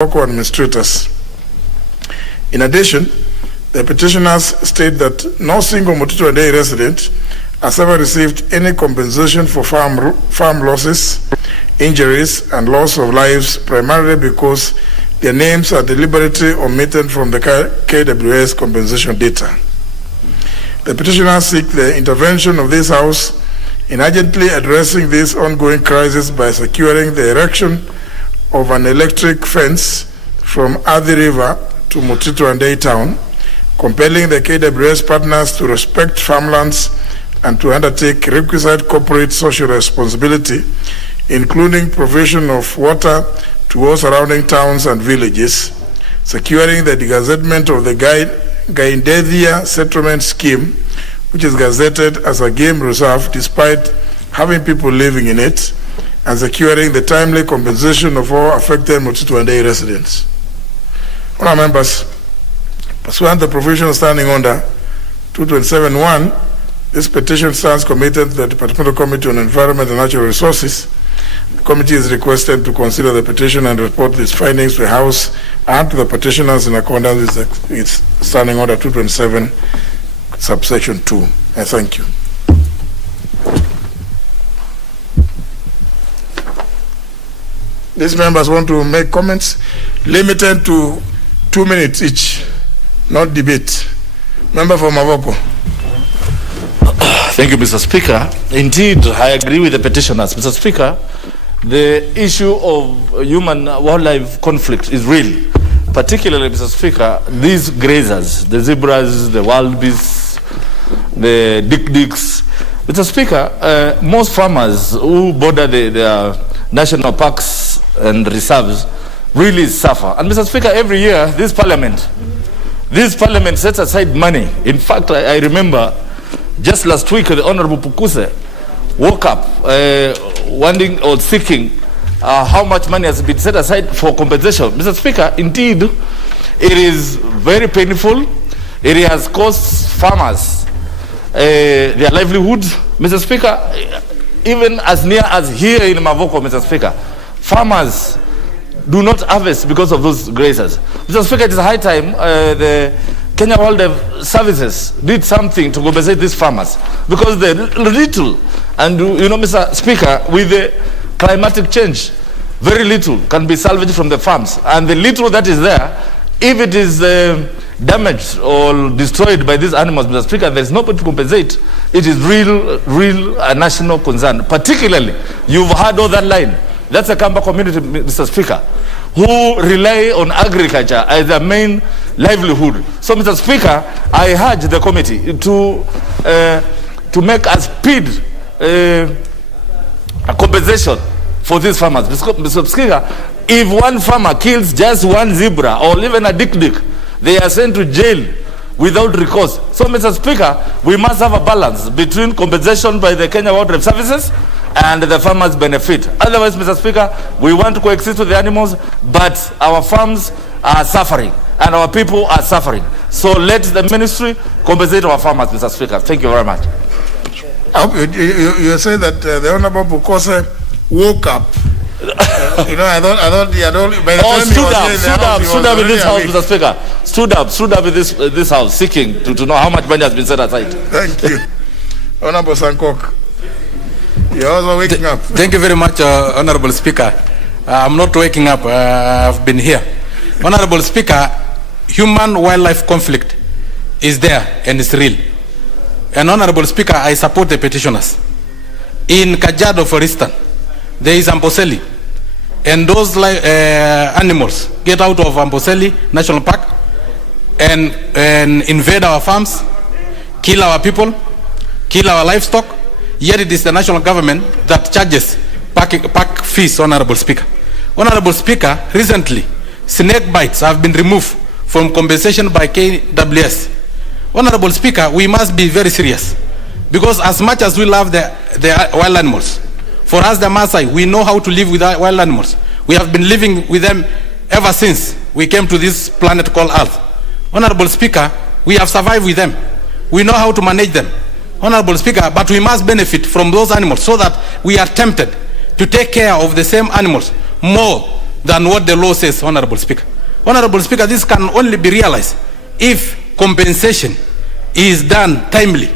local administrators. In addition, the petitioners state that no single Mutito and A resident has ever received any compensation for farm losses, injuries, and loss of lives, primarily because their names are deliberately omitted from the KWS compensation data. The petitioners seek the intervention of this House in urgently addressing this ongoing crisis by securing the erection of an electric fence from Athi River to Mutito and A town, compelling the KWS partners to respect farmlands and to undertake requisite corporate social responsibility, including provision of water to all surrounding towns and villages, securing the degazettement of the Gaindethia settlement scheme, which is gazetted as a game reserve despite having people living in it, and securing the timely compensation of all affected Mutito and A residents. Honourable members, pursuant to the provision standing under 227(1), this petition stands committed to the Departmental Committee on Environment and Natural Resources. The committee is requested to consider the petition and report its findings to the House and to the petitioners in accordance with its standing order 227, subsection 2. I thank you. These members want to make comments limited to 2 minutes each, not debate. Member for Mavoko. Thank you, Mr. Speaker. Indeed, I agree with the petitioners. Mr. Speaker, the issue of human-wildlife conflict is real. Particularly, Mr. Speaker, these grazers, the zebras, the wild beasts, the dik-diks. Mr. Speaker, most farmers who border the national parks and reserves really suffer. And Mr. Speaker, every year, this parliament sets aside money. In fact, I remember just last week, the Honorable Pukuse woke up wanting or seeking how much money has been set aside for compensation. Mr. Speaker, indeed, it is very painful. It has cost farmers their livelihoods. Mr. Speaker, even as near as here in Mavoko, Mr. Speaker, farmers do not harvest because of those grazers. Mr. Speaker, it is high time the Kenya Wildlife Services did something to compensate these farmers, because the little, and you know, Mr. Speaker, with the climatic change, very little can be salvaged from the farms, and the little that is there, if it is damaged or destroyed by these animals, Mr. Speaker, there is nobody to compensate. It is real national concern. Particularly, you've heard all that line. That's a Kamba community, Mr. Speaker, who rely on agriculture as their main livelihood. So, Mr. Speaker, I urge the committee to make a speed a compensation for these farmers. Mr. Speaker, if one farmer kills just one zebra or even a dik-dik, they are sent to jail without recourse. So, Mr. Speaker, we must have a balance between compensation by the Kenya Wildlife Services and the farmers' benefit. Otherwise, Mr. Speaker, we want to coexist with the animals, but our farms are suffering and our people are suffering. So let the ministry compensate our farmers, Mr. Speaker. Thank you very much. You say that the Honorable Pukose woke up. You know, I thought he had only, by the time stood up in this house, Mr. Speaker. Stood up in this house, seeking to know how much money has been set aside. Thank you. Honorable Sankok. You're also waking up. Thank you very much, Honorable Speaker. I'm not waking up. I've been here. Honorable Speaker, human-wildlife conflict is there and it's real. And Honorable Speaker, I support the petitioners. In Kajiado, for instance, there is Amboseli, and those animals get out of Amboseli National Park and invade our farms, kill our people, kill our livestock. Yet it is the national government that charges park fees, Honorable Speaker. Honorable Speaker, recently, snake bites have been removed from compensation by KWS. Honorable Speaker, we must be very serious, because as much as we love the wild animals, for us the Maasai, we know how to live with wild animals. We have been living with them ever since we came to this planet called Earth. Honorable Speaker, we have survived with them. We know how to manage them. Honorable Speaker, but we must benefit from those animals so that we are tempted to take care of the same animals more than what the law says, Honorable Speaker. Honorable Speaker, this can only be realized if compensation is done timely.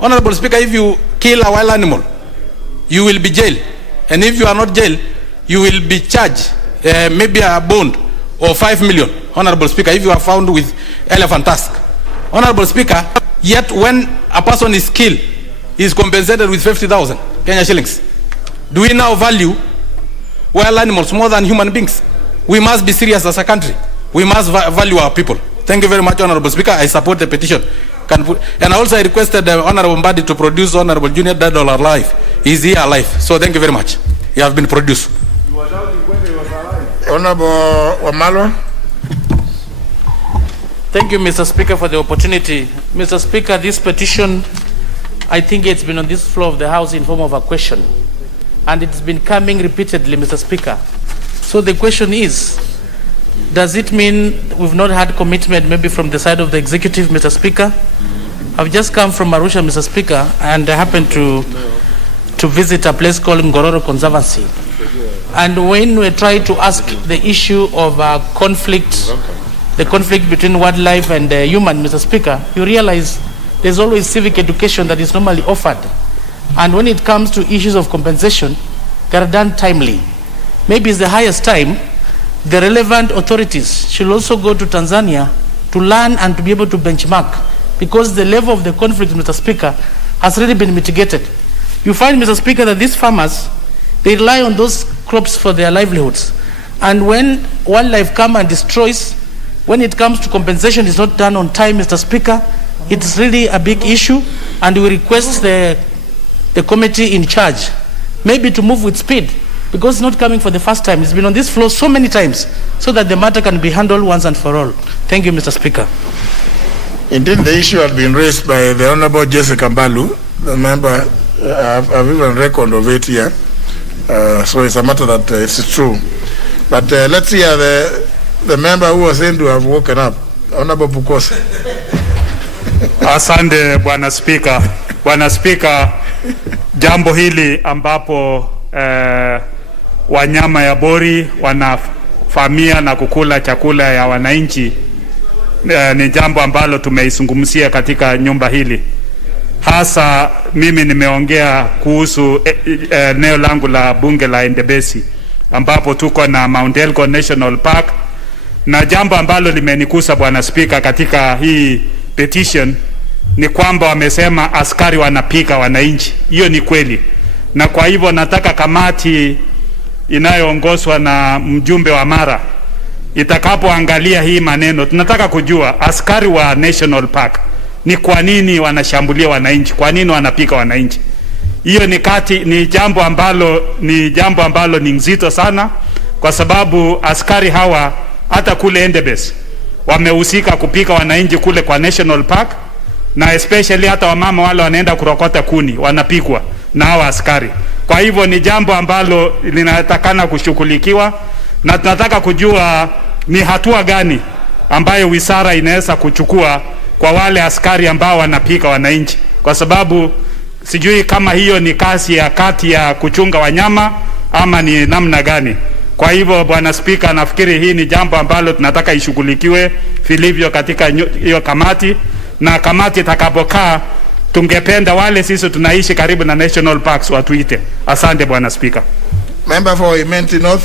Honorable Speaker, if you kill a wild animal, you will be jailed. And if you are not jailed, you will be charged maybe a bond of 5 million. Honorable Speaker, if you are found with elephant tusk. Honorable Speaker, yet when a person is killed, he is compensated with 50,000 Kenya shillings. Do we now value wild animals more than human beings? We must be serious as a country. We must value our people. Thank you very much, Honorable Speaker. I support the petition. And also I requested the Honorable Mbadi to produce Honorable Junior dead or alive. He is here alive. So thank you very much. He has been produced. Honorable Wamalo. Thank you, Mr. Speaker, for the opportunity. Mr. Speaker, this petition, I think it's been on this floor of the House in form of a question. And it's been coming repeatedly, Mr. Speaker. So the question is, does it mean we've not had commitment maybe from the side of the executive, Mr. Speaker? I've just come from Arusha, Mr. Speaker, and I happened to visit a place called Ngororo Conservancy. And when we try to ask the issue of the conflict between wildlife and human, Mr. Speaker, you realize there's always civic education that is normally offered. And when it comes to issues of compensation, they are done timely. Maybe it's the highest time the relevant authorities should also go to Tanzania to learn and to be able to benchmark, because the level of the conflict, Mr. Speaker, has really been mitigated. You find, Mr. Speaker, that these farmers, they rely on those crops for their livelihoods. And when wildlife come and destroys, when it comes to compensation, it's not done on time, Mr. Speaker. It's really a big issue, and we request the committee in charge maybe to move with speed, because it's not coming for the first time. It's been on this floor so many times, so that the matter can be handled once and for all. Thank you, Mr. Speaker. Indeed, the issue had been raised by the Honorable Jessica Mbalu, the member. I've even record of it here. So it's a matter that it's true. But let's hear the member who was saying to have woken up, Honorable Bukosi. Asante Bwana Speaker. Bwana Speaker, jambo hili ambapo wanyama ya bori wanafamia na kukula chakula ya wananchi ni jambo ambalo tumeizungumzia katika nyumba hili. Hasa mimi nimeongea kuhusu eneo langu la bunge la Endebesi, ambapo tuko na Mount Elgon National Park, na jambo ambalo limenikusa Bwana Speaker katika hii petition ni kwamba wamesema askari wanapika wananchi. Hiyo ni kweli, na kwa hivyo nataka kamati inayoongozwa na mjumbe wa Mara itakapoangalia hii maneno, tunataka kujua askari wa National Park ni kwa nini wanashambulia wananchi, kwa nini wanapika wananchi. Hiyo ni jambo ambalo ni nzito sana, kwa sababu askari hawa hata kule Endebess wamehusika kupika wananchi kule kwa National Park, na especially hata wamama wale wanaenda kurokota kuni wanapikwa na hawa askari. Kwa hivyo ni jambo ambalo linatakana kushughulikiwa, na tunataka kujua ni hatua gani ambayo wizara inaweza kuchukua kwa wale askari ambao wanapika wananchi, kwa sababu sijui kama hiyo ni kazi ya kati ya kuchunga wanyama ama ni namna gani. Kwa hivyo Bwana Speaker, nafikiri hii ni jambo ambalo tunataka ishughulikiwe vilivyo katika hiyo kamati, na kamati itakapokaa tungependa wale sisi tunaishi karibu na National Parks watuite. Asante Bwana Speaker. Member for Imenti North.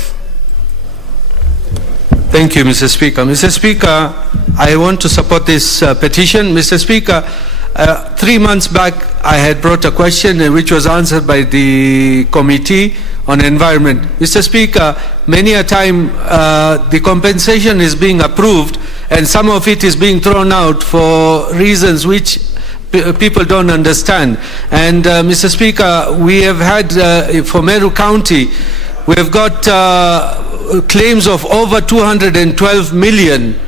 Thank you, Mr. Speaker. Mr. Speaker, I want to support this petition. Mr. Speaker, 3 months back, I had brought a question which was answered by the Committee on Environment. Mr. Speaker, many a time the compensation is being approved and some of it is being thrown out for reasons which people don't understand. And Mr. Speaker, we have had for Meru County, we have got claims of over 212 million.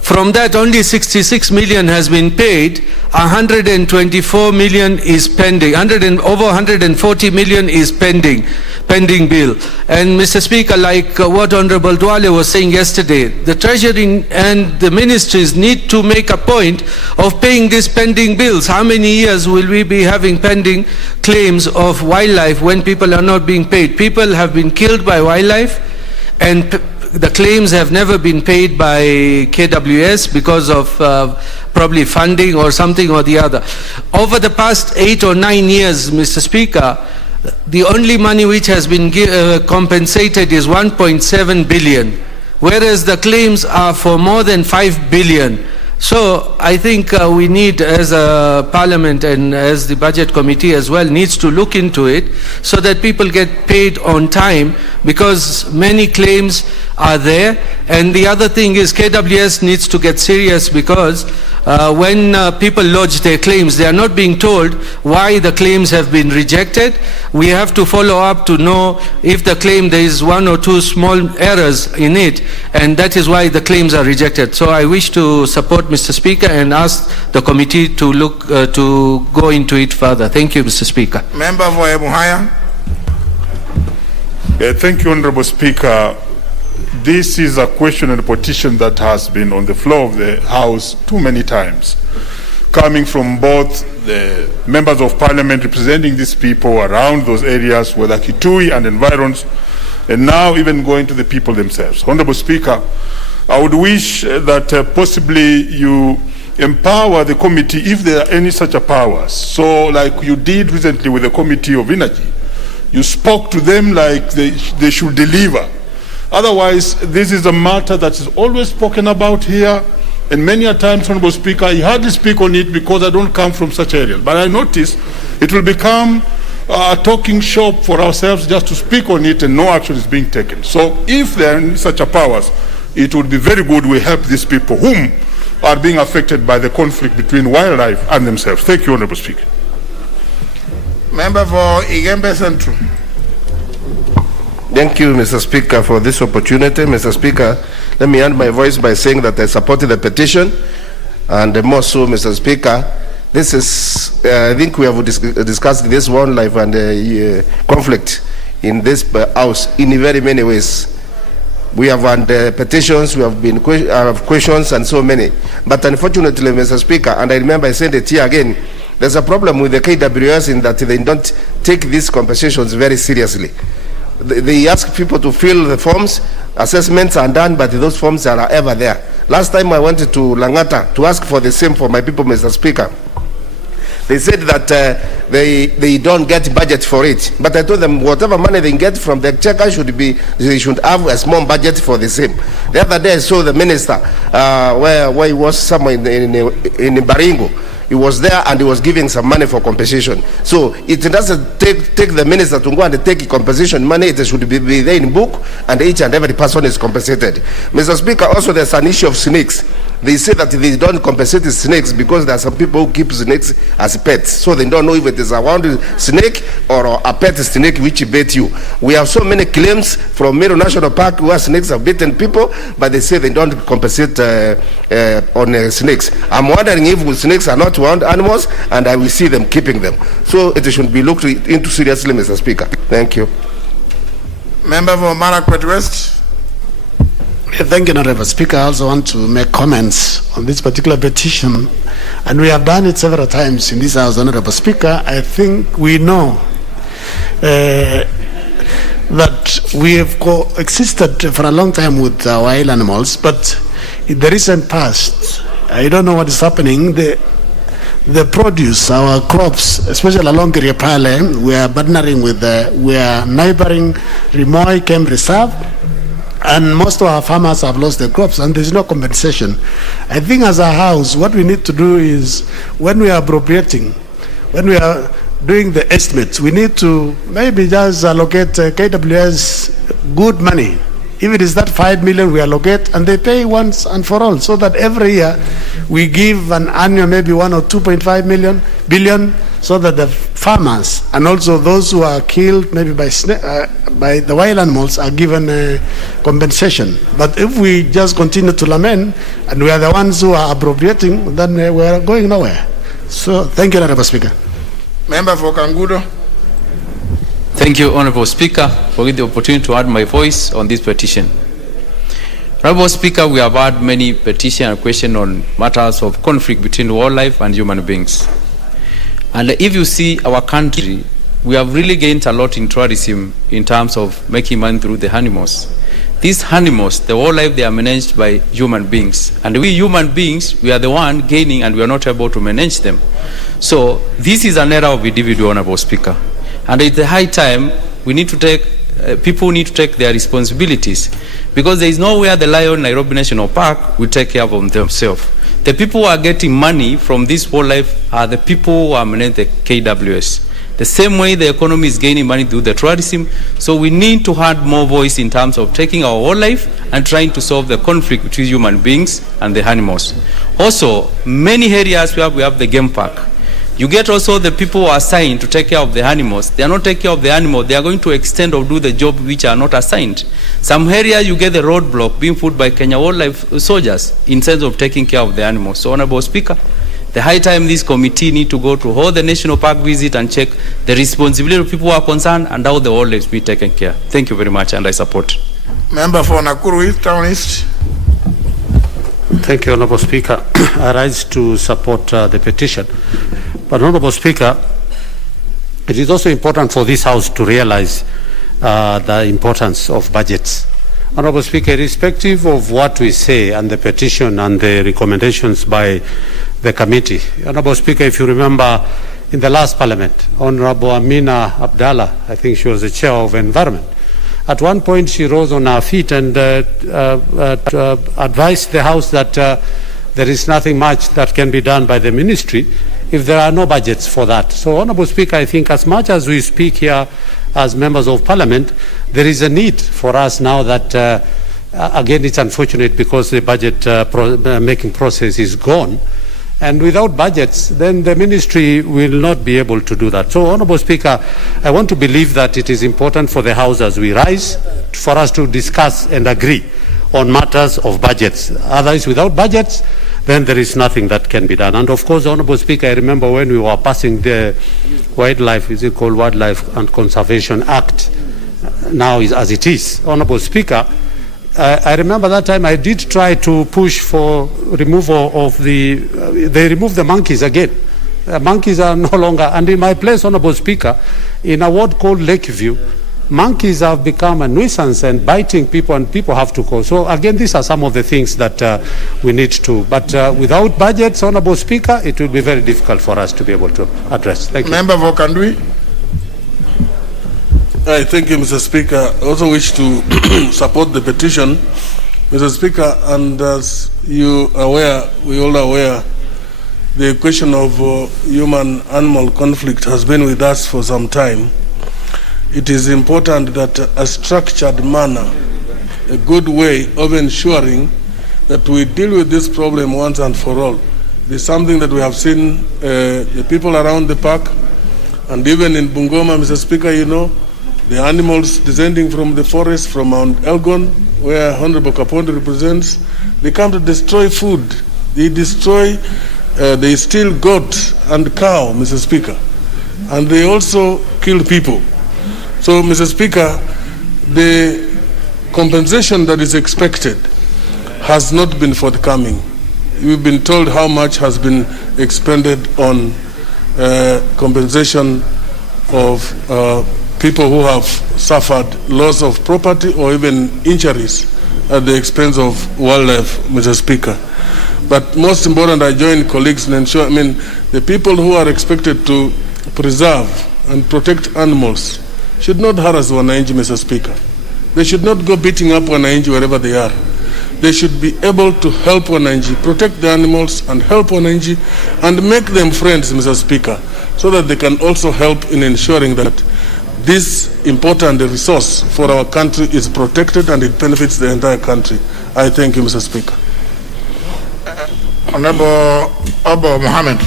From that, only 66 million has been paid. 124 million is pending. Over 140 million is pending bill. And Mr. Speaker, like what Honorable Dwale was saying yesterday, the Treasury and the ministries need to make a point of paying these pending bills. How many years will we be having pending claims of wildlife when people are not being paid? People have been killed by wildlife, and the claims have never been paid by KWS because of probably funding or something or the other. Over the past 8 or 9 years, Mr. Speaker, the only money which has been compensated is 1.7 billion, whereas the claims are for more than 5 billion. So I think we need, as a parliament and as the budget committee as well, needs to look into it so that people get paid on time, because many claims are there. And the other thing is KWS needs to get serious, because when people lodge their claims, they are not being told why the claims have been rejected. We have to follow up to know if the claim, there is 1 or 2 small errors in it, and that is why the claims are rejected. So I wish to support Mr. Speaker and ask the committee to look to go into it further. Thank you, Mr. Speaker. Member for Ebuhaya. Thank you, Honorable Speaker. This is a question and a petition that has been on the floor of the House too many times, coming from both the members of Parliament representing these people around those areas, whether Kitui and environs, and now even going to the people themselves. Honorable Speaker, I would wish that possibly you empower the committee if there are any such powers. So like you did recently with the Committee of Energy, you spoke to them like they should deliver. Otherwise, this is a matter that is always spoken about here, and many a times, Honorable Speaker, I hardly speak on it because I don't come from such areas. But I notice it will become a talking shop for ourselves just to speak on it and no action is being taken. So if there are any such powers, it would be very good we help these people whom are being affected by the conflict between wildlife and themselves. Thank you, Honorable Speaker. Member for Igembe Central. Thank you, Mr. Speaker, for this opportunity. Mr. Speaker, let me end my voice by saying that I supported the petition, and more so, Mr. Speaker, this is, I think we have discussed this wildlife and conflict in this House in very many ways. We have had petitions, we have been questions, and so many. But unfortunately, Mr. Speaker, and I remember I said it here again, there's a problem with the KWS in that they don't take these compensations very seriously. They ask people to fill the forms, assessments are done, but those forms are ever there. Last time I went to Langata to ask for the same for my people, Mr. Speaker. They said that they don't get budget for it. But I told them whatever money they get from the checker they should have a small budget for the same. The other day I saw the minister where he was somewhere in Baringo. He was there and he was giving some money for compensation. So it doesn't take the minister to go and take compensation money. It should be there in book, and each and every person is compensated. Mr. Speaker, also there's an issue of snakes. They say that they don't compensate the snakes because there are some people who keep snakes as pets. So they don't know if it is a wild snake or a pet snake which bit you. We have so many claims from Meru National Park where snakes have bitten people, but they say they don't compensate on snakes. I'm wondering if snakes are not wild animals, and I will see them keeping them. So it should be looked into seriously, Mr. Speaker. Thank you. Member for Marakwet West. Thank you, Honorable Speaker. I also want to make comments on this particular petition, and we have done it several times in this House, Honorable Speaker. I think we know that we have coexisted for a long time with wild animals, but in the recent past, I don't know what is happening. The produce, our crops, especially along Kiriapale, we are partnering with we are neighboring Rimoi Game Reserve, and most of our farmers have lost their crops, and there's no compensation. I think as a house, what we need to do is, when we are appropriating, when we are doing the estimates, we need to maybe just allocate KWS good money. If it is that 5 million we allocate, and they pay once and for all, so that every year we give an annual maybe 1 or 2.5 billion, so that the farmers and also those who are killed maybe by the wild animals are given a compensation. But if we just continue to lament and we are the ones who are appropriating, then we are going nowhere. So thank you, Honorable Speaker. Member for Kangudo. Thank you, Honorable Speaker, for the opportunity to add my voice on this petition. Honorable Speaker, we have had many petitions and questions on matters of conflict between wildlife and human beings. And if you see our country, we have really gained a lot in tourism in terms of making money through the animals. these animals, the wildlife, they are managed by human beings. And we human beings, we are the one gaining and we are not able to manage them. So this is an era of individual, Honorable Speaker. And it's the high time we need to take, people need to take their responsibilities, because there is nowhere the Lion Nairobi National Park will take care of themselves. The people who are getting money from this wildlife are the people who are managing the KWS. The same way the economy is gaining money through the tourism, so we need to add more voice in terms of taking our wildlife and trying to solve the conflict between human beings and the animals. Also, many areas where we have the game park, you get also the people who are assigned to take care of the animals. They are not taking care of the animal. They are going to extend or do the job which are not assigned. Some areas you get the roadblock being put by Kenya Wildlife soldiers in terms of taking care of the animals. So, Honorable Speaker, the high time this committee need to go to all the national park visit and check the responsibility of people who are concerned and how the wildlife be taken care. Thank you very much, and I support. Member for Nakuru East, Town East. Thank you, Honorable Speaker. I rise to support the petition. But, Honorable Speaker, it is also important for this House to realize the importance of budgets. Honorable Speaker, irrespective of what we say and the petition and the recommendations by the committee, Honorable Speaker, if you remember in the last Parliament, Honorable Amina Abdallah, I think she was the Chair of Environment, at one point she rose on her feet and advised the House that there is nothing much that can be done by the ministry if there are no budgets for that. So, Honorable Speaker, I think as much as we speak here as members of Parliament, there is a need for us now that, again, it's unfortunate because the budget making process is gone. And without budgets, then the ministry will not be able to do that. So, Honorable Speaker, I want to believe that it is important for the House as we rise for us to discuss and agree on matters of budgets. Otherwise, without budgets, then there is nothing that can be done. And of course, Honorable Speaker, I remember when we were passing the Wildlife and Conservation Act, now is as it is. Honorable Speaker, I remember that time I did try to push for removal of they removed the monkeys again. Monkeys are no longer, and in my place, Honorable Speaker, in a ward called Lakeview, monkeys have become a nuisance and biting people, and people have to go. So again, these are some of the things that we need to, but without budgets, Honorable Speaker, it will be very difficult for us to be able to address. Thank you. Member for Kandui. Thank you, Mr. Speaker. I also wish to support the petition, Mr. Speaker, and as you are aware, we all are aware, the question of human-animal conflict has been with us for some time. It is important that a structured manner, a good way of ensuring that we deal with this problem once and for all. It is something that we have seen the people around the park, and even in Bungoma, Mr. Speaker, you know, the animals descending from the forest, from Mount Elgon, where Honorable Kapondi represents, they come to destroy food. They destroy, they steal goat and cow, Mr. Speaker, and they also kill people. So, Mr. Speaker, the compensation that is expected has not been forthcoming. We've been told how much has been expended on compensation of people who have suffered loss of property or even injuries at the expense of wildlife, Mr. Speaker. But most important, I join colleagues in ensure, the people who are expected to preserve and protect animals should not harass Wananchi, Mr. Speaker. They should not go beating up Wananchi wherever they are. They should be able to help Wananchi, protect the animals and help Wananchi and make them friends, Mr. Speaker, so that they can also help in ensuring that this important resource for our country is protected and it benefits the entire country. I thank you, Mr. Speaker. Honorable Abba Mohamed.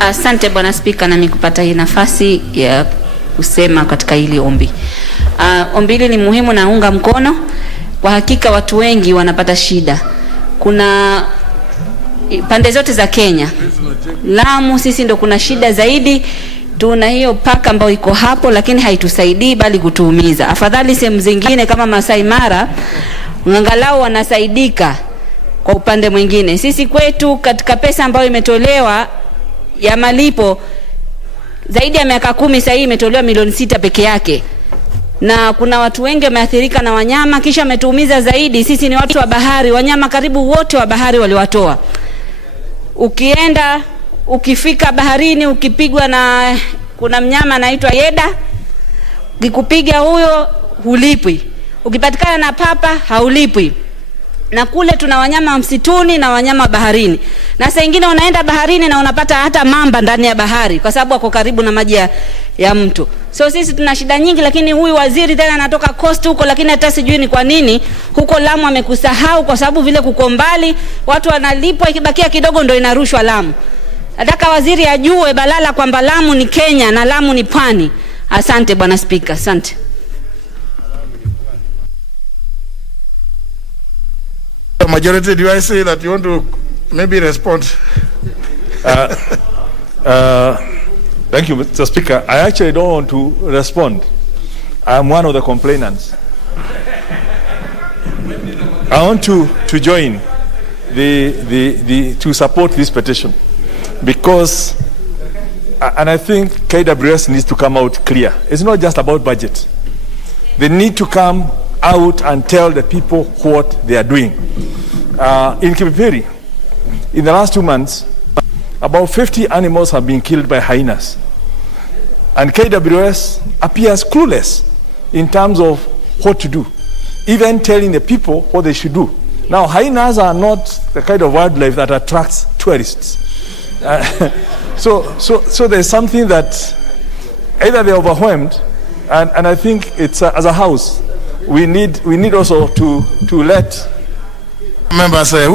Asante Bwana Spika, nami kupata hii nafasi ya kusema katika hili ombi. Ombi hili ni muhimu na unga mkono. Kwa hakika watu wengi wanapata shida. Kuna pande zote za Kenya. Lamu sisi ndo kuna shida zaidi. Tuna hiyo paka ambayo iko hapo lakini haitusaidii bali kutuumiza. Afadhali sehemu zingine kama Masai Mara angalau wanasaidika kwa upande mwingine. Sisi kwetu katika pesa ambayo imetolewa ya malipo zaidi ya miaka 10 sasa hii imetolewa milioni 6 peke yake. na kuna watu wengi wameathirika na wanyama, kisha ametuumiza zaidi. Sisi ni watu wa bahari, wanyama karibu wote wa bahari waliwatoa. Ukifika baharini, ukipigwa na, kuna mnyama anaitwa yeda, ukikupiga huyo hulipwi. Ukipatikana na papa haulipwi. Na kule tuna wanyama wa msituni na wanyama wa baharini. Na saa nyingine unaenda baharini na unapata hata mamba ndani ya bahari kwa sababu wako karibu na maji ya mto. So sisi tuna shida nyingi, lakini huyu waziri tena anatoka coast huko, lakini hata sijui ni kwa nini huko Lamu amekusahau, kwa sababu vile kuko mbali, watu wanalipwa, ikibakia kidogo ndio inarushwa Lamu. Nataka waziri ajue balala kwamba Lamu ni Kenya na Lamu ni pwani. Asante Bwana Spika, asante. Majority, do I say that you want to maybe respond? Thank you, Mr. Speaker. I actually don't want to respond. I'm one of the complainants. I want to join to support this petition because, and I think KWS needs to come out clear. It's not just about budget. They need to come out and tell the people what they are doing. In Kipipiri, in the last 2 months, about 50 animals have been killed by hyenas. And KWS appears clueless in terms of what to do, even telling the people what they should do. Now, hyenas are not the kind of wildlife that attracts tourists. So there's something that either they're overwhelmed, and I think it's as a house, we need also to let members say,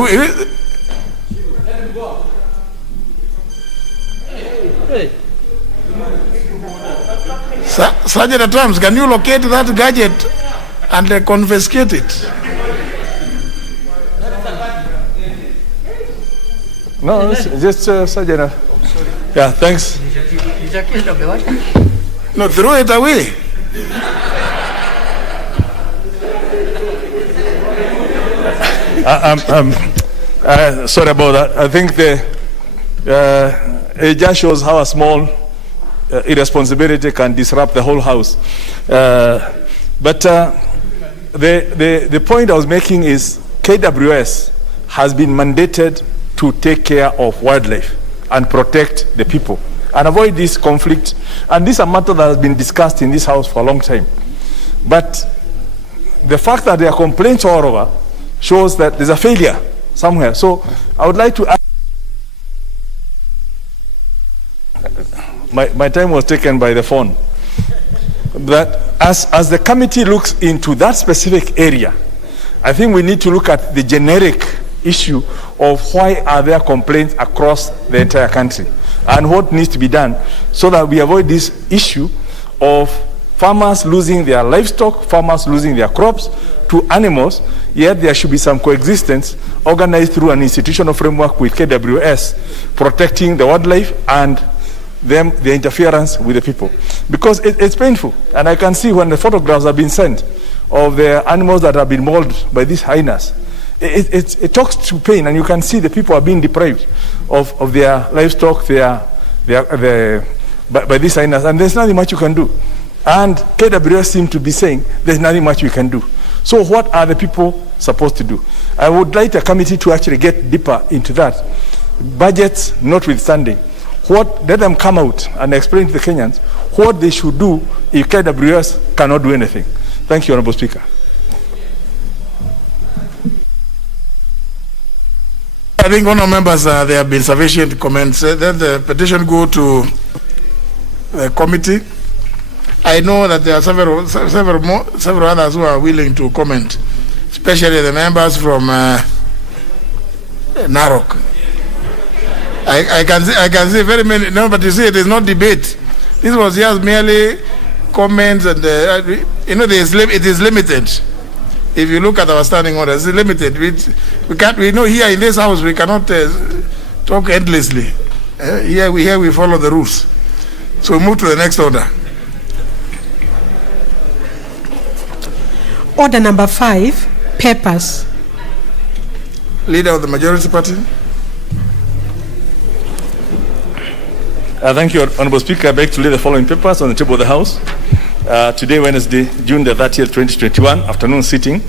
Sergeant at arms, can you locate that gadget and confiscate it? No, just Sergeant. Yeah, thanks. No, throw it away. Sorry about that. I think it just shows how a small irresponsibility can disrupt the whole house. But the point I was making is KWS has been mandated to take care of wildlife and protect the people and avoid this conflict. And this is a matter that has been discussed in this house for a long time. But the fact that there are complaints all over shows that there's a failure somewhere. So I would like to ask, my time was taken by the phone, that as the committee looks into that specific area, I think we need to look at the generic issue of why are there complaints across the entire country and what needs to be done so that we avoid this issue of farmers losing their livestock, farmers losing their crops to animals, yet there should be some coexistence organized through an institutional framework with KWS, protecting the wildlife and the interference with the people. Because it's painful, and I can see when the photographs have been sent of the animals that have been mauled by these hyenas, it talks to pain, and you can see the people are being deprived of their livestock, by these hyenas, and there's nothing much you can do. And KWS seem to be saying there's nothing much we can do. So what are the people supposed to do? I would like the committee to actually get deeper into that. Budgets notwithstanding, let them come out and explain to the Kenyans what they should do if KWS cannot do anything. Thank you, Honorable Speaker. I think honourable members, there have been sufficient comments. Let the petition go to the committee. I know that there are several others who are willing to comment, especially the members from Narok. I can see very many. No, but you see, it is not debate. This was just merely comments, and it is limited. If you look at our standing orders, it's limited. We can't. We know here in this house we cannot talk endlessly. Here we follow the rules. So move to the next order. Order number 5, papers. Leader of the majority party. Thank you, Honorable Speaker. I beg to lay the following papers on the table of the House. today, Wednesday, June the 30th, 2021, afternoon sitting.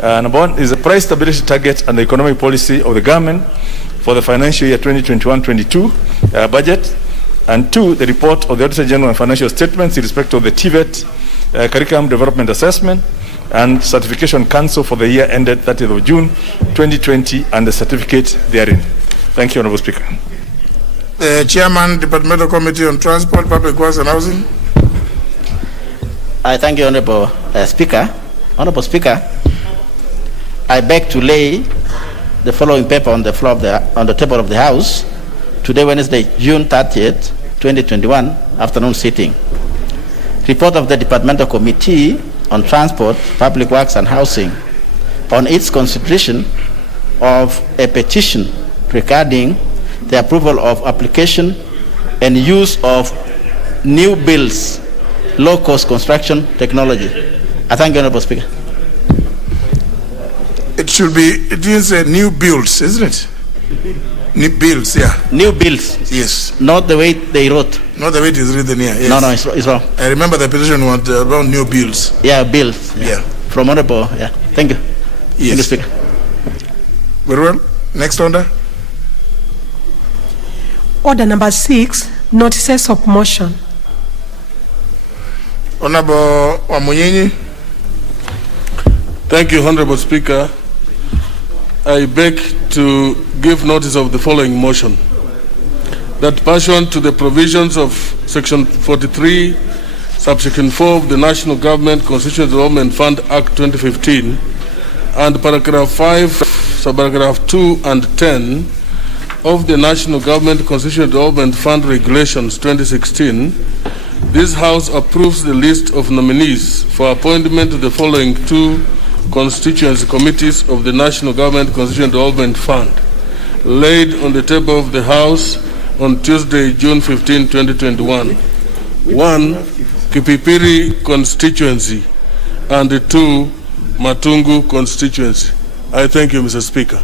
Number one is the price stability target and the economic policy of the government for the financial year 2021-22 budget. And two, the report of the Auditor General and financial statements in respect of the TVET curriculum development assessment and certification council for the year ended 30th of June 2020 and the certificate therein. Thank you, Honorable Speaker. The Chairman, Departmental Committee on Transport, Public Works and Housing. I thank you, Honorable Speaker. Honorable Speaker, I beg to lay the following paper on the floor of on the table of the House today, Wednesday, June 30th, 2021, afternoon sitting. Report of the Departmental Committee on Transport, Public Works and Housing on its consideration of a petition regarding the approval of application and use of new builds, low-cost construction technology. I thank you, Honorable Speaker. It is new builds, isn't it? New builds, yeah. New builds. Yes. Not the way they wrote. Not the way it is written here. Yes. No, it's wrong. I remember the petition was about new builds. Yeah, builds. Yeah. From Honorable, yeah. Thank you. Yes. Thank you, Speaker. Very well. Next order. Order number 6, notices of motion. Honorable Wamunyinyi. Thank you, Honorable Speaker. I beg to give notice of the following motion. That pursuant to the provisions of Section 43, Subsection 4 of the National Government Constitutional Development Fund Act 2015 and Paragraph 5, Subparagraph 2 and 10 of the National Government Constitutional Development Fund Regulations 2016, this House approves the list of nominees for appointment to the following 2 constituency committees of the National Government Constitutional Development Fund, laid on the table of the House on Tuesday, June 15, 2021. 1, Kipipiri constituency, and 2, Matungu constituency. I thank you, Mr. Speaker.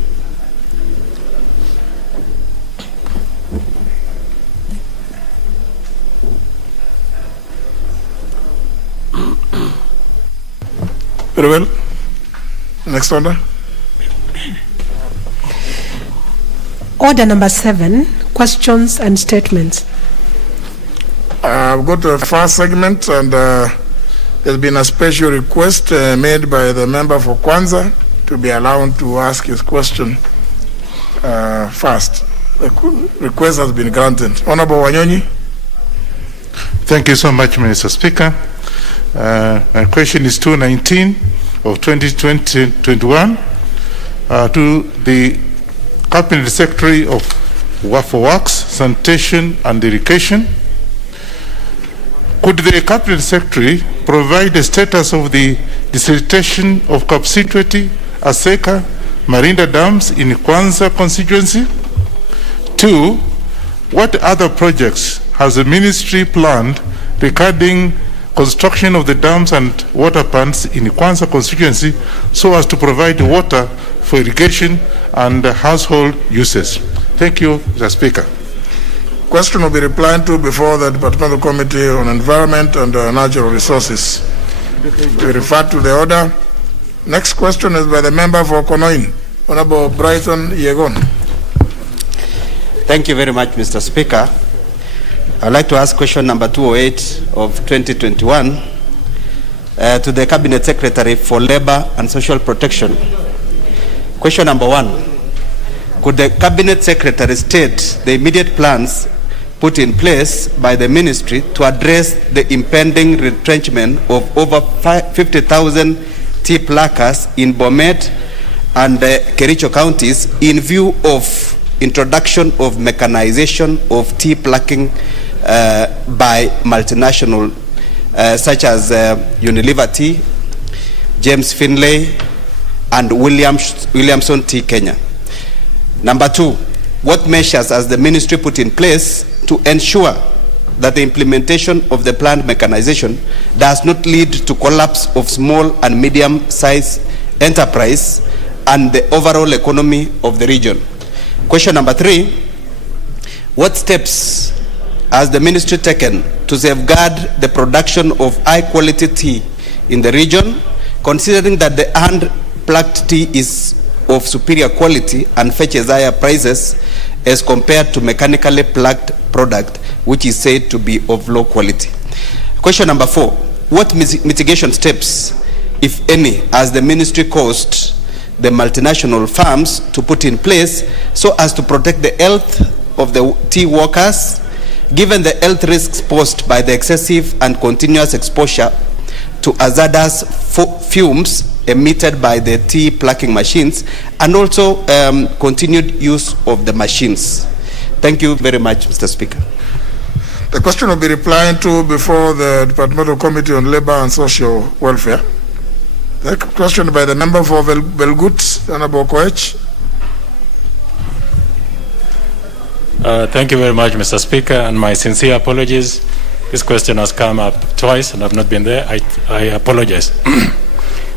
Very well. Next order. Order number 7, questions and statements. I've got the first segment, and there's been a special request made by the member for Kwanza to be allowed to ask his question first. The request has been granted. Honorable Wanyonyi. Thank you so much, Mr. Speaker. My question is 219 of 2020-21 to the Cabinet Secretary for Works, Sanitation and Irrigation. Could the Cabinet Secretary provide the status of the desiltation of Kapsitweti, Aseka, Marinda dams in Kwanza constituency? 2, what other projects has the ministry planned regarding construction of the dams and water plants in Kwanza constituency so as to provide water for irrigation and household uses? Thank you, Mr. Speaker. Question will be replied to before the Departmental Committee on Environment and Natural Resources. We refer to the order. Next question is by the member for Konoin, Honorable Brighton Yegon. Thank you very much, Mr. Speaker. I'd like to ask question number 208 of 2021 to the Cabinet Secretary for Labor and Social Protection. Question number 1. Could the Cabinet Secretary state the immediate plans put in place by the ministry to address the impending retrenchment of over 50,000 tea pluckers in Bomet and Kericho counties in view of introduction of mechanization of tea plucking by multinational such as Unilever Tea, James Finlay, and Williamson Tea Kenya? Number 2, what measures has the ministry put in place to ensure that the implementation of the planned mechanization does not lead to collapse of small and medium-sized enterprise and the overall economy of the region? Question number 3, what steps has the ministry taken to safeguard the production of high-quality tea in the region, considering that the hand-plucked tea is of superior quality and fetches higher prices as compared to mechanically plucked product, which is said to be of low quality? Question number 4, what mitigation steps, if any, has the ministry caused the multinational firms to put in place so as to protect the health of the tea workers, given the health risks posed by the excessive and continuous exposure to hazardous fumes emitted by the tea plucking machines, and also continued use of the machines? Thank you very much, Mr. Speaker. The question will be replied to before the Departmental Committee on Labor and Social Welfare. The question by the member for Belgut, Honorable Koech. Thank you very much, Mr. Speaker, and my sincere apologies. This question has come up twice and I've not been there. I apologize.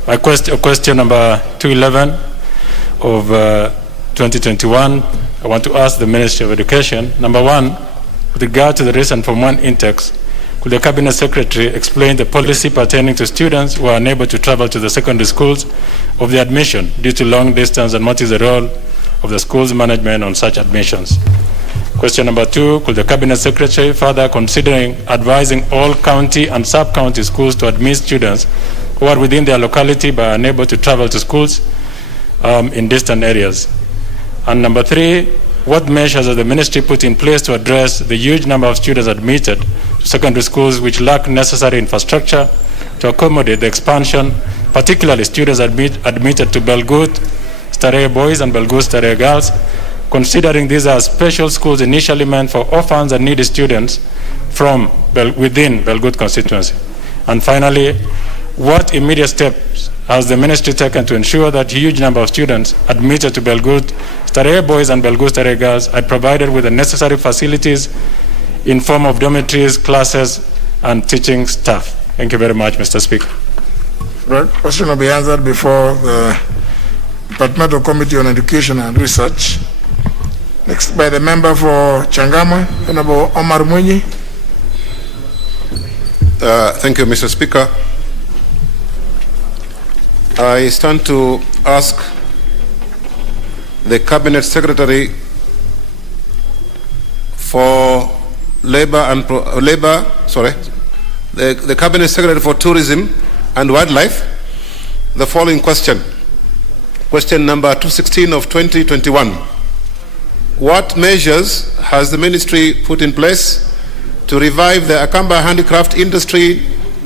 My question number 211 of 2021, I want to ask the Ministry of Education. Number 1, with regard to the recent Form 1 intakes, could the Cabinet Secretary explain the policy pertaining to students who are unable to travel to the secondary schools of the admission due to long distance, and what is the role of the school's management on such admissions? Question number 2, could the Cabinet Secretary further considering advising all county and sub-county schools to admit students who are within their locality but are unable to travel to schools in distant areas? And number 3, what measures has the ministry put in place to address the huge number of students admitted to secondary schools which lack necessary infrastructure to accommodate the expansion, particularly students admitted to Belgut Starehe boys and Belgut Starehe girls, considering these are special schools initially meant for orphans and needy students from within Belgut constituency? And finally, what immediate steps has the ministry taken to ensure that huge number of students admitted to Belgut Starehe boys and Belgut Starehe girls are provided with the necessary facilities in form of dormitories, classes, and teaching staff? Thank you very much, Mr. Speaker. Right. Question will be answered before the Departmental Committee on Education and Research. Next by the member for Changamwe, Honorable Omar Mwinyi. Thank you, Mr. Speaker. I stand to ask the Cabinet Secretary for the Cabinet Secretary for Tourism and Wildlife the following question. Question number 216 of 2021. What measures has the ministry put in place to revive the Akamba handicraft industry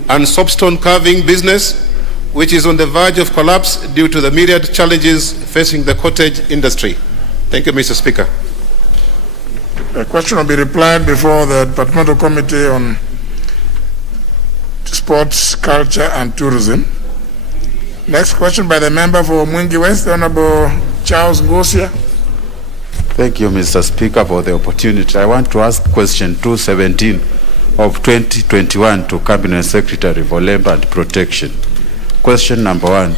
and soapstone carving business, which is on the verge of collapse due to the myriad challenges facing the cottage industry? Thank you, Mr. Speaker. The question will be replied before the Departmental Committee on Sports, Culture and Tourism. Next question by the member for Mwingi West, Honorable Charles Ngosia. Thank you, Mr. Speaker, for the opportunity. I want to ask question 217 of 2021 to Cabinet Secretary for Labor and Protection. Question number 1.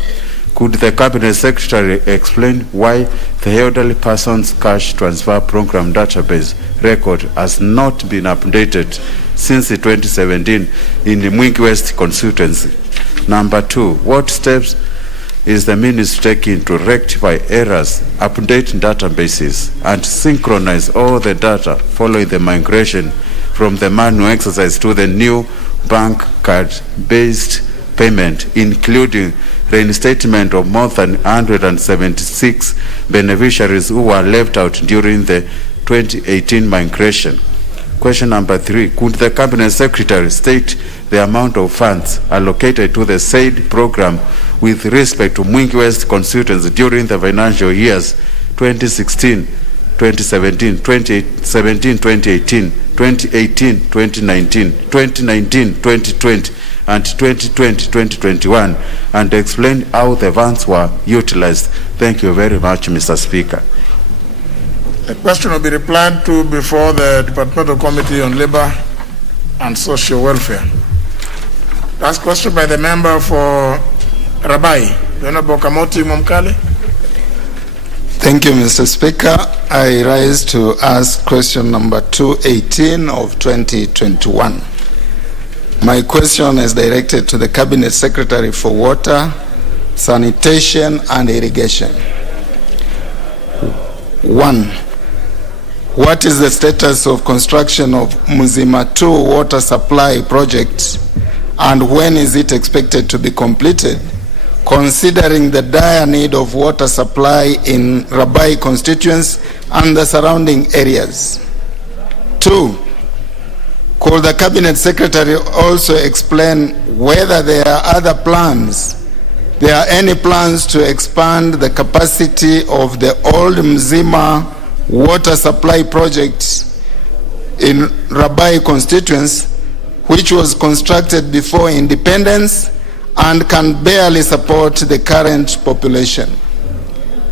Could the Cabinet Secretary explain why the Elderly Persons Cash Transfer Program database record has not been updated since 2017 in the Mwingi West constituency? Number 2. What steps is the ministry taking to rectify errors, update databases, and synchronize all the data following the migration from the manual exercise to the new bank card-based payment, including reinstatement of more than 176 beneficiaries who were left out during the 2018 migration? Question number 3. Could the Cabinet Secretary state the amount of funds allocated to the said program with respect to Mwingi West constituency during the financial years 2016, 2017, 2017, 2018, 2018, 2019, 2019, 2020, and 2020, 2021, and explain how the funds were utilized? Thank you very much, Mr. Speaker. The question will be replied to before the Departmental Committee on Labor and Social Welfare. Last question by the member for Rabai, Honorable Kamoti Momkale. Thank you, Mr. Speaker. I rise to ask question number 218 of 2021. My question is directed to the Cabinet Secretary for Water, Sanitation and Irrigation. 1. What is the status of construction of Mzima 2 water supply project, and when is it expected to be completed, considering the dire need of water supply in Rabai constituents and the surrounding areas? 2. Could the Cabinet Secretary also explain whether there are any plans to expand the capacity of the old Mzima water supply project in Rabai constituents, which was constructed before independence and can barely support the current population?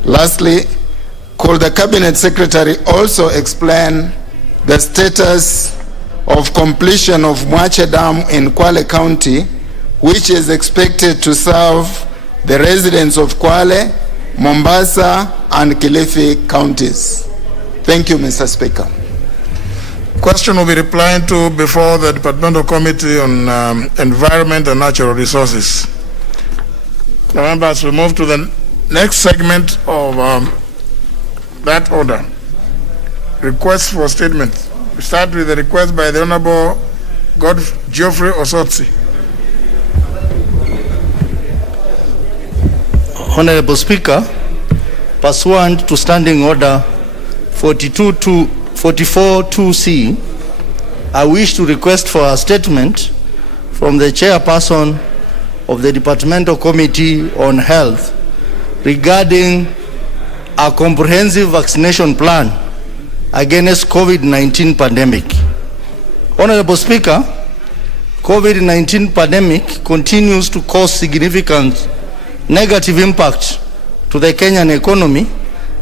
Lastly, could the Cabinet Secretary also explain the status of completion of Mwache Dam in Kwale County, which is expected to serve the residents of Kwale, Mombasa, and Kilifi counties? Thank you, Mr. Speaker. Question will be replied to before the Departmental Committee on Environment and Natural Resources. Now, members, we move to the next segment of that order. Requests for statements. We start with the request by the Honorable Geoffrey Osotsi. Honorable Speaker, pursuant to Standing Order 44-2C, I wish to request for a statement from the Chairperson of the Departmental Committee on Health regarding a comprehensive vaccination plan against COVID-19 pandemic. Honorable Speaker, COVID-19 pandemic continues to cause significant negative impact to the Kenyan economy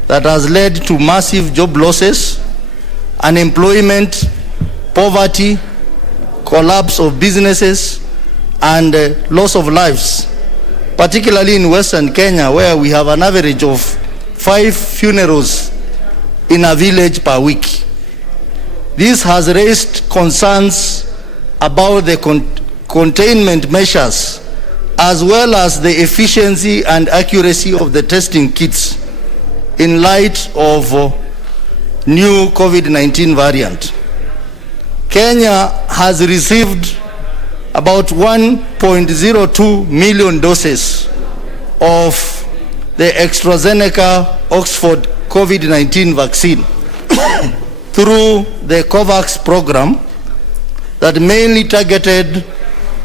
that has led to massive job losses, unemployment, poverty, collapse of businesses, and loss of lives, particularly in Western Kenya, where we have an average of 5 funerals in a village per week. This has raised concerns about the containment measures, as well as the efficiency and accuracy of the testing kits in light of new COVID-19 variant. Kenya has received about 1.02 million doses of the AstraZeneca Oxford COVID-19 vaccine through the COVAX program that mainly targeted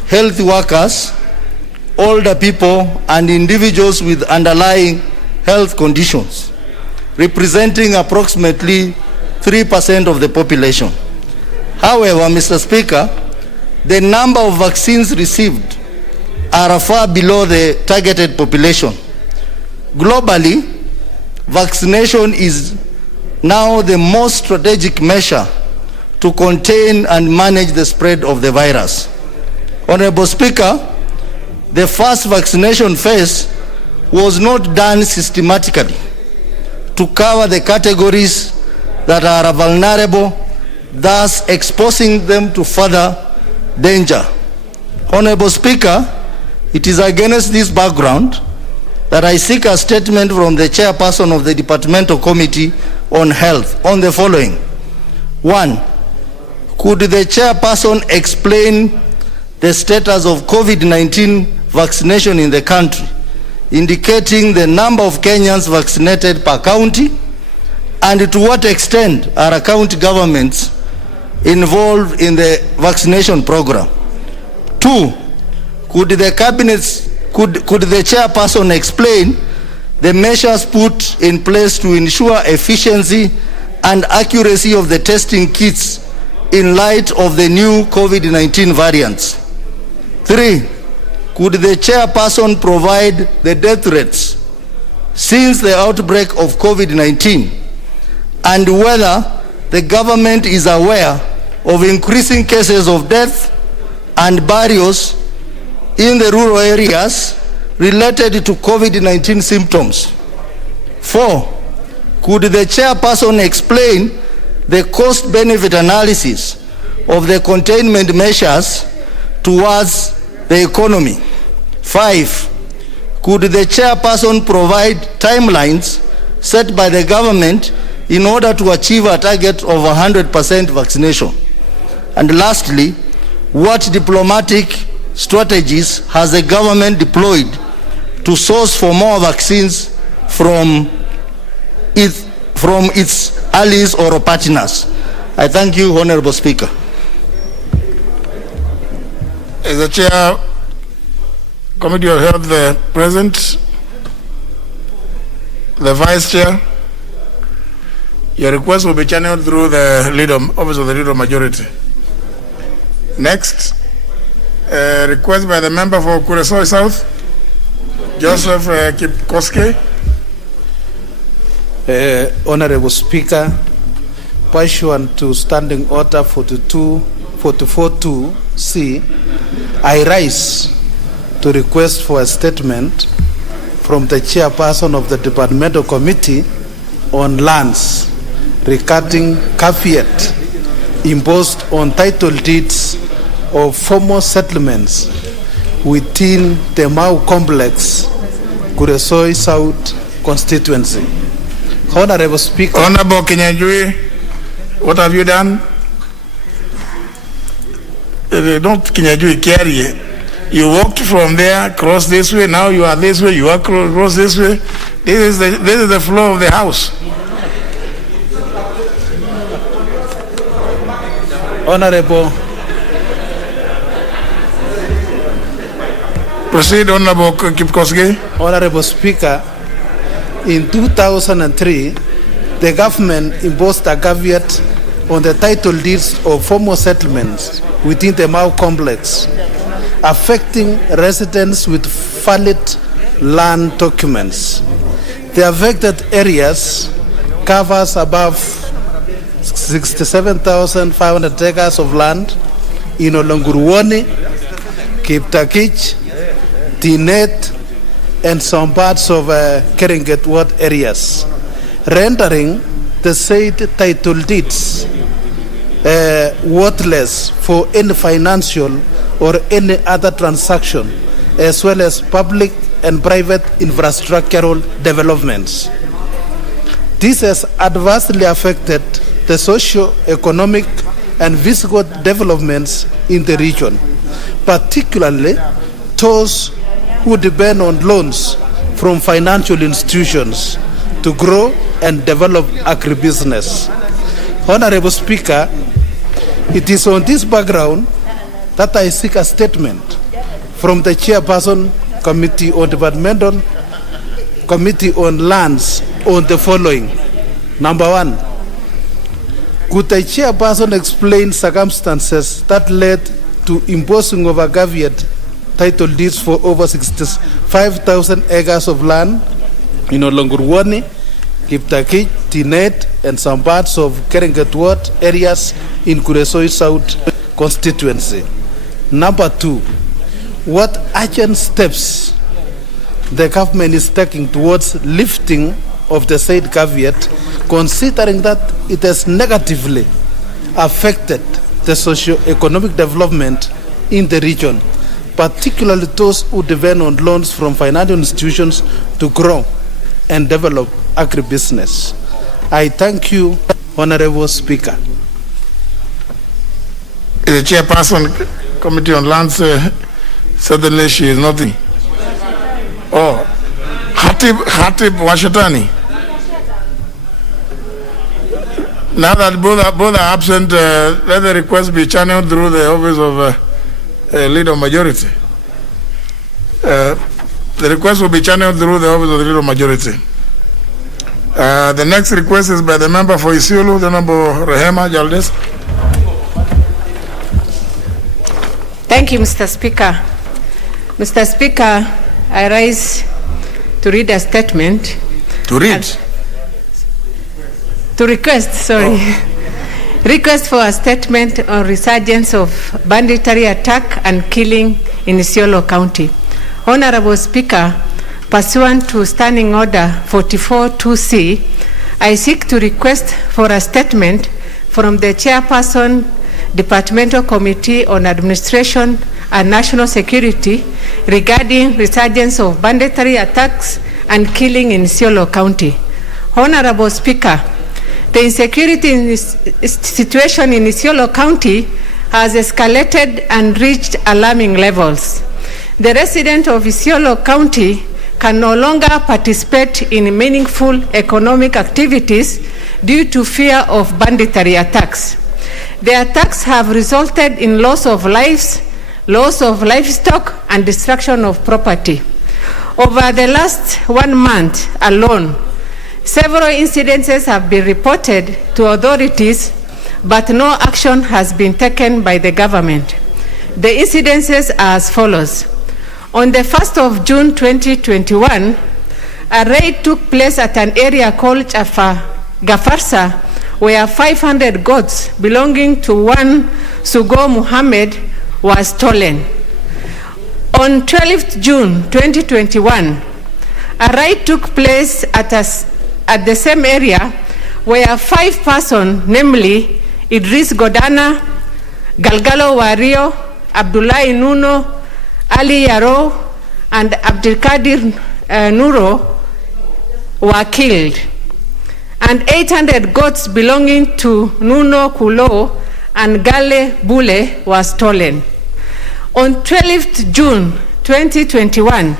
health workers, older people, and individuals with underlying health conditions, representing approximately 3% of the population. However, Mr. Speaker, the number of vaccines received are far below the targeted population. Globally, vaccination is now the most strategic measure to contain and manage the spread of the virus. Honorable Speaker, the first vaccination phase was not done systematically to cover the categories that are vulnerable, thus exposing them to further danger. Honorable Speaker, it is against this background that I seek a statement from the Chairperson of the Departmental Committee on Health on the following. 1. Could the Chairperson explain the status of COVID-19 vaccination in the country, indicating the number of Kenyans vaccinated per county, and to what extent are county governments involved in the vaccination program? 2. Could the Chairperson explain the measures put in place to ensure efficiency and accuracy of the testing kits in light of the new COVID-19 variants? 3. Could the Chairperson provide the death rates since the outbreak of COVID-19, and whether the government is aware of increasing cases of death and burials in the rural areas related to COVID-19 symptoms? 4. Could the chairperson explain the cost-benefit analysis of the containment measures towards the economy? 5, could the chairperson provide timelines set by the government in order to achieve a target of 100% vaccination? And lastly, what diplomatic strategies has the government deployed to source for more vaccines from its allies or partners? I thank you, Honorable Speaker. Is the chair Committee of Health present? The Vice Chair? Your request will be channeled through the Office of the Leader Majority. Next, request by the member for Kuresoi South, Joseph Kipkoske. Honorable Speaker, pursuant to Standing Order 44.2c, I rise to request for a statement from the chairperson of the Departmental Committee on Lands regarding caveat imposed on title deeds of former settlements within the Mau Complex, Kuresoi South constituency. Honorable Speaker. Honorable Kinyanjui, what have you done? Don't Kinyanjui carry. You walked from there, cross this way, now you are this way, you are cross this way. This is the floor of the House. Honorable. Proceed, Honorable Kipkoske. Honorable Speaker, in 2003, the government imposed a caveat on the title deeds of former settlements within the Mau Complex, affecting residents with valid land documents. The affected areas covers above 67,500 acres of land in Olonguruwoni, Kiptakich, Tinet, and some parts of Keringet ward areas, rendering the said title deeds worthless for any financial or any other transaction, as well as public and private infrastructural developments. This has adversely affected the socio-economic and physical developments in the region, particularly those who depend on loans from financial institutions to grow and develop agribusiness. Honorable Speaker, it is on this background that I seek a statement from the Chairperson Committee on Departmental Committee on Lands on the following. Number 1, could the Chairperson explain circumstances that led to imposing of a caveat title deeds for over 65,000 acres of land in Olonguruwoni, Kiptakich, Tinet, and some parts of Keringet ward areas in Kuresoi South constituency? Number 2, what urgent steps the government is taking towards lifting of the said caveat, considering that it has negatively affected the socio-economic development in the region, particularly those who depend on loans from financial institutions to grow and develop agribusiness. I thank you, Honorable Speaker. The Chairperson, Committee on Lands, suddenly she is nothing. Oh, Hatib Washatani. Now that both are absent, let the request be channeled through the Office of Leader Majority. The request will be channeled through the Office of the Leader Majority. The next request is by the member for Isiolo, the Honorable Rehema Jaldes. Thank you, Mr. Speaker. Mr. Speaker, I rise to read a statement. To read? To request, sorry. Oh. Request for a statement on resurgence of banditry attack and killing in Isiolo County. Honorable Speaker, pursuant to Standing Order 44.2c, I seek to request for a statement from the Chairperson, Departmental Committee on Administration and National Security regarding resurgence of banditry attacks and killing in Isiolo County. Honorable Speaker, the insecurity situation in Isiolo County has escalated and reached alarming levels. The residents of Isiolo County can no longer participate in meaningful economic activities due to fear of banditry attacks. The attacks have resulted in loss of lives, loss of livestock, and destruction of property. Over the last 1 month alone, several incidences have been reported to authorities, but no action has been taken by the government. The incidences are as follows. On the 1st of June 2021, a raid took place at an area called Gafarsa, where 500 goats belonging to one Sugo Muhammad was stolen. On 12th June 2021, a raid took place at the same area where 5 persons, namely Idris Godana, Galgalo Wario, Abdullahi Nuno, Ali Yaro, and Abdelkadir Nuro were killed, and 800 goats belonging to Nuno Kulo and Gale Bule were stolen. On 12th June 2021,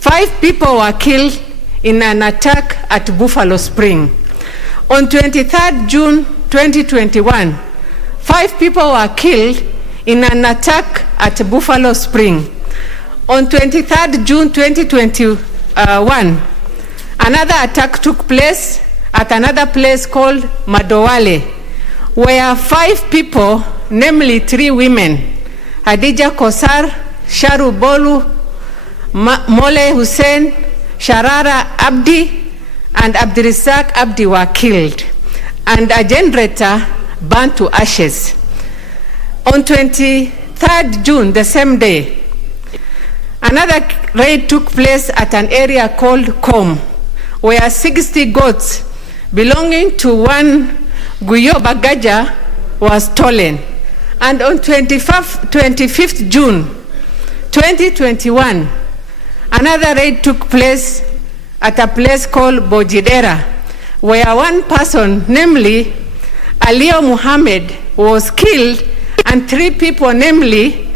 5 people were killed in an attack at Buffalo Spring. On 23rd June 2021, 5 people were killed in an attack at Buffalo Spring. On 23rd June 2021, another attack took place at another place called Madowale, where 5 people, namely 3 women, Hadija Kosar, Sharu Bolu, Mole Hussein, Sharara Abdi, and Abdirizak Abdi were killed, and a generator burned to ashes. On 23rd June, the same day, another raid took place at an area called Kom, where 60 goats belonging to one Guyo Bagaja was stolen. And on 25th June 2021, another raid took place at a place called Bojidera, where one person, namely Alio Muhammad, was killed, and 3 people, namely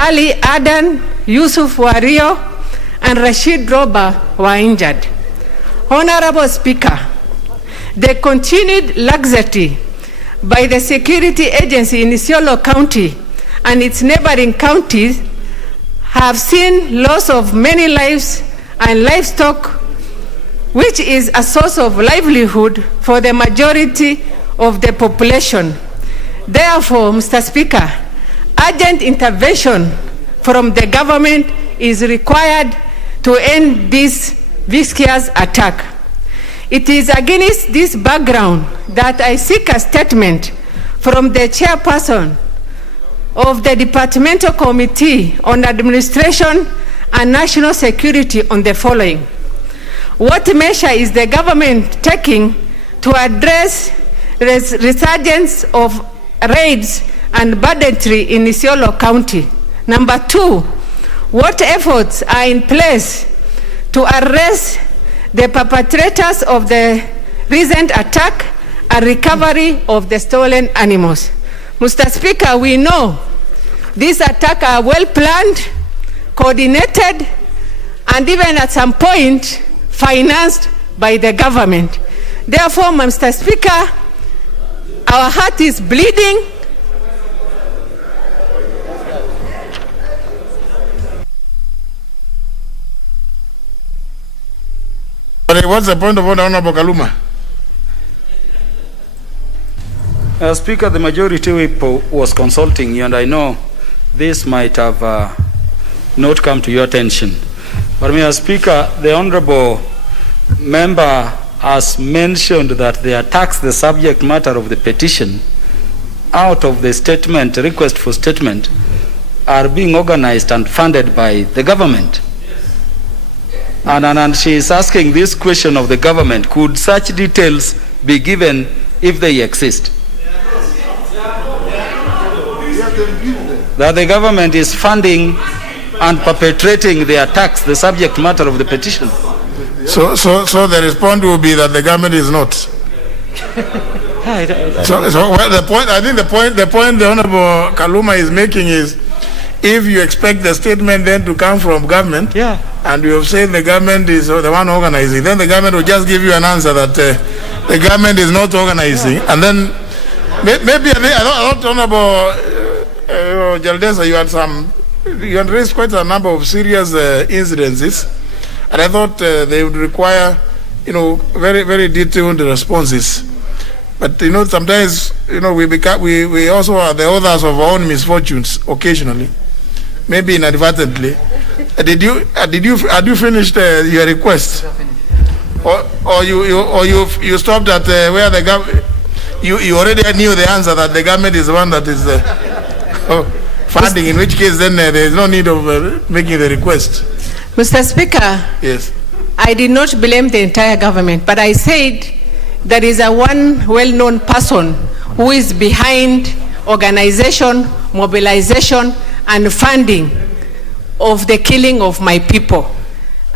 Ali Adan, Yusuf Wario, and Rashid Roba, were injured. Honorable Speaker, the continued laxity by the security agency in Isiolo County and its neighboring counties have seen loss of many lives and livestock, which is a source of livelihood for the majority of the population. Therefore, Mr. Speaker, urgent intervention from the government is required to end this vicious attack. It is against this background that I seek a statement from the chairperson of the Departmental Committee on Administration and National Security on the following. What measure is the government taking to address resurgence of raids and banditry in Isiolo County? Number 2, what efforts are in place to arrest the perpetrators of the recent attack and recovery of the stolen animals? Mr. Speaker, we know these attacks are well planned, coordinated, and even at some point financed by the government. Therefore, Mr. Speaker, our heart is bleeding. What's the point of order, Honorable Kaluma? Speaker, the majority whip was consulting you, and I know this might have not come to your attention. But Mr. Speaker, the Honorable Member has mentioned that the attacks, the subject matter of the petition, out of the statement, request for statement, are being organized and funded by the government. And she is asking this question of the government: could such details be given if they exist? That the government is funding and perpetrating the attacks, the subject matter of the petition. So the response will be that the government is not. Well, the point, I think the point the Honorable Kaluma is making is, if you expect the statement then to come from government, and you have said the government is the one organizing, then the government will just give you an answer that the government is not organizing, and then maybe I don't Honorable Jaldesa, you had raised quite a number of serious incidences, and I thought they would require, very, very detailed responses. But sometimes we also are the authors of our own misfortunes occasionally, maybe inadvertently. Had you finished your request, or you stopped at where the government? You already knew the answer that the government is the one that is funding. In which case, then there is no need of making the request. Mr. Speaker. Yes. I did not blame the entire government, but I said there is one well-known person who is behind organization, mobilization, and funding of the killing of my people.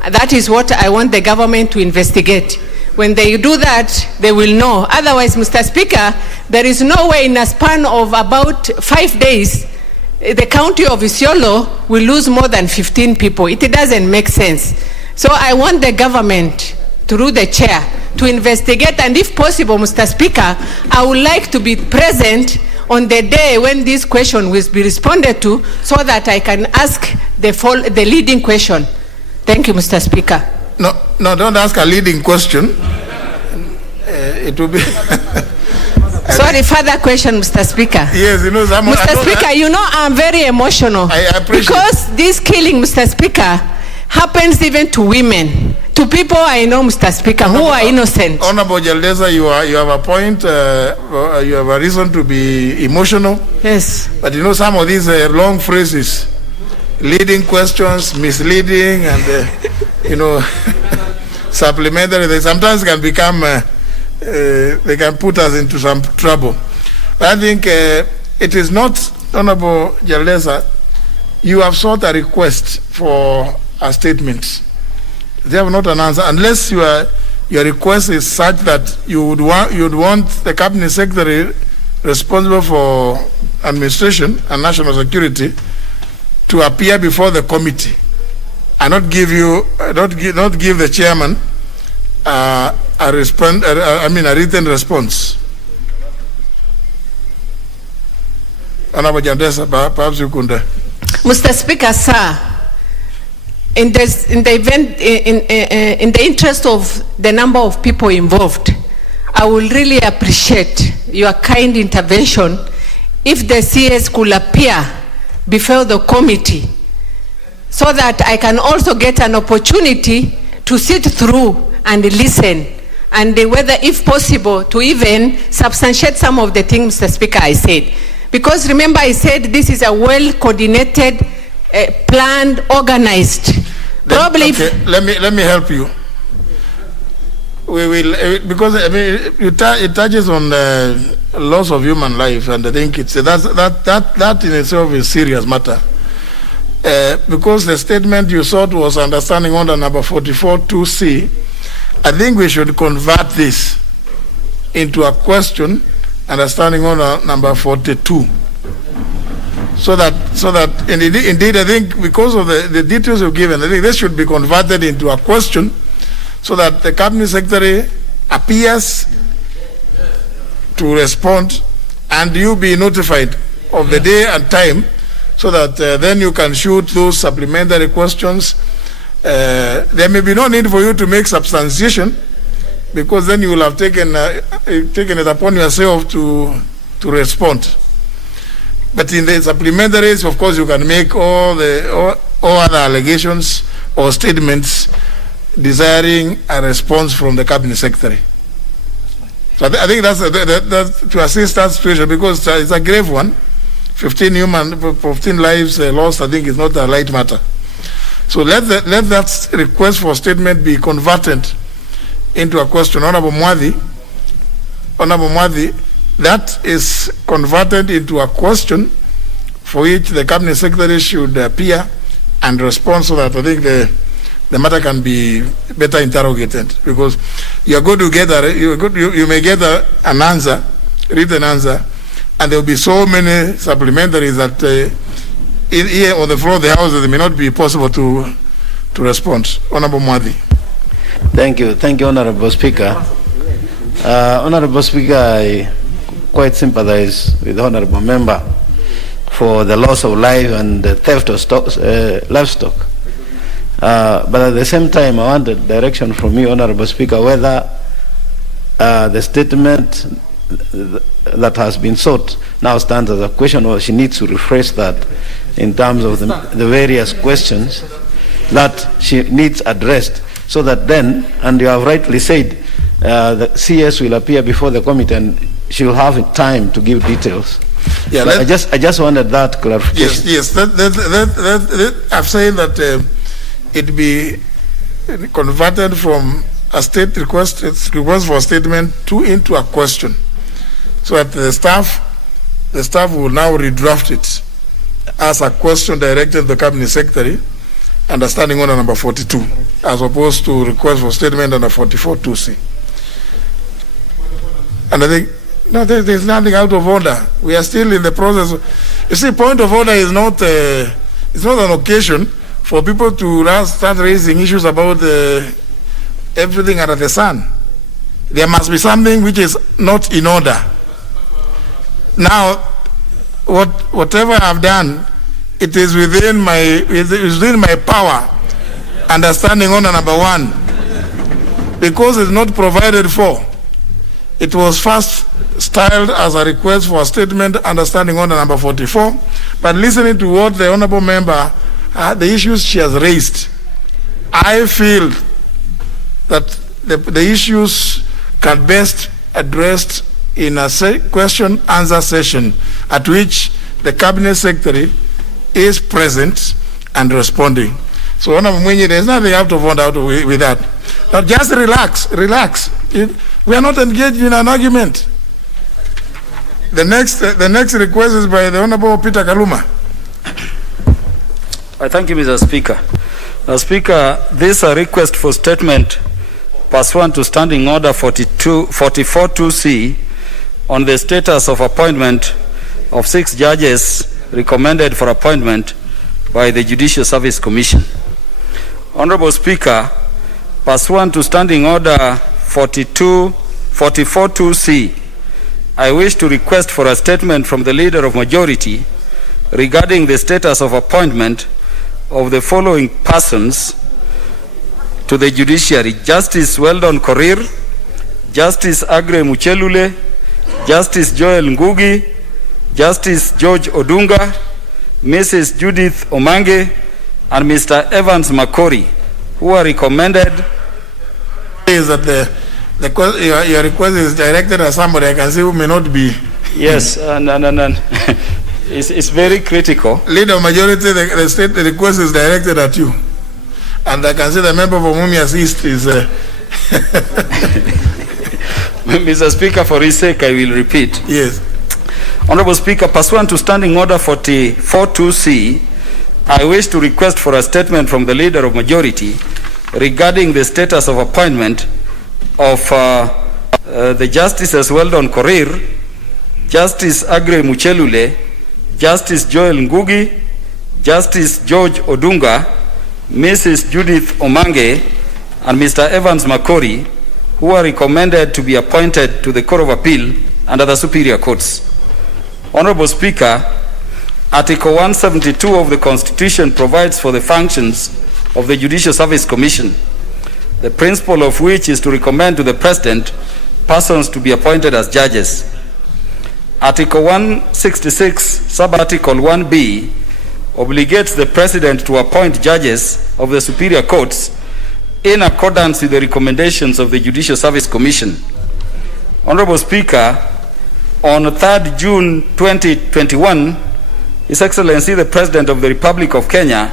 That is what I want the government to investigate. When they do that, they will know. Otherwise, Mr. Speaker, there is no way in a span of about 5 days, the county of Isiolo will lose more than 15 people. It doesn't make sense. So I want the government, through the chair, to investigate, and if possible, Mr. Speaker, I would like to be present on the day when this question will be responded to, so that I can ask the leading question. Thank you, Mr. Speaker. No, don't ask a leading question. It will be... Sorry, further question, Mr. Speaker. Yes, Mr. Speaker, I'm very emotional. I appreciate. Because this killing, Mr. Speaker, happens even to women, to people I know, Mr. Speaker, who are innocent. Honorable Jaldesa, you have a point, you have a reason to be emotional. Yes. But some of these long phrases, leading questions, misleading, and supplementary, they sometimes can become, they can put us into some trouble. But I think it is not, Honorable Jaldesa, you have sought a request for a statement. They have not an answer unless your request is such that you would want the cabinet secretary responsible for administration and national security to appear before the committee and not give the chairman a written response. Honorable Jaldesa, perhaps you could. Mr. Speaker, sir, in the interest of the number of people involved, I will really appreciate your kind intervention if the CS could appear before the committee, so that I can also get an opportunity to sit through and listen, and whether, if possible, to even substantiate some of the things, Mr. Speaker, I said. Because remember, I said this is a well-coordinated, planned, organized. Probably. Okay, let me help you. We will, because it touches on loss of human life, and I think that in itself is a serious matter. Because the statement you sought was understanding under number 44(2)(c), I think we should convert this into a question, understanding order number 42. So that indeed I think because of the details you've given, I think this should be converted into a question, so that the cabinet secretary appears to respond and you be notified of the day and time, so that then you can shoot those supplementary questions. There may be no need for you to make substantiation, because then you will have taken it upon yourself to respond. But in the supplementaries, of course, you can make all other allegations or statements desiring a response from the cabinet secretary. So I think that's to assist that situation, because it's a grave one. 15 lives lost, I think, is not a light matter. So let that request for statement be converted into a question. Honorable Mwadhi, that is converted into a question for which the Cabinet Secretary should appear and respond, so that I think the matter can be better interrogated, because you are going to get you may get an answer, written answer, and there will be so many supplementaries that here on the floor of the House it may not be possible to respond. Honorable Mwadhi. Thank you, Honorable Speaker. Honorable Speaker, I quite sympathize with the Honorable Member for the loss of life and the theft of livestock. But at the same time, I wanted direction from you, Honorable Speaker, whether the statement that has been sought now stands as a question, or she needs to rephrase that in terms of the various questions that she needs addressed, so that then, and you have rightly said, the CS will appear before the committee and she will have time to give details. Yeah, so I just wanted that clarification. Yes. I'm saying that it be converted from a state request for statement into a question, so that the staff will now redraft it as a question directed to the Cabinet Secretary, understanding order number 42, as opposed to request for statement under 44(2)(c). And I think there's nothing out of order. We are still in the process. You see, point of order is not it's not an occasion for people to start raising issues about everything under the sun. There must be something which is not in order. Now, whatever I've done, it is within my power, understanding order number 1, because it's not provided for. It was first styled as a request for a statement, understanding order number 44, but listening to what the honorable member, the issues she has raised, I feel that the issues can best addressed in a question-answer session at which the Cabinet Secretary is present and responding. So, Honorable Mwenye, there's nothing out of order with that. Now, just relax. We are not engaged in an argument. The next request is by the Honorable Peter Kaluma. I thank you, Mr. Speaker. Speaker, this is a request for statement pursuant to Standing Order 44(2)(c) on the status of appointment of 6 judges recommended for appointment by the Judicial Service Commission. Honorable Speaker, pursuant to Standing Order 44(2)(c), I wish to request for a statement from the Leader of Majority regarding the status of appointment of the following persons to the judiciary: Justice Weldon Korir, Justice Agre Muchelule, Justice Joel Ngugi, Justice George Odunga, Mrs. Judith Omange, and Mr. Evans Makori, who are recommended. Is that your request is directed at somebody I can see who may not be. Yes, it's very critical. Leader of Majority, the request is directed at you. And I can see the member for whom you assist is... Mr. Speaker, for his sake, I will repeat. Yes. Honorable Speaker, pursuant to Standing Order 44(2)(c), I wish to request for a statement from the Leader of Majority regarding the status of appointment of the Justices Weldon Korir, Justice Agre Muchelule, Justice Joel Ngugi, Justice George Odunga, Mrs. Judith Omange, and Mr. Evans Makori, who are recommended to be appointed to the Court of Appeal under the Superior Courts. Honorable Speaker, Article 172 of the Constitution provides for the functions of the Judicial Service Commission, the principle of which is to recommend to the President persons to be appointed as judges. Article 166, sub-article 1B, obligates the President to appoint judges of the Superior Courts in accordance with the recommendations of the Judicial Service Commission. Honorable Speaker, on 3rd June 2021, His Excellency the President of the Republic of Kenya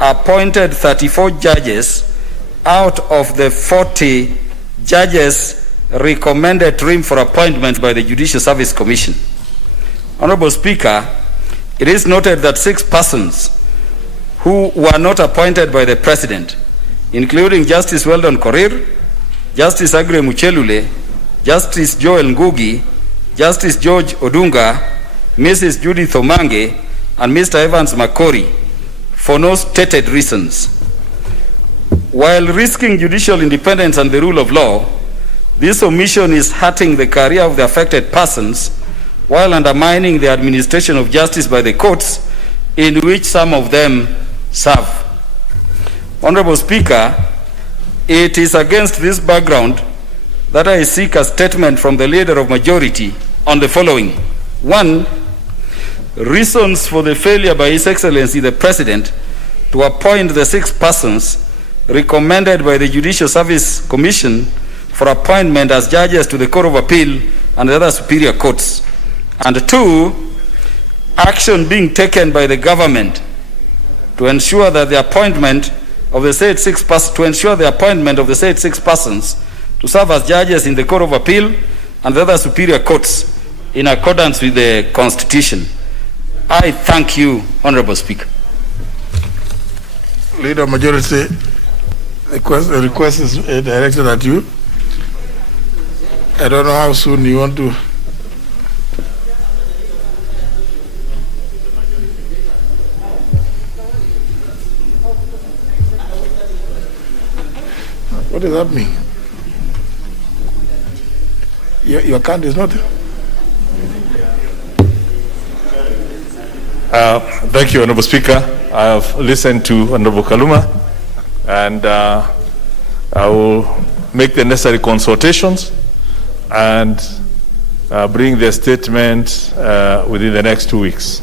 appointed 34 judges out of the 40 judges recommended to him for appointment by the Judicial Service Commission. Honorable Speaker, it is noted that 6 persons who were not appointed by the President, including Justice Weldon Korir, Justice Aggrey Muchelule, Justice Joel Ngugi, Justice George Odunga, Mrs. Judith Omange, and Mr. Evans Makori, for no stated reasons. While risking judicial independence and the rule of law, this omission is hurting the career of the affected persons while undermining the administration of justice by the courts in which some of them serve. Honorable Speaker, it is against this background that I seek a statement from the Leader of Majority on the following. 1, reasons for the failure by His Excellency the President to appoint the 6 persons recommended by the Judicial Service Commission for appointment as judges to the Court of Appeal and the other superior courts. And 2, action being taken by the government to ensure that the appointment of the said 6 persons, to serve as judges in the Court of Appeal and the other superior courts in accordance with the Constitution. I thank you, Honorable Speaker. Leader of Majority, the request is directed at you. I don't know how soon you want to. What does that mean? Your card is not. Thank you, Honorable Speaker. I have listened to Honorable Kaluma, and I will make the necessary consultations and bring the statement within the next 2 weeks.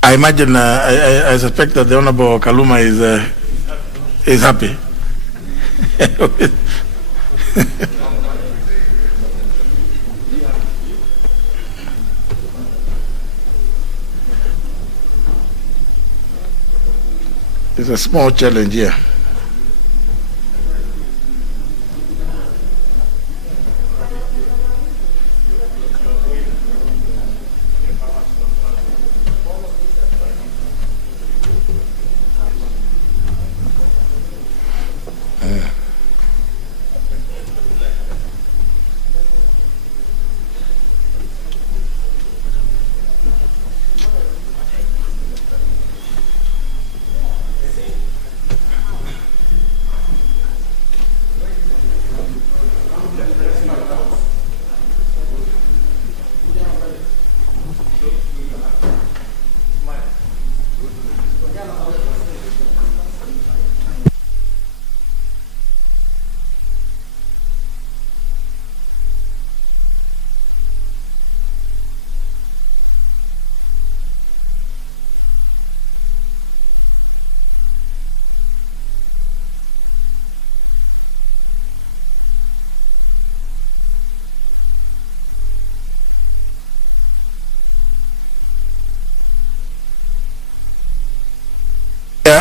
I imagine, I suspect that the Honorable Kaluma is happy. It's a small challenge here.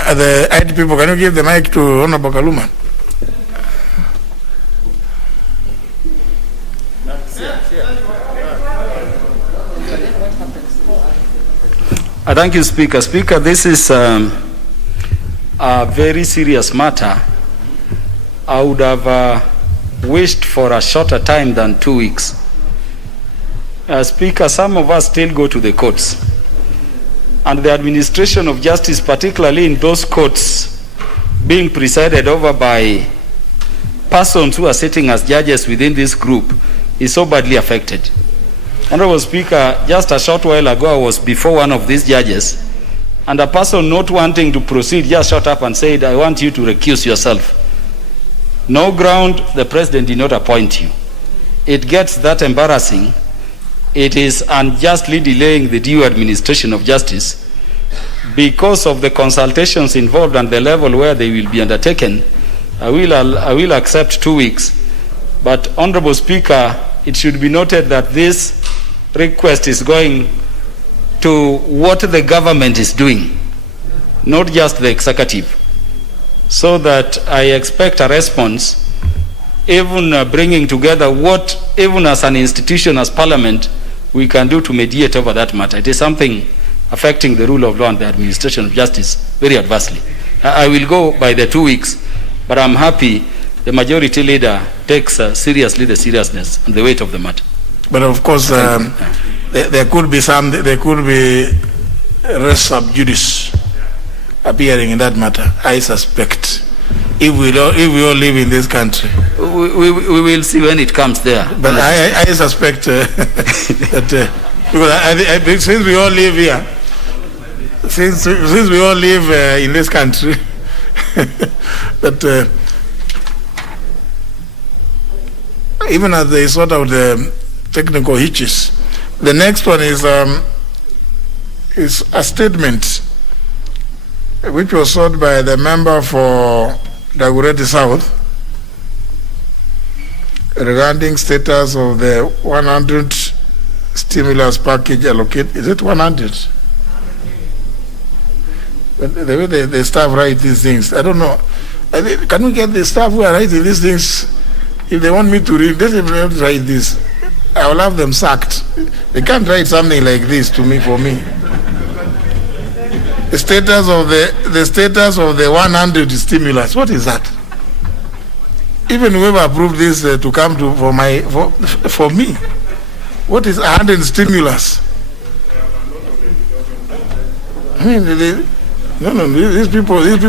The IT people, can you give the mic to Honorable Kaluma? Thank you, Speaker. Speaker, this is a very serious matter. I would have wished for a shorter time than 2 weeks. Speaker, some of us still go to the courts. And the administration of justice, particularly in those courts being presided over by persons who are sitting as judges within this group, is so badly affected. Honorable Speaker, just a short while ago I was before one of these judges and a person not wanting to proceed just shut up and said, I want you to recuse yourself. No ground, the president did not appoint you. It gets that embarrassing. It is unjustly delaying the due administration of justice. Because of the consultations involved and the level where they will be undertaken, I will accept 2 weeks. But, Honorable Speaker, it should be noted that this request is going to what the government is doing, not just the executive. So that I expect a response, even bringing together what, even as an institution, as Parliament, we can do to mediate over that matter. It is something affecting the rule of law and the administration of justice very adversely. I will go by the 2 weeks, but I'm happy the majority leader takes seriously the seriousness and the weight of the matter. But of course, there could be res sub judice appearing in that matter, I suspect, if we all live in this country. We will see when it comes there. But I suspect that because since we all live here, since we all live in this country, that even as they sort out the technical hitches, the next one is a statement which was sought by the member for Dagoretti South regarding status of the 100 stimulus package allocated. Is it 100? But the way the staff write these things, I don't know. Can we get the staff who are writing these things? If they want me to read, they don't write this. I will have them sacked. They can't write something like this to me for me. The status of the 100 stimulus. What is that? Even whoever approved this to come to for me. What is 100 stimulus? I mean, these people in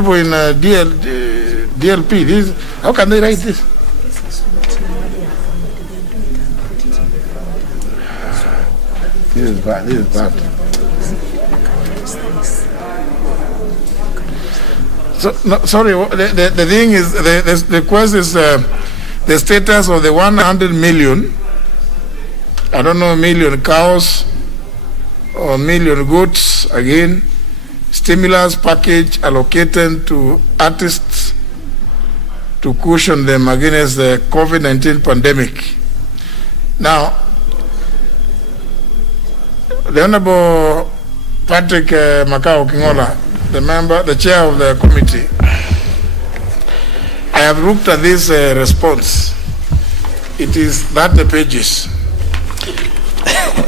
DLP. How can they write this? This is bad. So, no, sorry, the thing is, the request is the status of the 100 million, I don't know, million cows or million goats, again, stimulus package allocated to artists to cushion them against the COVID-19 pandemic. Now, the Honorable Patrick Makao Kingola, the chair of the committee, I have looked at this response. It is 30 pages.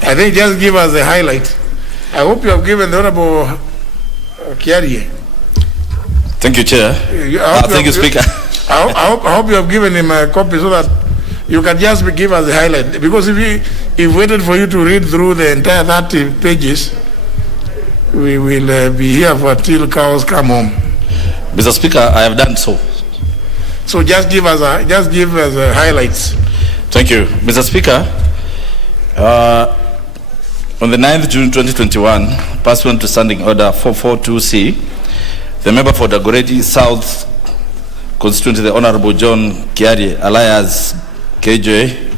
I think just give us a highlight. I hope you have given the Honorable Kiarie. Thank you, Chair. Thank you, Speaker. I hope you have given him a copy so that you can just give us the highlight. Because if we waited for you to read through the entire 30 pages, we will be here for till cows come home. Mr. Speaker, I have done so. So just give us highlights. Thank you, Mr. Speaker. On the 9th June 2021, pursuant to Standing Order 442C, the member for Dagoretti South constituency, the Honorable John Kiarie, alias KJ,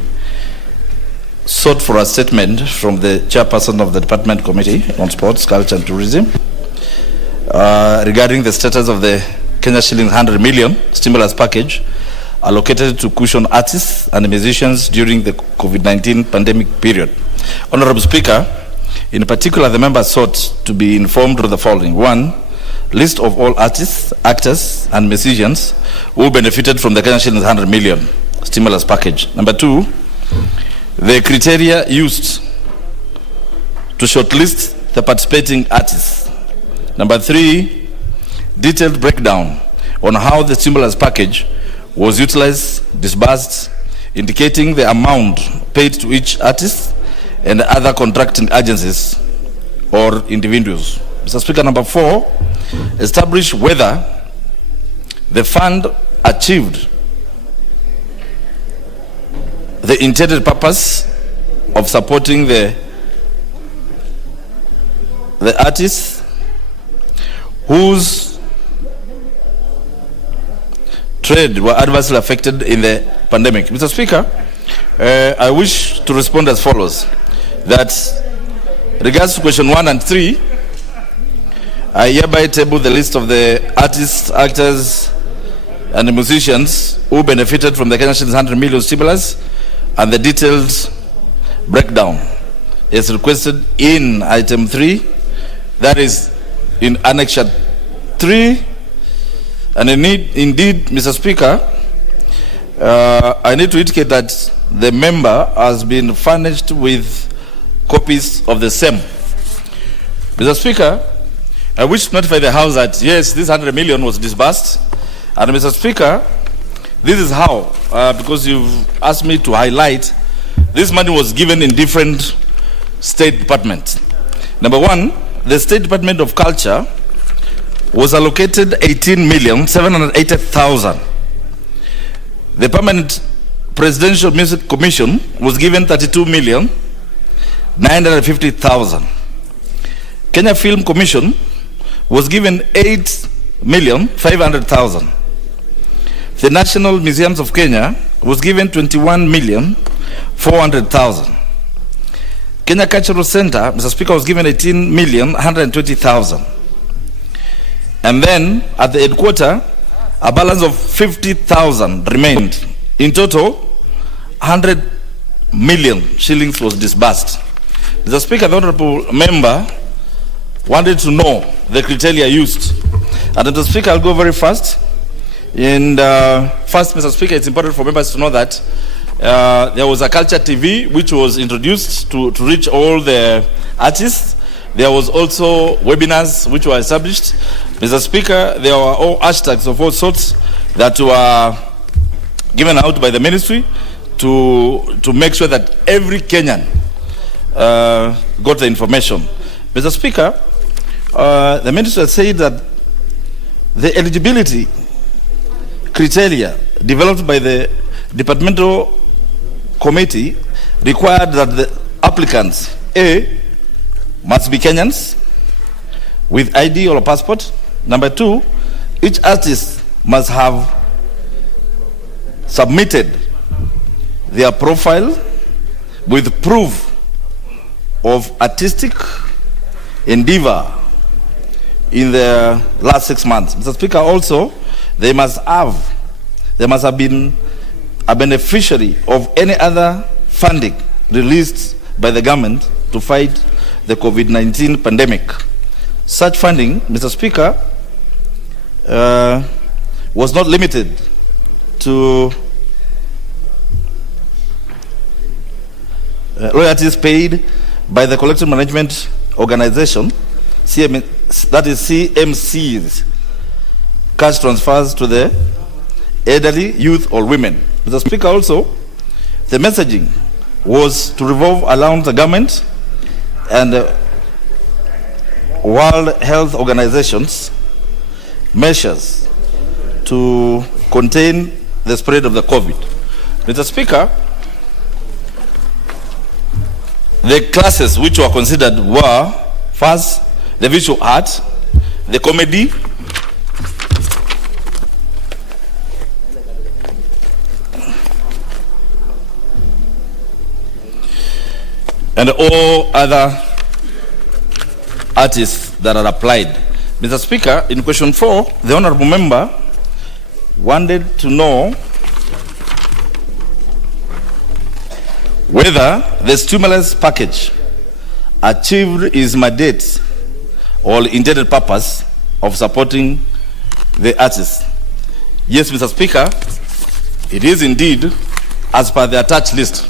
sought for a statement from the chairperson of the Department Committee on Sports, Culture and Tourism regarding the status of the Kenya shillings 100 million stimulus package allocated to cushion artists and musicians during the COVID-19 pandemic period. Honorable Speaker, in particular, the members sought to be informed of the following. 1, list of all artists, actors, and musicians who benefited from the Kenya shillings 100 million stimulus package. Number 2, the criteria used to shortlist the participating artists. Number 3, detailed breakdown on how the stimulus package was utilized, disbursed, indicating the amount paid to each artist and other contracting agencies or individuals. Mr. Speaker, number 4, establish whether the fund achieved the intended purpose of supporting the artists whose trade were adversely affected in the pandemic. Mr. Speaker, I wish to respond as follows. That regards to question 1 and 3, I hereby table the list of the artists, actors, and the musicians who benefited from the Kenya shillings 100 million stimulus, and the detailed breakdown is requested in item 3, that is in annexure 3. And indeed, Mr. Speaker, I need to indicate that the member has been furnished with copies of the same. Mr. Speaker, I wish to notify the House that yes, this 100 million was disbursed. And Mr. Speaker, this is how, because you've asked me to highlight, this money was given in different state departments. Number 1, the State Department of Culture was allocated 18,780,000. The Permanent Presidential Music Commission was given 32,950,000. Kenya Film Commission was given 8,500,000. The National Museums of Kenya was given 21,400,000. Kenya Cultural Center, Mr. Speaker, was given 18,120,000. And then at the headquarters, a balance of 50,000 remained. In total, 100 million shillings was disbursed. Mr. Speaker, the honorable member wanted to know the criteria used. And Mr. Speaker, I'll go very fast. And first, Mr. Speaker, it's important for members to know that there was a culture TV which was introduced to reach all the artists. There was also webinars which were established. Mr. Speaker, there were all hashtags of all sorts that were given out by the ministry to make sure that every Kenyan got the information. Mr. Speaker, the minister said that the eligibility criteria developed by the departmental committee required that the applicants, A, must be Kenyans with ID or a passport. Number 2, each artist must have submitted their profile with proof of artistic endeavor in the last 6 months. Mr. Speaker, also, they must have been a beneficiary of any other funding released by the government to fight the COVID-19 pandemic. Such funding, Mr. Speaker, was not limited to royalties paid by the Collective Management Organization, that is CMCs, cash transfers to the elderly, youth, or women. Mr. Speaker, also, the messaging was to revolve around the government and World Health Organization's measures to contain the spread of the COVID. Mr. Speaker, the classes which were considered were, first, the visual art, the comedy, and all other artists that are applied. Mr. Speaker, in question 4, the honorable member wanted to know whether the stimulus package achieved its mandate or intended purpose of supporting the artists. Yes, Mr. Speaker, it is indeed as per the attached list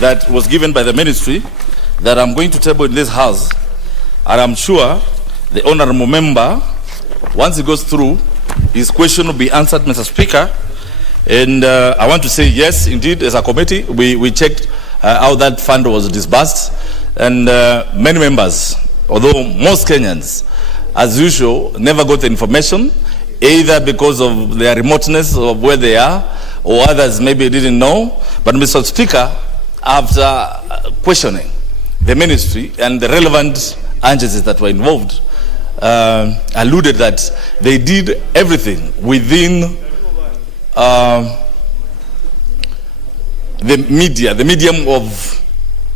that was given by the ministry that I'm going to table in this house, and I'm sure the honorable member, once he goes through, his question will be answered, Mr. Speaker. And I want to say, yes, indeed, as a committee, we checked how that fund was disbursed, and many members, although most Kenyans, as usual, never got the information, either because of their remoteness of where they are, or others maybe didn't know. But Mr. Speaker, after questioning the ministry and the relevant agencies that were involved, alluded that they did everything within the medium of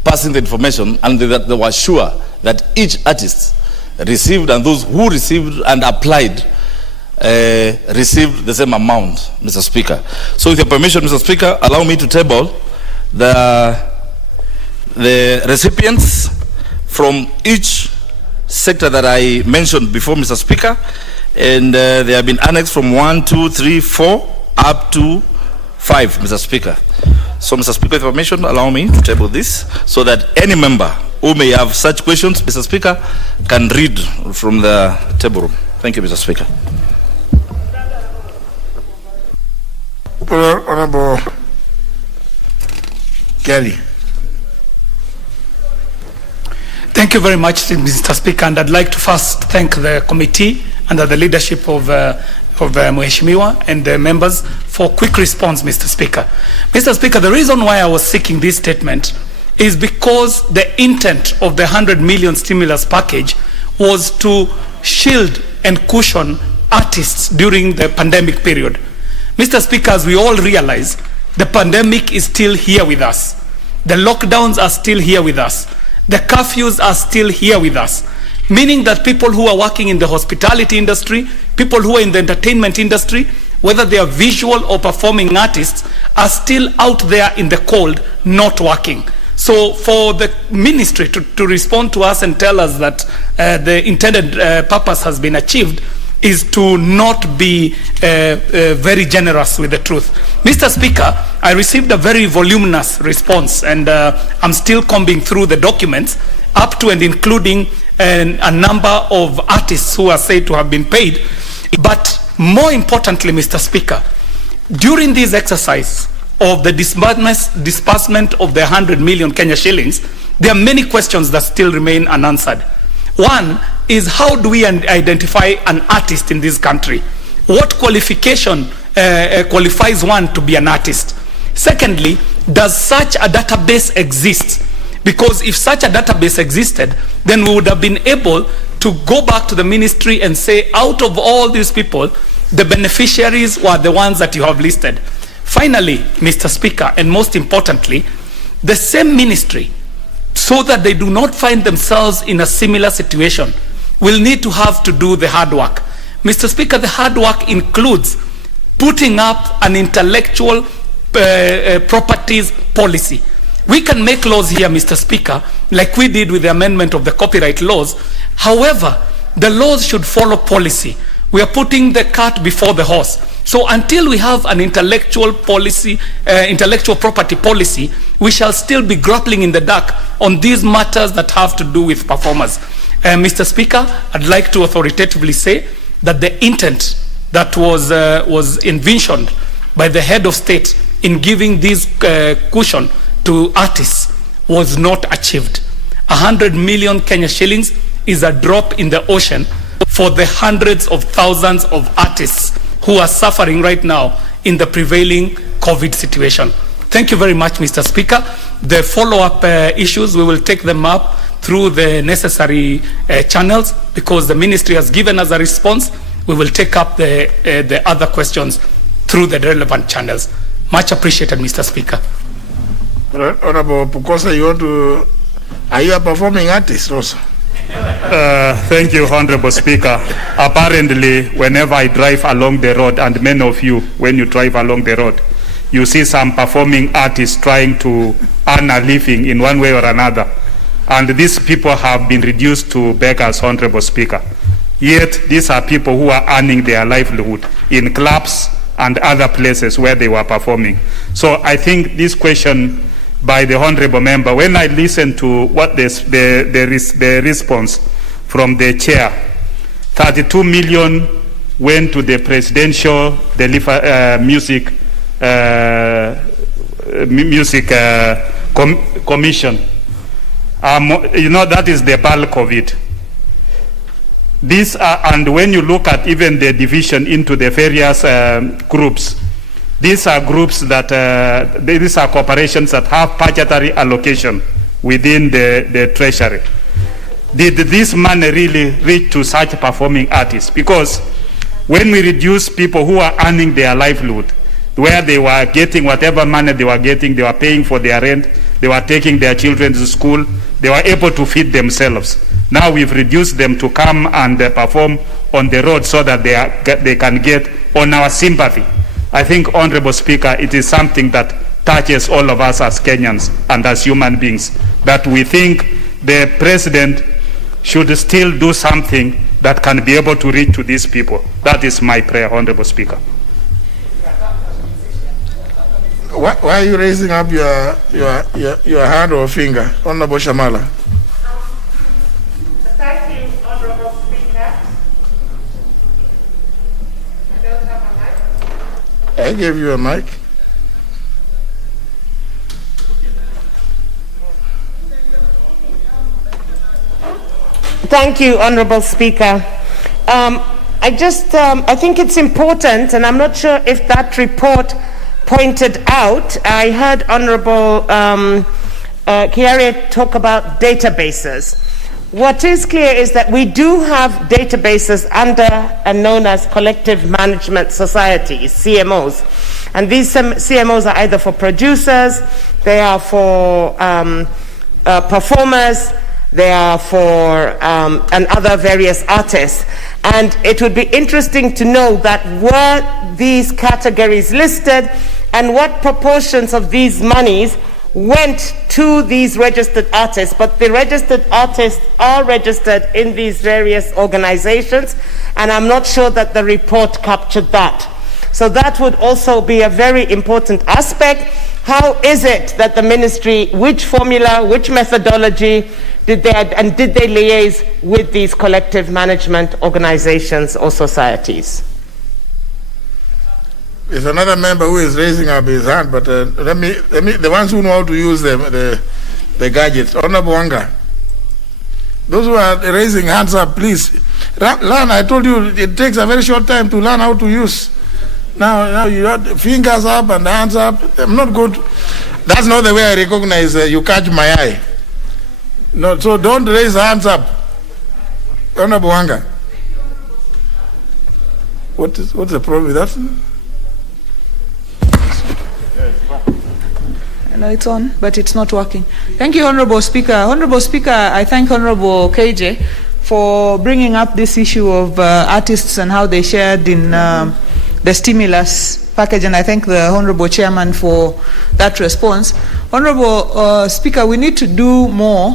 passing the information, and that they were sure that each artist received, and those who received and applied received the same amount, Mr. Speaker. So with your permission, Mr. Speaker, allow me to table the recipients from each sector that I mentioned before, Mr. Speaker, and they have been annexed from 1, 2, 3, 4 up to 5, Mr. Speaker. So, Mr. Speaker, with permission, allow me to table this so that any member who may have such questions, Mr. Speaker, can read from the table room. Thank you, Mr. Speaker. Honorable Kelly. Thank you very much, Mr. Speaker, and I'd like to first thank the committee under the leadership of Mheshimiwa and the members for quick response, Mr. Speaker. Mr. Speaker, the reason why I was seeking this statement is because the intent of the 100 million stimulus package was to shield and cushion artists during the pandemic period. Mr. Speaker, as we all realize, the pandemic is still here with us. The lockdowns are still here with us. The curfews are still here with us, meaning that people who are working in the hospitality industry, people who are in the entertainment industry, whether they are visual or performing artists, are still out there in the cold, not working. So for the ministry to respond to us and tell us that the intended purpose has been achieved is to not be very generous with the truth. Mr. Speaker, I received a very voluminous response, and I'm still combing through the documents up to and including a number of artists who are said to have been paid. But more importantly, Mr. Speaker, during this exercise of the disbursement of the 100 million Kenya shillings, there are many questions that still remain unanswered. One is, how do we identify an artist in this country? What qualification qualifies one to be an artist? Secondly, does such a database exist? Because if such a database existed, then we would have been able to go back to the ministry and say, out of all these people, the beneficiaries were the ones that you have listed. Finally, Mr. Speaker, and most importantly, the same ministry, so that they do not find themselves in a similar situation, will need to have to do the hard work. Mr. Speaker, the hard work includes putting up an intellectual properties policy. We can make laws here, Mr. Speaker, like we did with the amendment of the copyright laws. However, the laws should follow policy. We are putting the cart before the horse. So until we have an intellectual property policy, we shall still be grappling in the dark on these matters that have to do with performers. Mr. Speaker, I'd like to authoritatively say that the intent that was envisioned by the head of state in giving this cushion to artists was not achieved. 100 million Kenya shillings is a drop in the ocean for the hundreds of thousands of artists who are suffering right now in the prevailing COVID situation. Thank you very much, Mr. Speaker. The follow-up issues, we will take them up through the necessary channels, because the ministry has given us a response. We will take up the other questions through the relevant channels. Much appreciated, Mr. Speaker. Honorable Pukosa, are you a performing artist also? Thank you, Honorable Speaker. Apparently, whenever I drive along the road, and many of you, when you drive along the road, you see some performing artists trying to earn a living in one way or another. And these people have been reduced to beggars, Honorable Speaker. Yet, these are people who are earning their livelihood in clubs and other places where they were performing. So I think this question by the Honorable Member, when I listen to what the response from the chair, 32 million went to the Presidential Music Commission. That is the bulk of it. These are, and when you look at even the division into the various groups, these are groups that, these are corporations that have budgetary allocation within the treasury. did this money really reach to such performing artists? Because when we reduce people who are earning their livelihood, where they were getting whatever money they were getting, they were paying for their rent, they were taking their children to school, they were able to feed themselves. Now we've reduced them to come and perform on the road so that they can get on our sympathy. I think, Honorable Speaker, it is something that touches all of us as Kenyans and as human beings, that we think the President should still do something that can be able to reach to these people. That is my prayer, Honorable Speaker. Why are you raising up your hand or finger, Honorable Shamala? Thank you, Honorable Speaker. I don't have a mic. I gave you a mic. Thank you, Honorable Speaker. I think it's important, and I'm not sure if that report pointed out. I heard Honorable Kiari talk about databases. What is clear is that we do have databases under and known as collective management societies, CMOs. And these CMOs are either for producers, they are for performers, they are for and other various artists. And it would be interesting to know that were these categories listed and what proportions of these monies went to these registered artists. But the registered artists are registered in these various organizations, and I'm not sure that the report captured that. So that would also be a very important aspect. How is it that the ministry, which formula, which methodology did they liaise with these collective management organizations or societies? There's another member who is raising up his hand, but let me, the ones who know how to use the gadgets. Honorable Wanga. Those who are raising hands up, please. Learn, I told you, it takes a very short time to learn how to use. Now you got fingers up and hands up. I'm not good. That's not the way I recognize you catch my eye. No, so don't raise hands up. Honorable Wanga. What's the problem with that? No, it's on, but it's not working. Thank you, Honorable Speaker. Honorable Speaker, I thank Honorable KJ for bringing up this issue of artists and how they shared in the stimulus package, and I thank the Honorable Chairman for that response. Honorable Speaker, we need to do more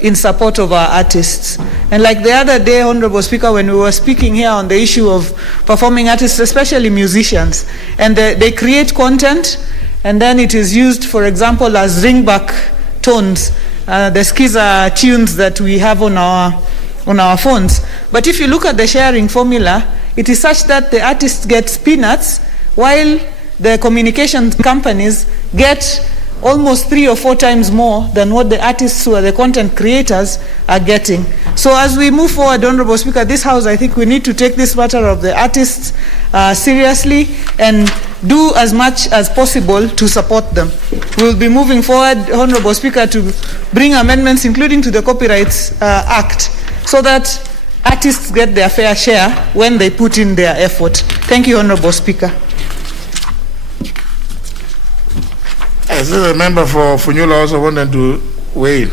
in support of our artists. And like the other day, Honorable Speaker, when we were speaking here on the issue of performing artists, especially musicians, and they create content, and then it is used, for example, as ringback tones. The skiza tunes that we have on our phones. But if you look at the sharing formula, it is such that the artists get peanuts, while the communication companies get almost 3 or 4 times more than what the artists who are the content creators are getting. So as we move forward, Honorable Speaker, this House, I think we need to take this matter of the artists seriously and do as much as possible to support them. We will be moving forward, Honorable Speaker, to bring amendments, including to the Copyrights Act, so that artists get their fair share when they put in their effort. Thank you, Honorable Speaker. I see the member for Funyula also wanted to weigh in.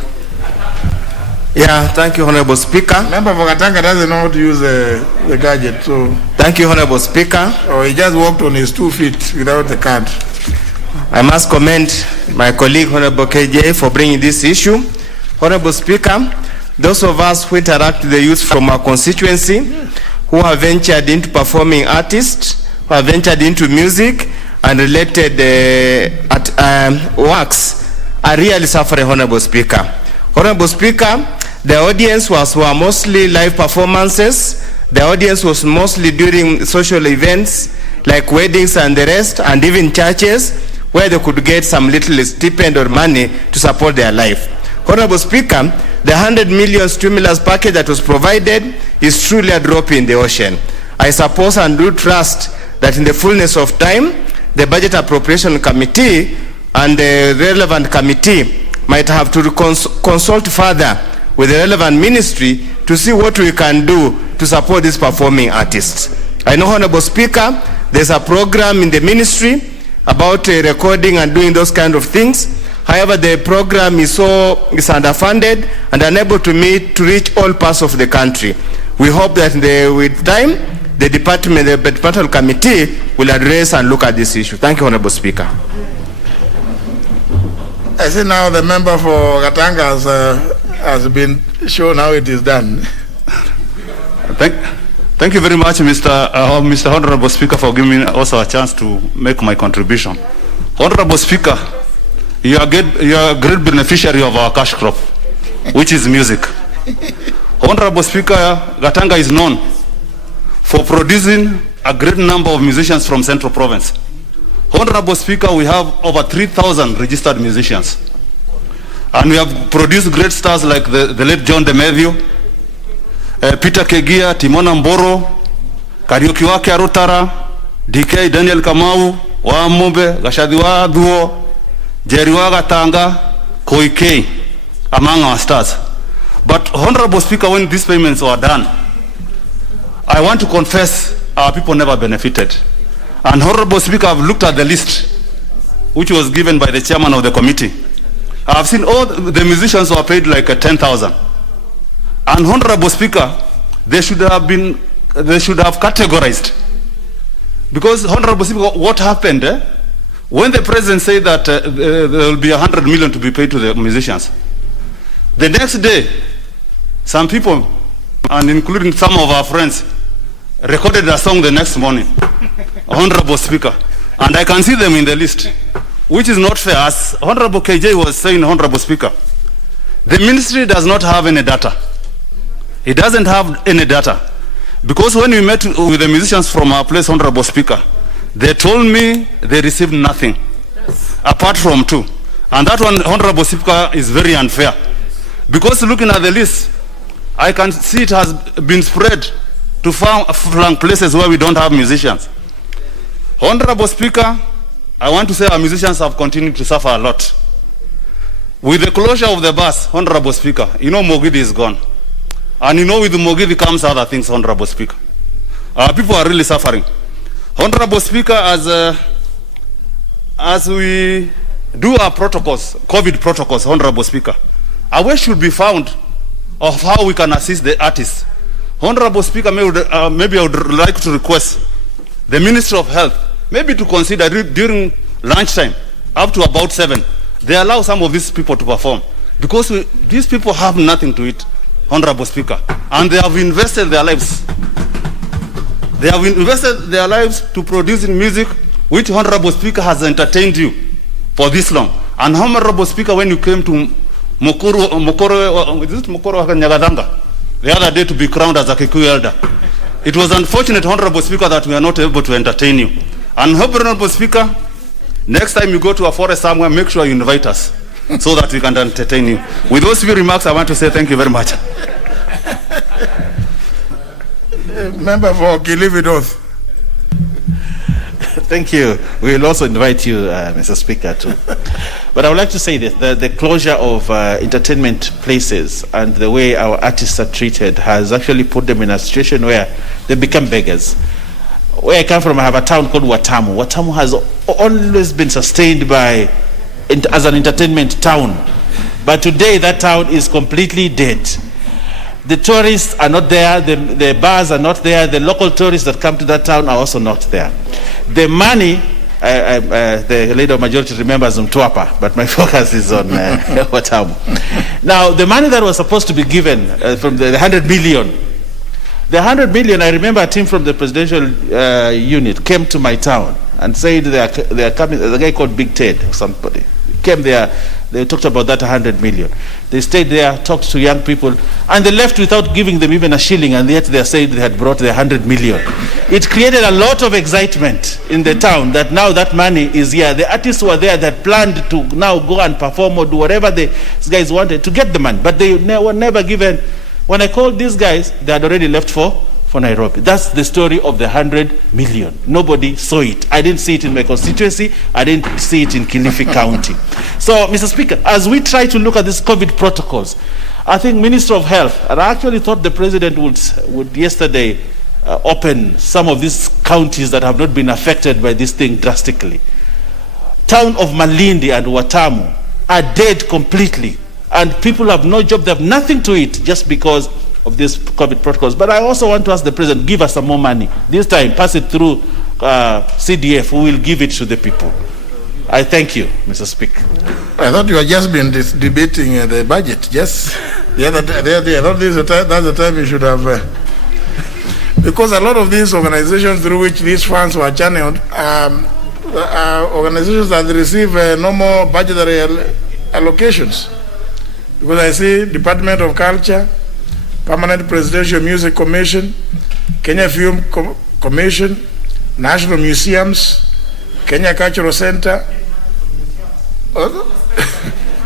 Yeah, thank you, Honorable Speaker. Member for Katanga doesn't know how to use the gadget, so. Thank you, Honorable Speaker. Oh, he just walked on his 2 feet without the card. I must commend my colleague, Honorable KJ, for bringing this issue. Honorable Speaker, those of us who interact with the youth from our constituency, who have ventured into performing artists, who have ventured into music and related works, are really suffering, Honorable Speaker. Honorable Speaker, the audience were mostly live performances. The audience was mostly during social events like weddings and the rest, and even churches, where they could get some little stipend or money to support their life. Honorable Speaker, the 100 million stimulus package that was provided is truly a drop in the ocean. I suppose and do trust that in the fullness of time, the Budget Appropriation Committee and the relevant committee might have to consult further with the relevant ministry to see what we can do to support these performing artists. I know, Honorable Speaker, there's a program in the ministry about recording and doing those kind of things. However, the program is underfunded and unable to reach all parts of the country. We hope that with time, the departmental committee will address and look at this issue. Thank you, Honorable Speaker. I see now the member for Katanga has been shown how it is done. Thank you very much, Mr. Honorable Speaker, for giving me also a chance to make my contribution. Honorable Speaker, you are a great beneficiary of our cash crop, which is music. Honorable Speaker, Gatanga is known for producing a great number of musicians from Central Province. Honorable Speaker, we have over 3,000 registered musicians. And we have produced great stars like the late John DeMathew, Peter Kegia, Timona Mboro, Kariuki wake Arutara, DK Daniel Kamau, Wamube, Gashadiwa Duo, Jerry Wagatanga, Koikei, among our stars. But Honorable Speaker, when these payments were done, I want to confess our people never benefited. And Honorable Speaker, I've looked at the list which was given by the chairman of the committee. I've seen all the musicians were paid like 10,000. And Honorable Speaker, they should have categorized. Because Honorable Speaker, what happened when the president said that there will be 100 million to be paid to the musicians? The next day, some people, and including some of our friends, recorded a song the next morning. Honorable Speaker, and I can see them in the list, which is not fair. As Honorable KJ was saying, Honorable Speaker, the ministry does not have any data. It doesn't have any data. Because when we met with the musicians from our place, Honorable Speaker, they told me they received nothing, apart from 2. And that one, Honorable Speaker, is very unfair. Because looking at the list, I can see it has been spread to flank places where we don't have musicians. Honorable Speaker, I want to say our musicians have continued to suffer a lot. With the closure of the bus, Honorable Speaker, you know Mogidi is gone. And you know with Mogidi comes other things, Honorable Speaker. Our people are really suffering. Honorable Speaker, as we do our protocols, COVID protocols, Honorable Speaker, a way should be found of how we can assist the artists. Honorable Speaker, maybe I would like to request the Ministry of Health maybe to consider during lunchtime up to about 7, they allow some of these people to perform. Because these people have nothing to eat, Honorable Speaker, and they have invested their lives. They have invested their lives to producing music which Honorable Speaker has entertained you for this long. And Honorable Speaker, when you came to Mokoro Nyagadanga the other day to be crowned as a Kikuyu elder, it was unfortunate, Honorable Speaker, that we are not able to entertain you. And Honorable Speaker, next time you go to a forest somewhere, make sure you invite us so that we can entertain you. With those few remarks, I want to say thank you very much. Member for Kilividos. Thank you. We will also invite you, Mr. Speaker, too. But I would like to say this, the closure of entertainment places and the way our artists are treated has actually put them in a situation where they become beggars. Where I come from, I have a town called Watamu. Watamu has always been sustained as an entertainment town. But today, that town is completely dead. The tourists are not there, the bars are not there, the local tourists that come to that town are also not there. The money, the leader of majority remembers Mtwapa, but my focus is on Watamu. Now, the money that was supposed to be given from the 100 million, I remember a team from the presidential unit came to my town and said they are coming, there's a guy called Big Ted or somebody. Came there, they talked about that 100 million. They stayed there, talked to young people, and they left without giving them even a shilling, and yet they said they had brought the 100 million. It created a lot of excitement in the town that now that money is here. The artists were there that planned to now go and perform or do whatever these guys wanted to get the money, but they were never given. When I called these guys, they had already left for Nairobi. That's the story of the 100 million. Nobody saw it. I didn't see it in my constituency. I didn't see it in Kilifi County. So, Mr. Speaker, as we try to look at these COVID protocols, I think Minister of Health, and I actually thought the President would yesterday open some of these counties that have not been affected by this thing drastically. Town of Malindi and Watamu are dead completely, and people have no job, they have nothing to eat just because of these COVID protocols. But I also want to ask the President, give us some more money. This time, pass it through CDF, we will give it to the people. I thank you, Mr. Speaker. I thought you had just been debating the budget. Yes, the other day. I thought that's the time you should have, because a lot of these organizations through which these funds were channeled are organizations that receive no more budgetary allocations. Because I see Department of Culture, Permanent Presidential Music Commission, Kenya Film Commission, National Museums, Kenya Cultural Center.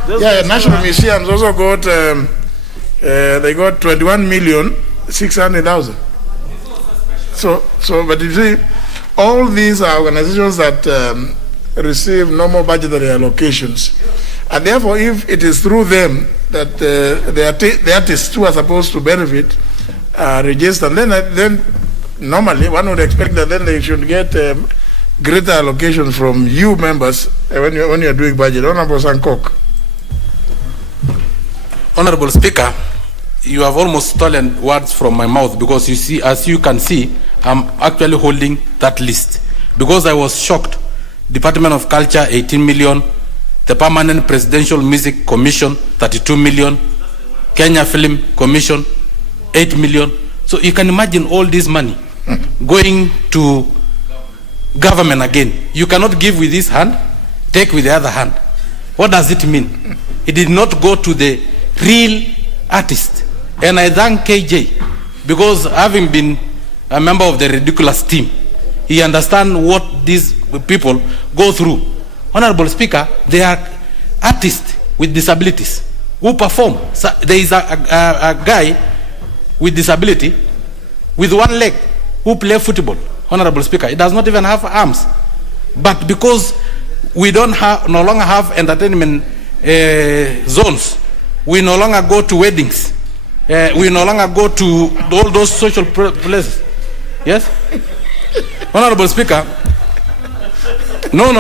National Museums also got, they got 21,600,000. So, but you see, all these are organizations that receive no more budgetary allocations. And therefore, if it is through them that the artists who are supposed to benefit are registered, then normally one would expect that then they should get greater allocation from you members when you are doing budget. Honorable Sankok. Honorable Speaker, you have almost stolen words from my mouth, because you see, as you can see, I'm actually holding that list because I was shocked. Department of Culture, 18 million. The Permanent Presidential Music Commission, 32 million. Kenya Film Commission, 8 million. So you can imagine all this money going to government again. You cannot give with this hand, take with the other hand. What does it mean? It did not go to the real artist. And I thank KJ, because having been a member of the ridiculous team, he understands what these people go through. Honorable Speaker, they are artists with disabilities who perform. So there is a guy with disability with one leg who play football. Honorable Speaker, he does not even have arms. But because we no longer have entertainment zones, we no longer go to weddings, we no longer go to all those social places. Yes? Honorable Speaker, no.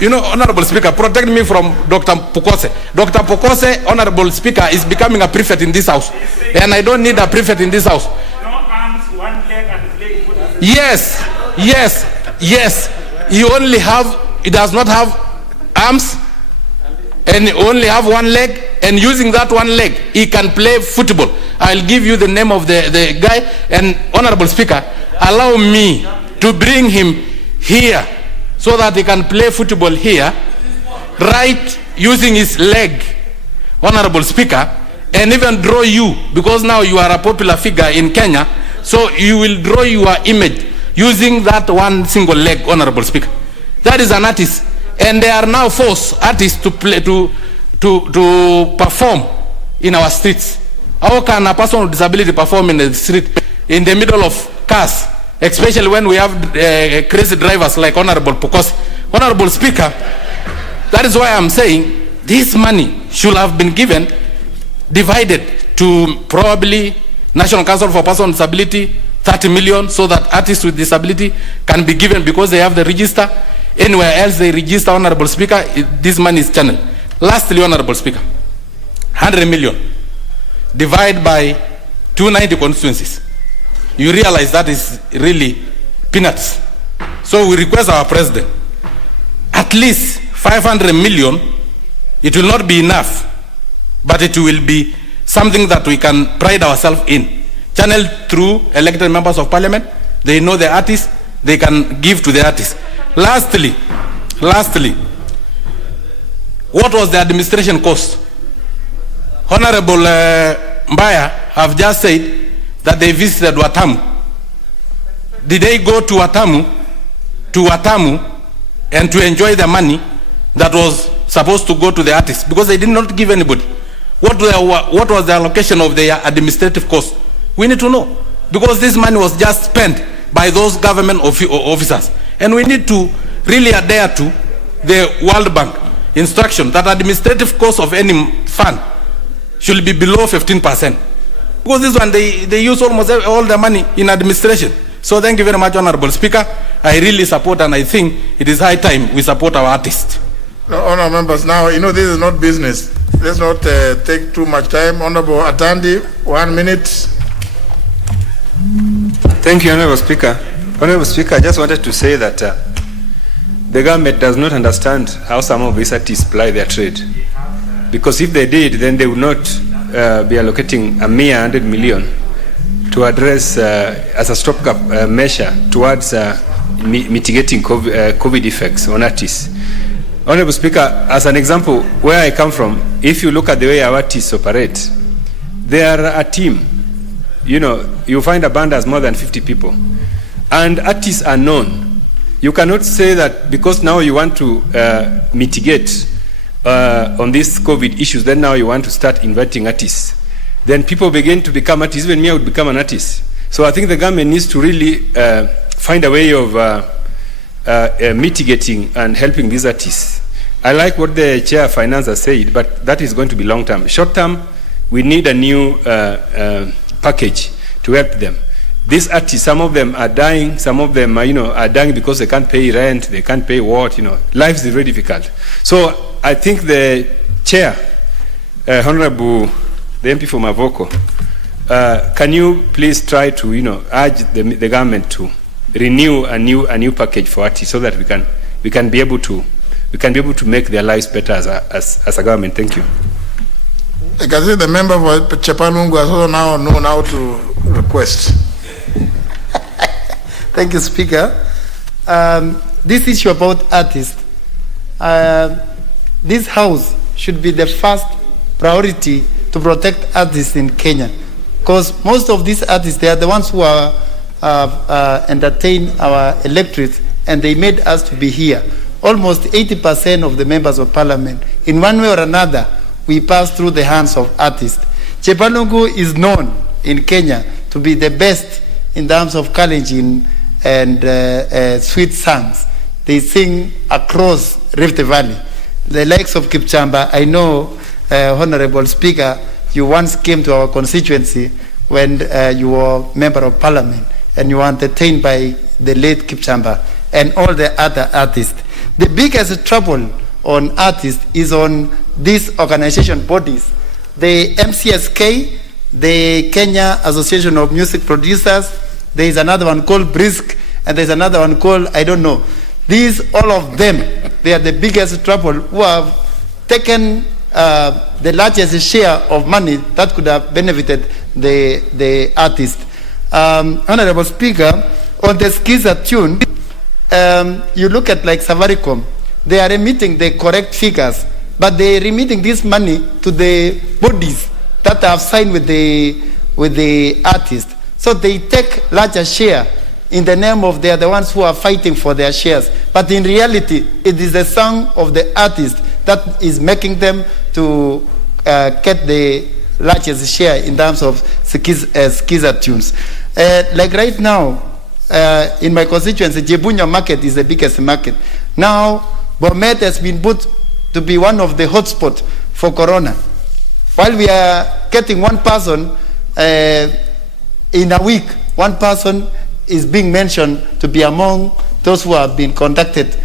You know, Honorable Speaker, protect me from Dr. Pukose. Dr. Pukose, Honorable Speaker, is becoming a prefect in this house. And I don't need a prefect in this house. No arms, one leg and playing football. Yes. He does not have arms, and he only have one leg, and using that one leg, he can play football. I'll give you the name of the guy, and Honorable Speaker, allow me to bring him here so that he can play football here, right, using his leg, Honorable Speaker, and even draw you, because now you are a popular figure in Kenya, so you will draw your image using that one single leg, Honorable Speaker. That is an artist, and they are now forced artists to play to perform in our streets. How can a person with disability perform in the street, in the middle of cars, especially when we have crazy drivers like Honorable Pukos? Honorable Speaker, that is why I'm saying this money should have been given, divided to probably National Council for Persons with Disability, 30 million, so that artists with disability can be given because they have the register. Anywhere else they register, Honorable Speaker, this money is channeled. Lastly, Honorable Speaker, 100 million, divide by 290 constituencies. You realize that is really peanuts. So we request our President, at least 500 million, it will not be enough, but it will be something that we can pride ourselves in. Channeled through elected members of parliament, they know the artists, they can give to the artists. Lastly, what was the administration cost? Honorable Mbaya have just said that they visited Watamu. Did they go to Watamu and to enjoy the money that was supposed to go to the artists? Because they did not give anybody. What was the allocation of their administrative cost? We need to know, because this money was just spent by those government officers. And we need to really adhere to the World Bank. instruction that administrative cost of any fund should be below 15%. Because this one, they use almost all the money in administration. So thank you very much, Honorable Speaker. I really support, and I think it is high time we support our artists. No, honourable members, now, you know, this is not business. Let's not take too much time. Honourable Atandi, 1 minute. Thank you, Honourable Speaker. Honourable Speaker, I just wanted to say that the government does not understand how some of these artists ply their trade. Because if they did, then they would not be allocating a mere 100 million to address as a stopgap measure towards mitigating COVID effects on artists. Honourable Speaker, as an example, where I come from, if you look at the way our artists operate, they are a team. You know, you find a band has more than 50 people. And artists are known. You cannot say that because now you want to mitigate on these COVID issues, then now you want to start inviting artists. Then people begin to become artists. Even me, I would become an artist. So I think the government needs to really find a way of mitigating and helping these artists. I like what the Chair of Finance has said, but that is going to be long term. Short term, we need a new package to help them. These artists, some of them are dying, some of them are dying because they can't pay rent, they can't pay what, life is very difficult. So I think the Chair, Honorable, the MP for Mavoko, can you please try to, urge the government to renew a new package for artists so that we can be able to make their lives better as a government. Thank you. I can see the member for Chepalungu has also now known how to request. Thank you, Speaker. This issue about artists, this House should be the first priority to protect artists in Kenya, because most of these artists, they are the ones who are entertain our electorate, and they made us to be here. Almost 80% of the members of parliament, in one way or another, we pass through the hands of artists. Chepalungu is known in Kenya to be the best in terms of Kalenjin and sweet songs. They sing across Rift Valley. The likes of Kipchamba, I know, Honorable Speaker, you once came to our constituency when you were member of parliament, and you were entertained by the late Kipchamba and all the other artists. The biggest trouble on artists is on these organization bodies. The MCSK, the Kenya Association of Music Producers, there is another one called BRISC, and there's another one called, I don't know. These, all of them, they are the biggest trouble, who have taken the largest share of money that could have benefited the artist. Honorable Speaker, on the Skiza tune, you look at like Safaricom, they are remitting the correct figures, but they are remitting this money to the bodies that have signed with the artist. So they take larger share in the name of they are the ones who are fighting for their shares. But in reality, it is the song of the artist that is making them to get the largest share in terms of skiza tunes. Like right now, in my constituency, Jebunya market is the biggest market. Now, Bomet has been put to be one of the hotspots for corona. While we are getting one person in a week, one person is being mentioned to be among those who have been contacted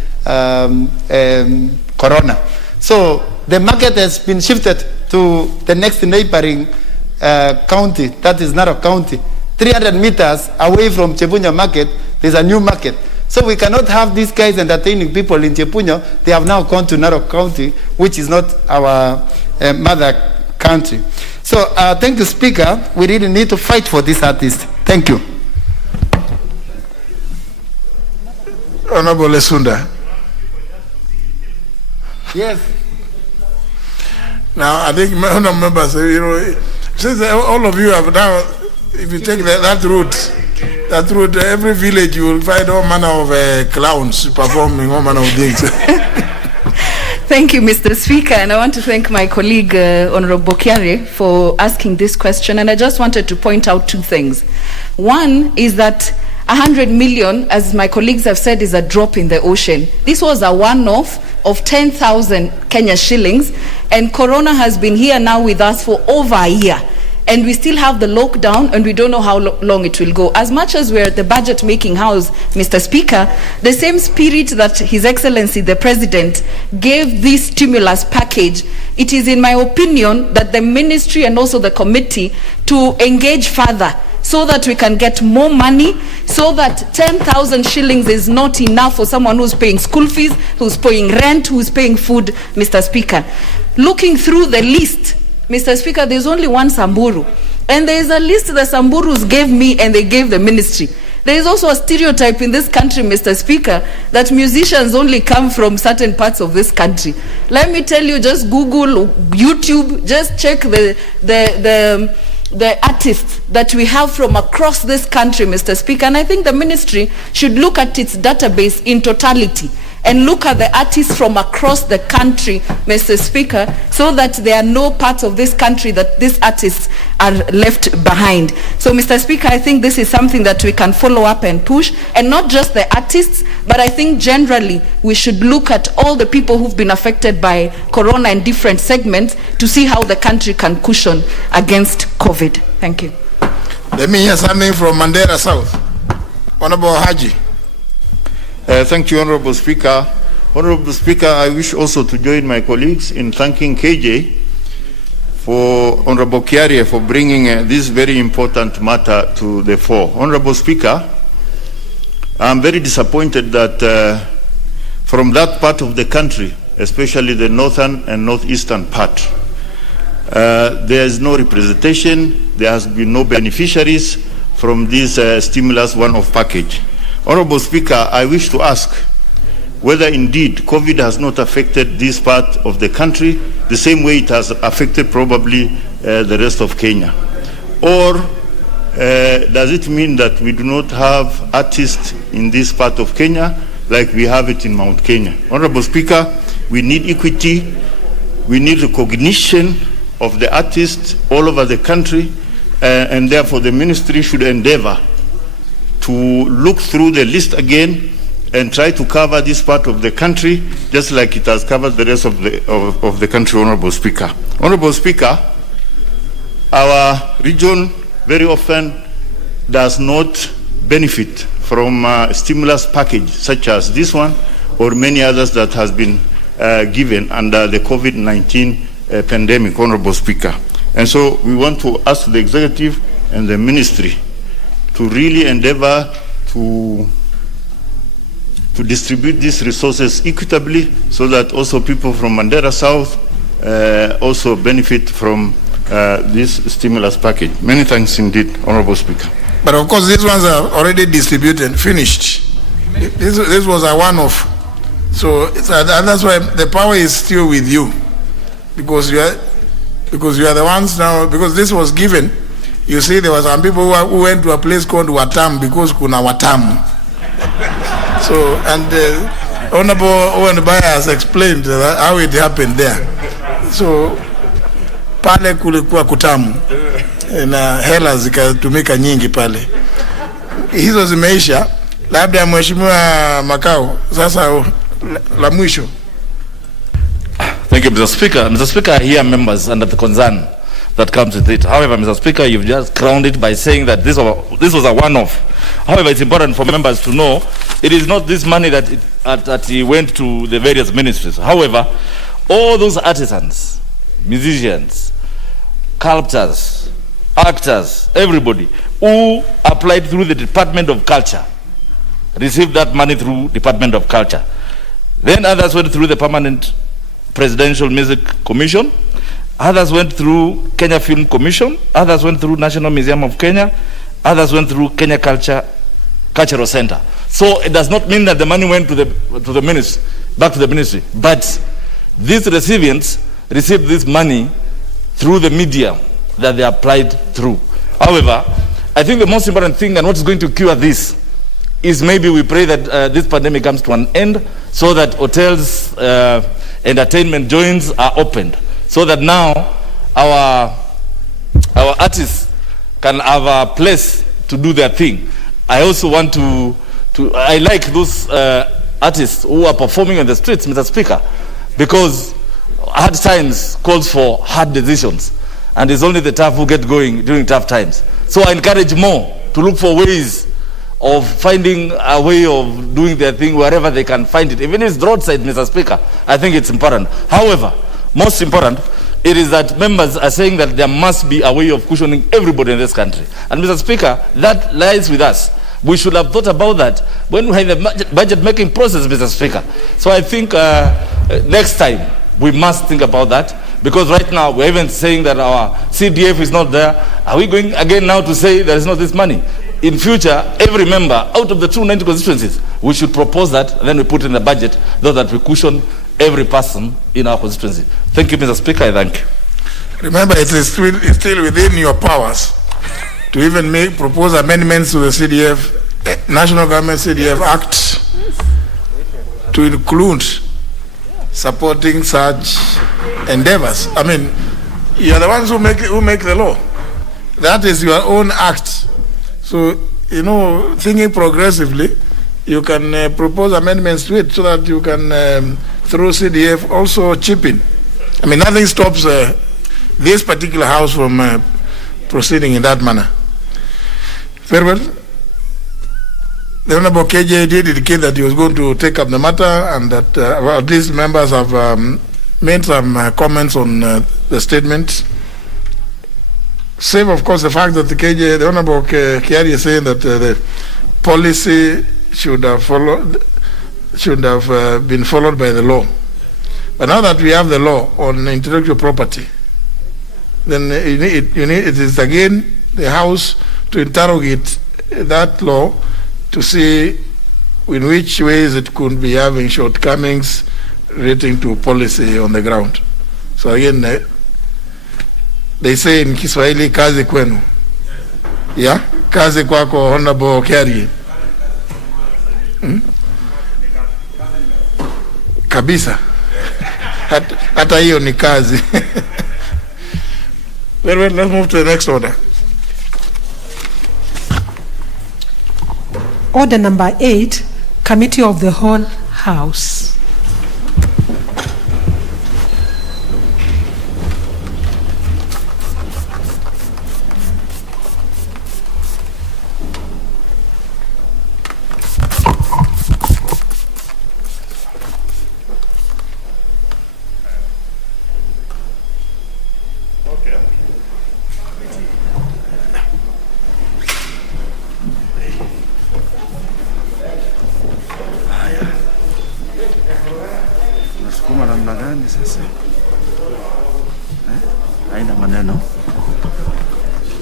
corona. So the market has been shifted to the next neighboring county, that is Narok County. 300 meters away from Chebunya market, there's a new market. So we cannot have these guys entertaining people in Chebunya. They have now gone to Narok County, which is not our mother country. So thank you, Speaker. We really need to fight for this artist. Thank you. Honorable Lesunda. Yes. Now, I think honorable members, since all of you have now, if you take that route, every village you will find all manner of clowns performing all manner of things. Thank you, Mr. Speaker, and I want to thank my colleague, Honorable Kiare, for asking this question, and I just wanted to point out two things. One is that 100 million, as my colleagues have said, is a drop in the ocean. This was a one-off of 10,000 Kenya shillings, and Corona has been here now with us for over a year. And we still have the lockdown, and we don't know how long it will go. As much as we're at the budget-making house, Mr. Speaker, the same spirit that His Excellency the President gave this stimulus package, it is in my opinion that the ministry and also the committee to engage further so that we can get more money, so that 10,000 shillings is not enough for someone who's paying school fees, who's paying rent, who's paying food, Mr. Speaker. Looking through the list, Mr. Speaker, there's only one Samburu. And there is a list the Samburus gave me and they gave the ministry. There is also a stereotype in this country, Mr. Speaker, that musicians only come from certain parts of this country. Let me tell you, just Google, YouTube, just check the artists that we have from across this country, Mr. Speaker. And I think the ministry should look at its database in totality and look at the artists from across the country, Mr. Speaker, so that there are no parts of this country that these artists are left behind. So, Mr. Speaker, I think this is something that we can follow up and push, and not just the artists, but I think generally we should look at all the people who've been affected by Corona in different segments to see how the country can cushion against COVID. Thank you. Let me hear something from Mandera South. Honorable Haji. Thank you, Honorable Speaker. Honorable Speaker, I wish also to join my colleagues in thanking KJ for Honorable Kiarie for bringing this very important matter to the fore. Honorable Speaker, I'm very disappointed that from that part of the country, especially the northern and northeastern part, there is no representation, there has been no beneficiaries from this stimulus one-off package. Honorable Speaker, I wish to ask whether indeed COVID has not affected this part of the country the same way it has affected probably the rest of Kenya. Or does it mean that we do not have artists in this part of Kenya like we have it in Mount Kenya? Honorable Speaker, we need equity, we need recognition of the artists all over the country, and therefore the ministry should endeavor to look through the list again and try to cover this part of the country just like it has covered the rest of the country, Honorable Speaker. Honorable Speaker, our region very often does not benefit from a stimulus package such as this one or many others that has been given under the COVID-19 pandemic, Honorable Speaker. And so we want to ask the executive and the ministry to really endeavor to distribute these resources equitably so that also people from Mandera South also benefit from this stimulus package. Many thanks indeed, Honorable Speaker. But of course, these ones are already distributed, finished. This was a one-off. So that's why the power is still with you, because you are the ones now, because this was given. You see, there were some people who went to a place called Watam because kuna Watam. So, and Honorable Owen Baya has explained how it happened there. So, pale kulikuwa kutamu na hela zikatumika nyingi pale. Hizo zimeisha. Labda Mheshimiwa Makao, sasa la mwisho. Thank you, Mr. Speaker. Mr. Speaker, I hear members under the concern that comes with it. However, Mr. Speaker, you've just crowned it by saying that this was a one-off. However, it's important for members to know it is not this money that he went to the various ministries. However, all those artisans, musicians, sculptors, actors, everybody who applied through the Department of Culture received that money through Department of Culture. Then others went through the Permanent Presidential Music Commission. Others went through Kenya Film Commission. Others went through National Museum of Kenya. Others went through Kenya Cultural Center. So it does not mean that the money went to the ministry, back to the ministry. But these recipients received this money through the media that they applied through. However, I think the most important thing and what is going to cure this is maybe we pray that this pandemic comes to an end so that hotels, entertainment joints are opened, so that now our artists can have a place to do their thing. I also want to I like those artists who are performing on the streets, Mr. Speaker, because hard times calls for hard decisions, and it's only the tough who get going during tough times. So I encourage more to look for ways of finding a way of doing their thing wherever they can find it. Even if it's roadside, Mr. Speaker, I think it's important. However, most important, it is that members are saying that there must be a way of cushioning everybody in this country. And Mr. Speaker, that lies with us. We should have thought about that when we had the budget making process, Mr. Speaker. So I think next time we must think about that, because right now we're even saying that our CDF is not there. Are we going again now to say there is not this money? In future, every member out of the 290 constituencies, we should propose that, and then we put in the budget so that we cushion every person in our constituency. Thank you, Mr. Speaker. I thank you. Remember, it is still within your powers to even propose amendments to the CDF, National Government CDF Act, to include supporting such endeavors. I mean, you are the ones who make the law. That is your own act. So, you know, thinking progressively, you can propose amendments to it so that you can, through CDF, also chip in. I mean, nothing stops this particular house from proceeding in that manner. Very well. The Honorable KJ did indicate that he was going to take up the matter, and that at least members have made some comments on the statement. Save, of course, the fact that the Honorable Kiari is saying that the policy should have been followed by the law. But now that we have the law on intellectual property, then it is again the House to interrogate that law to see in which ways it could be having shortcomings relating to policy on the ground. So again, they say in Kiswahili, kazi kwenu. Yeah? Kazi kwako, Honorable Kiari. Kabisa. Hata hiyo ni kazi. Well, let's move to the next order. Order number 8, Committee of the Whole House.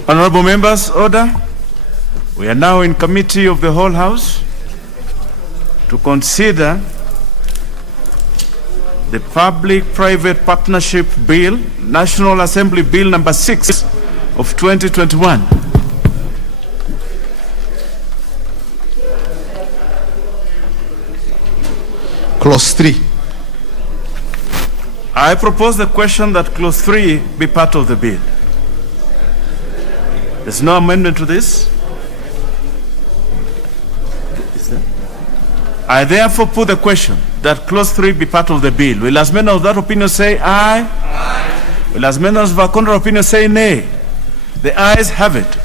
Honorable members, order. We are now in committee of the whole house to consider the Public-Private Partnership Bill, National Assembly Bill number 6 of 2021. Clause 3. I propose the question that clause 3 be part of the bill. There's no amendment to this. I therefore put the question that clause 3 be part of the bill. Will as many of that opinion say aye? Aye. Will as many of our contrary opinion say nay? The ayes have it.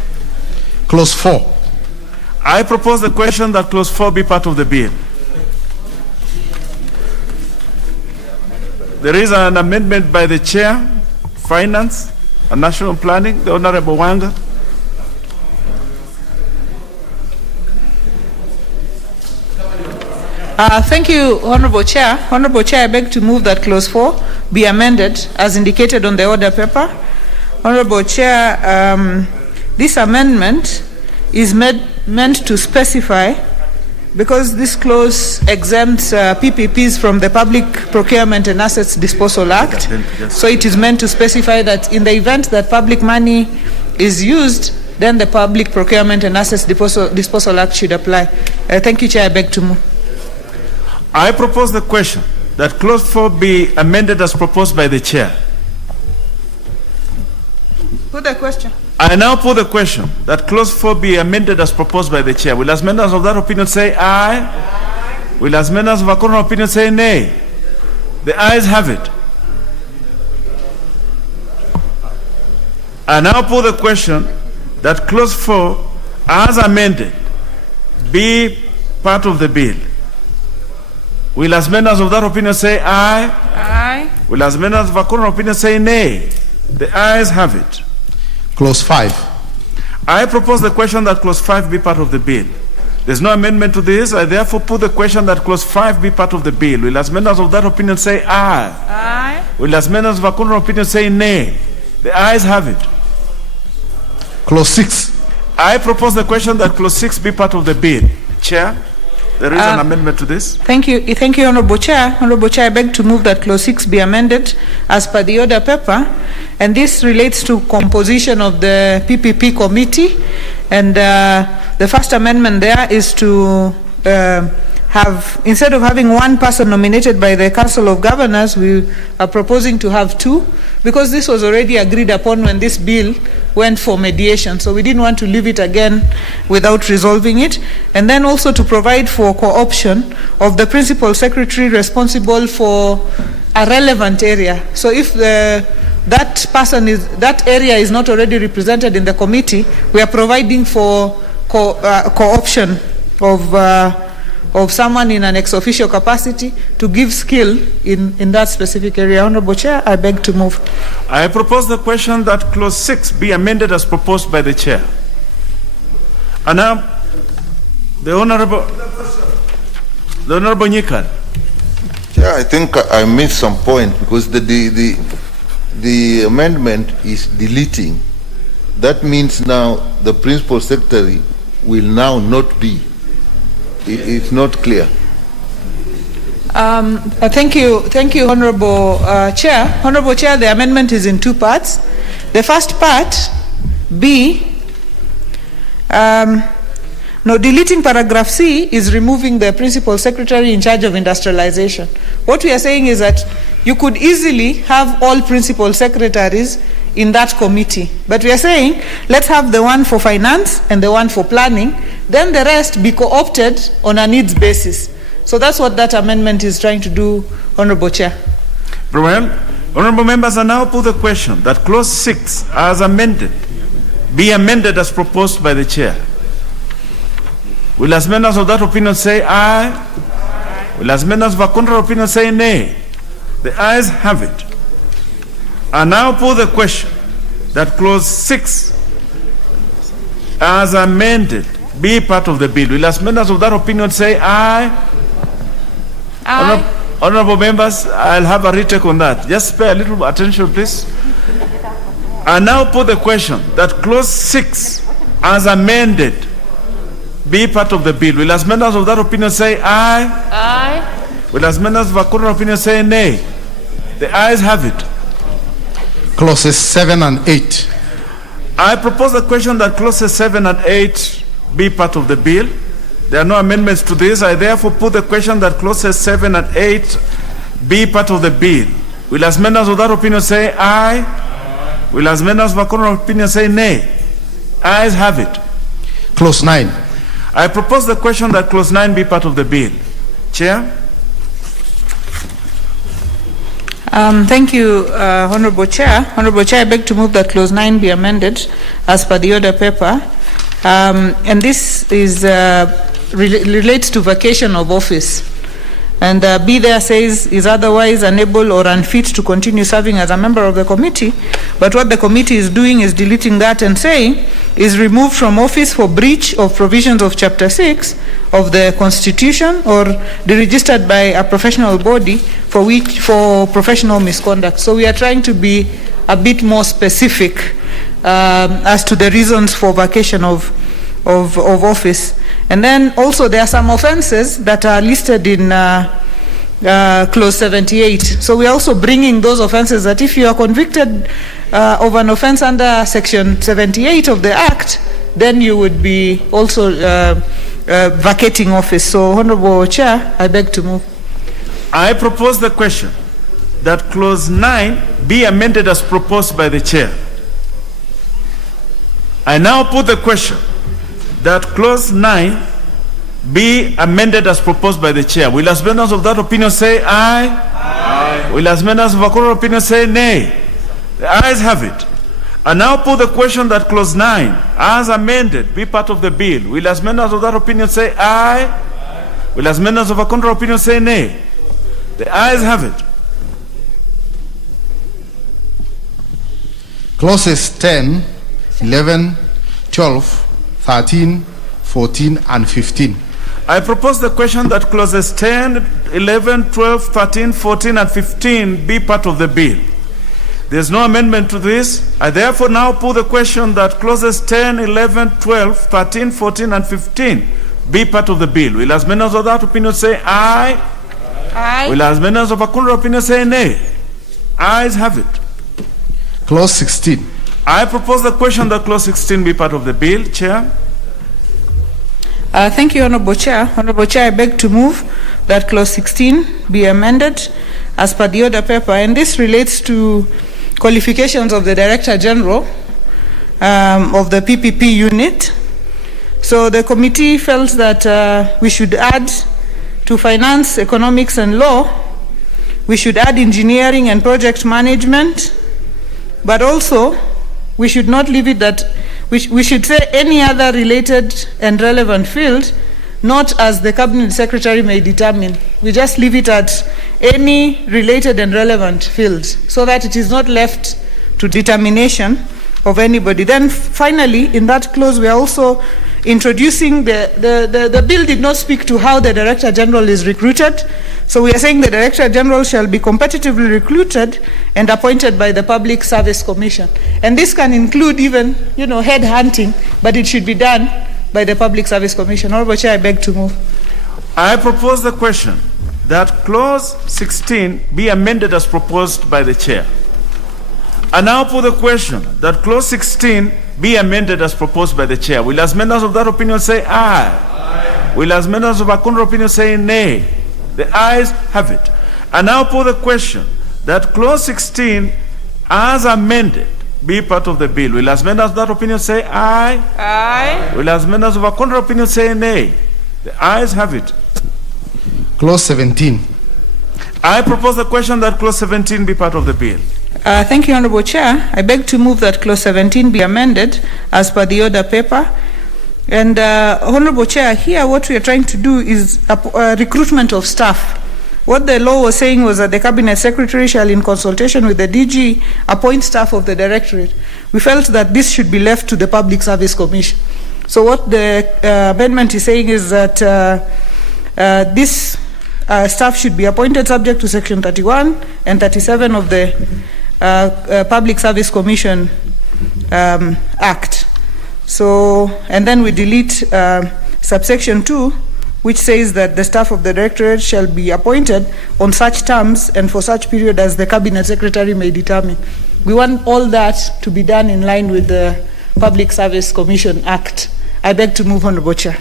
Clause 4. I propose the question that clause 4 be part of the bill. There is an amendment by the Chair, Finance and National Planning, the Honorable Wanga. Thank you, Honorable Chair. Honorable Chair, I beg to move that clause 4 be amended as indicated on the order paper. Honorable Chair, this amendment is meant to specify, because this clause exempts PPPs from the Public Procurement and Assets Disposal Act, so it is meant to specify that in the event that public money is used, then the Public Procurement and Assets Disposal Act should apply. Thank you, Chair. I beg to move. I propose the question that clause 4 be amended as proposed by the Chair. Put the question. I now put the question that clause 4 be amended as proposed by the chair. Will as members of that opinion say aye? Aye. Will as members of a contrary opinion say nay? The ayes have it. I now put the question that clause 4 as amended be part of the bill. Will as members of that opinion say aye? Aye. Will as members of a contrary opinion say nay? The ayes have it. Clause 5. I propose the question that clause 5 be part of the bill. There's no amendment to this. I therefore put the question that clause 5 be part of the bill. Will as members of that opinion say aye? Aye. Will as members of a contrary opinion say nay? The ayes have it. Clause 6. I propose the question that clause 6 be part of the bill. Chair, there is an amendment to this. Thank you, Honorable Chair. Honorable Chair, I beg to move that clause 6 be amended as per the order paper, and this relates to composition of the PPP committee. And the first amendment there is to have, instead of having one person nominated by the Council of Governors, we are proposing to have two, because this was already agreed upon when this bill went for mediation. So we didn't want to leave it again without resolving it. And then also to provide for co-option of the principal secretary responsible for a relevant area. So if that area is not already represented in the committee, we are providing for co-option of someone in an ex-officio capacity to give skill in that specific area. Honorable Chair, I beg to move. I propose the question that clause 6 be amended as proposed by the chair. And now, the Honorable Nyikal. Yeah, I think I missed some point, because the amendment is deleting. That means now the principal secretary will now not be. It's not clear. Thank you, Honorable Chair. Honorable Chair, the amendment is in two parts. The first part, B, deleting paragraph C is removing the principal secretary in charge of industrialization. What we are saying is that you could easily have all principal secretaries in that committee. But we are saying, let's have the one for finance and the one for planning, then the rest be co-opted on a needs basis. So that's what that amendment is trying to do, Honorable Chair. Well, honorable members, I now put the question that clause 6 as amended be amended as proposed by the chair. Will as members of that opinion say aye? Will as members of a contrary opinion say nay? The ayes have it. I now put the question that clause 6 as amended be part of the bill. Will as members of that opinion say aye? Aye. Honorable members, I'll have a retake on that. Just pay a little attention, please. I now put the question that clause 6 as amended be part of the bill. Will as members of that opinion say aye? Aye. Will as members of a contrary opinion say nay? The ayes have it. Clauses 7 and 8. I propose the question that clauses 7 and 8 be part of the bill. There are no amendments to this. I therefore put the question that clauses 7 and 8 be part of the bill. Will as members of that opinion say aye? Will as members of a contrary opinion say nay? Ayes have it. Clause 9. I propose the question that clause 9 be part of the bill. Chair? Thank you, Honorable Chair. Honorable Chair, I beg to move that clause 9 be amended as per the order paper. And this is relates to vacation of office. And B there says is otherwise unable or unfit to continue serving as a member of the committee. But what the committee is doing is deleting that and saying is removed from office for breach of provisions of Chapter 6 of the Constitution or deregistered by a professional body for professional misconduct. So we are trying to be a bit more specific as to the reasons for vacation of office. And then also there are some offenses that are listed in clause 78. So we are also bringing those offenses that if you are convicted of an offense under section 78 of the Act, then you would be also vacating office. So, Honorable Chair, I beg to move. I propose the question that clause 9 be amended as proposed by the chair. I now put the question that clause 9 be amended as proposed by the chair. Will as members of that opinion say aye? Aye. Will as members of a contrary opinion say nay? The ayes have it. I now put the question that clause 9 as amended be part of the bill. Will as members of that opinion say aye? Aye. Will as members of a contrary opinion say nay? The ayes have it. Clauses 10, 11, 12, 13, 14, and 15. I propose the question that clauses 10, 11, 12, 13, 14, and 15 be part of the bill. There is no amendment to this. I therefore now put the question that clauses 10, 11, 12, 13, 14, and 15 be part of the bill. Will as members of that opinion say aye? Aye. Will as members of a contrary opinion say nay? Ayes have it. Clause 16. I propose the question that clause 16 be part of the bill. Chair. Thank you, Honorable Chair. Honorable Chair, I beg to move that clause 16 be amended as per the order paper, and this relates to qualifications of the Director General of the PPP unit. So the committee felt that we should add to finance, economics, and law, we should add engineering and project management, but also we should not leave it that we should say any other related and relevant field, not as the Cabinet Secretary may determine. We just leave it at any related and relevant fields so that it is not left to determination of anybody. Then finally, in that clause, we are also introducing the bill did not speak to how the Director General is recruited. So we are saying the Director General shall be competitively recruited and appointed by the Public Service Commission. And this can include even, head hunting, but it should be done by the Public Service Commission. Honorable Chair, I beg to move. I propose the question that clause 16 be amended as proposed by the chair. I now put the question that clause 16 be amended as proposed by the chair. Will as members of that opinion say aye? Aye. Will as members of a contrary opinion say nay? The ayes have it. I now put the question that clause 16 as amended be part of the bill. Will as members of that opinion say aye? Aye. Will as members of a contrary opinion say nay? The ayes have it. Clause 17. I propose the question that clause 17 be part of the bill. Thank you, Honorable Chair. I beg to move that clause 17 be amended as per the order paper. And Honorable Chair, here what we are trying to do is recruitment of staff. What the law was saying was that the Cabinet Secretary shall, in consultation with the DG, appoint staff of the Directorate. We felt that this should be left to the Public Service Commission. So what the amendment is saying is that this staff should be appointed subject to Section 31 and 37 of the Public Service Commission Act. So, and then we delete subsection 2, which says that the staff of the Directorate shall be appointed on such terms and for such period as the Cabinet Secretary may determine. We want all that to be done in line with the Public Service Commission Act. I beg to move, Honorable Chair.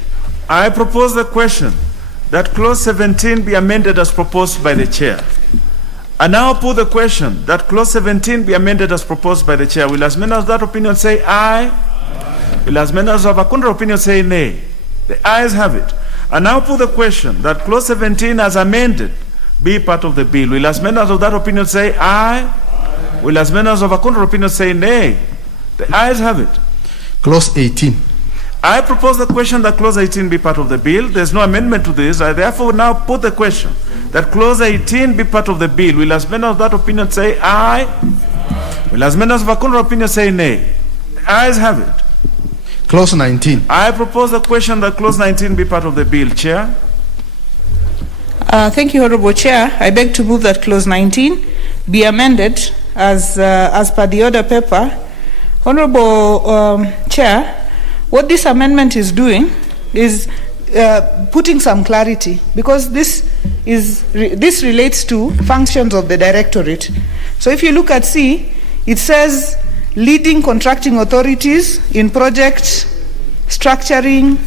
I propose the question that clause 17 be amended as proposed by the chair. I now put the question that clause 17 be amended as proposed by the chair. Will as members of that opinion say aye? Aye. Will as members of a contrary opinion say nay? The ayes have it. I now put the question that clause 17 as amended be part of the bill. Will as members of that opinion say aye? Aye. Will as members of a contrary opinion say nay? The ayes have it. Clause 18. I propose the question that clause 18 be part of the bill. There's no amendment to this. I therefore now put the question that clause 18 be part of the bill. Will as members of that opinion say aye? Aye. Will as members of a contrary opinion say nay? The ayes have it. Clause 19. I propose the question that clause 19 be part of the bill. Chair. Thank you, Honorable Chair. I beg to move that clause 19 be amended as per the order paper. Honorable Chair, what this amendment is doing is putting some clarity, because this relates to functions of the Directorate. So if you look at C, it says leading contracting authorities in project structuring,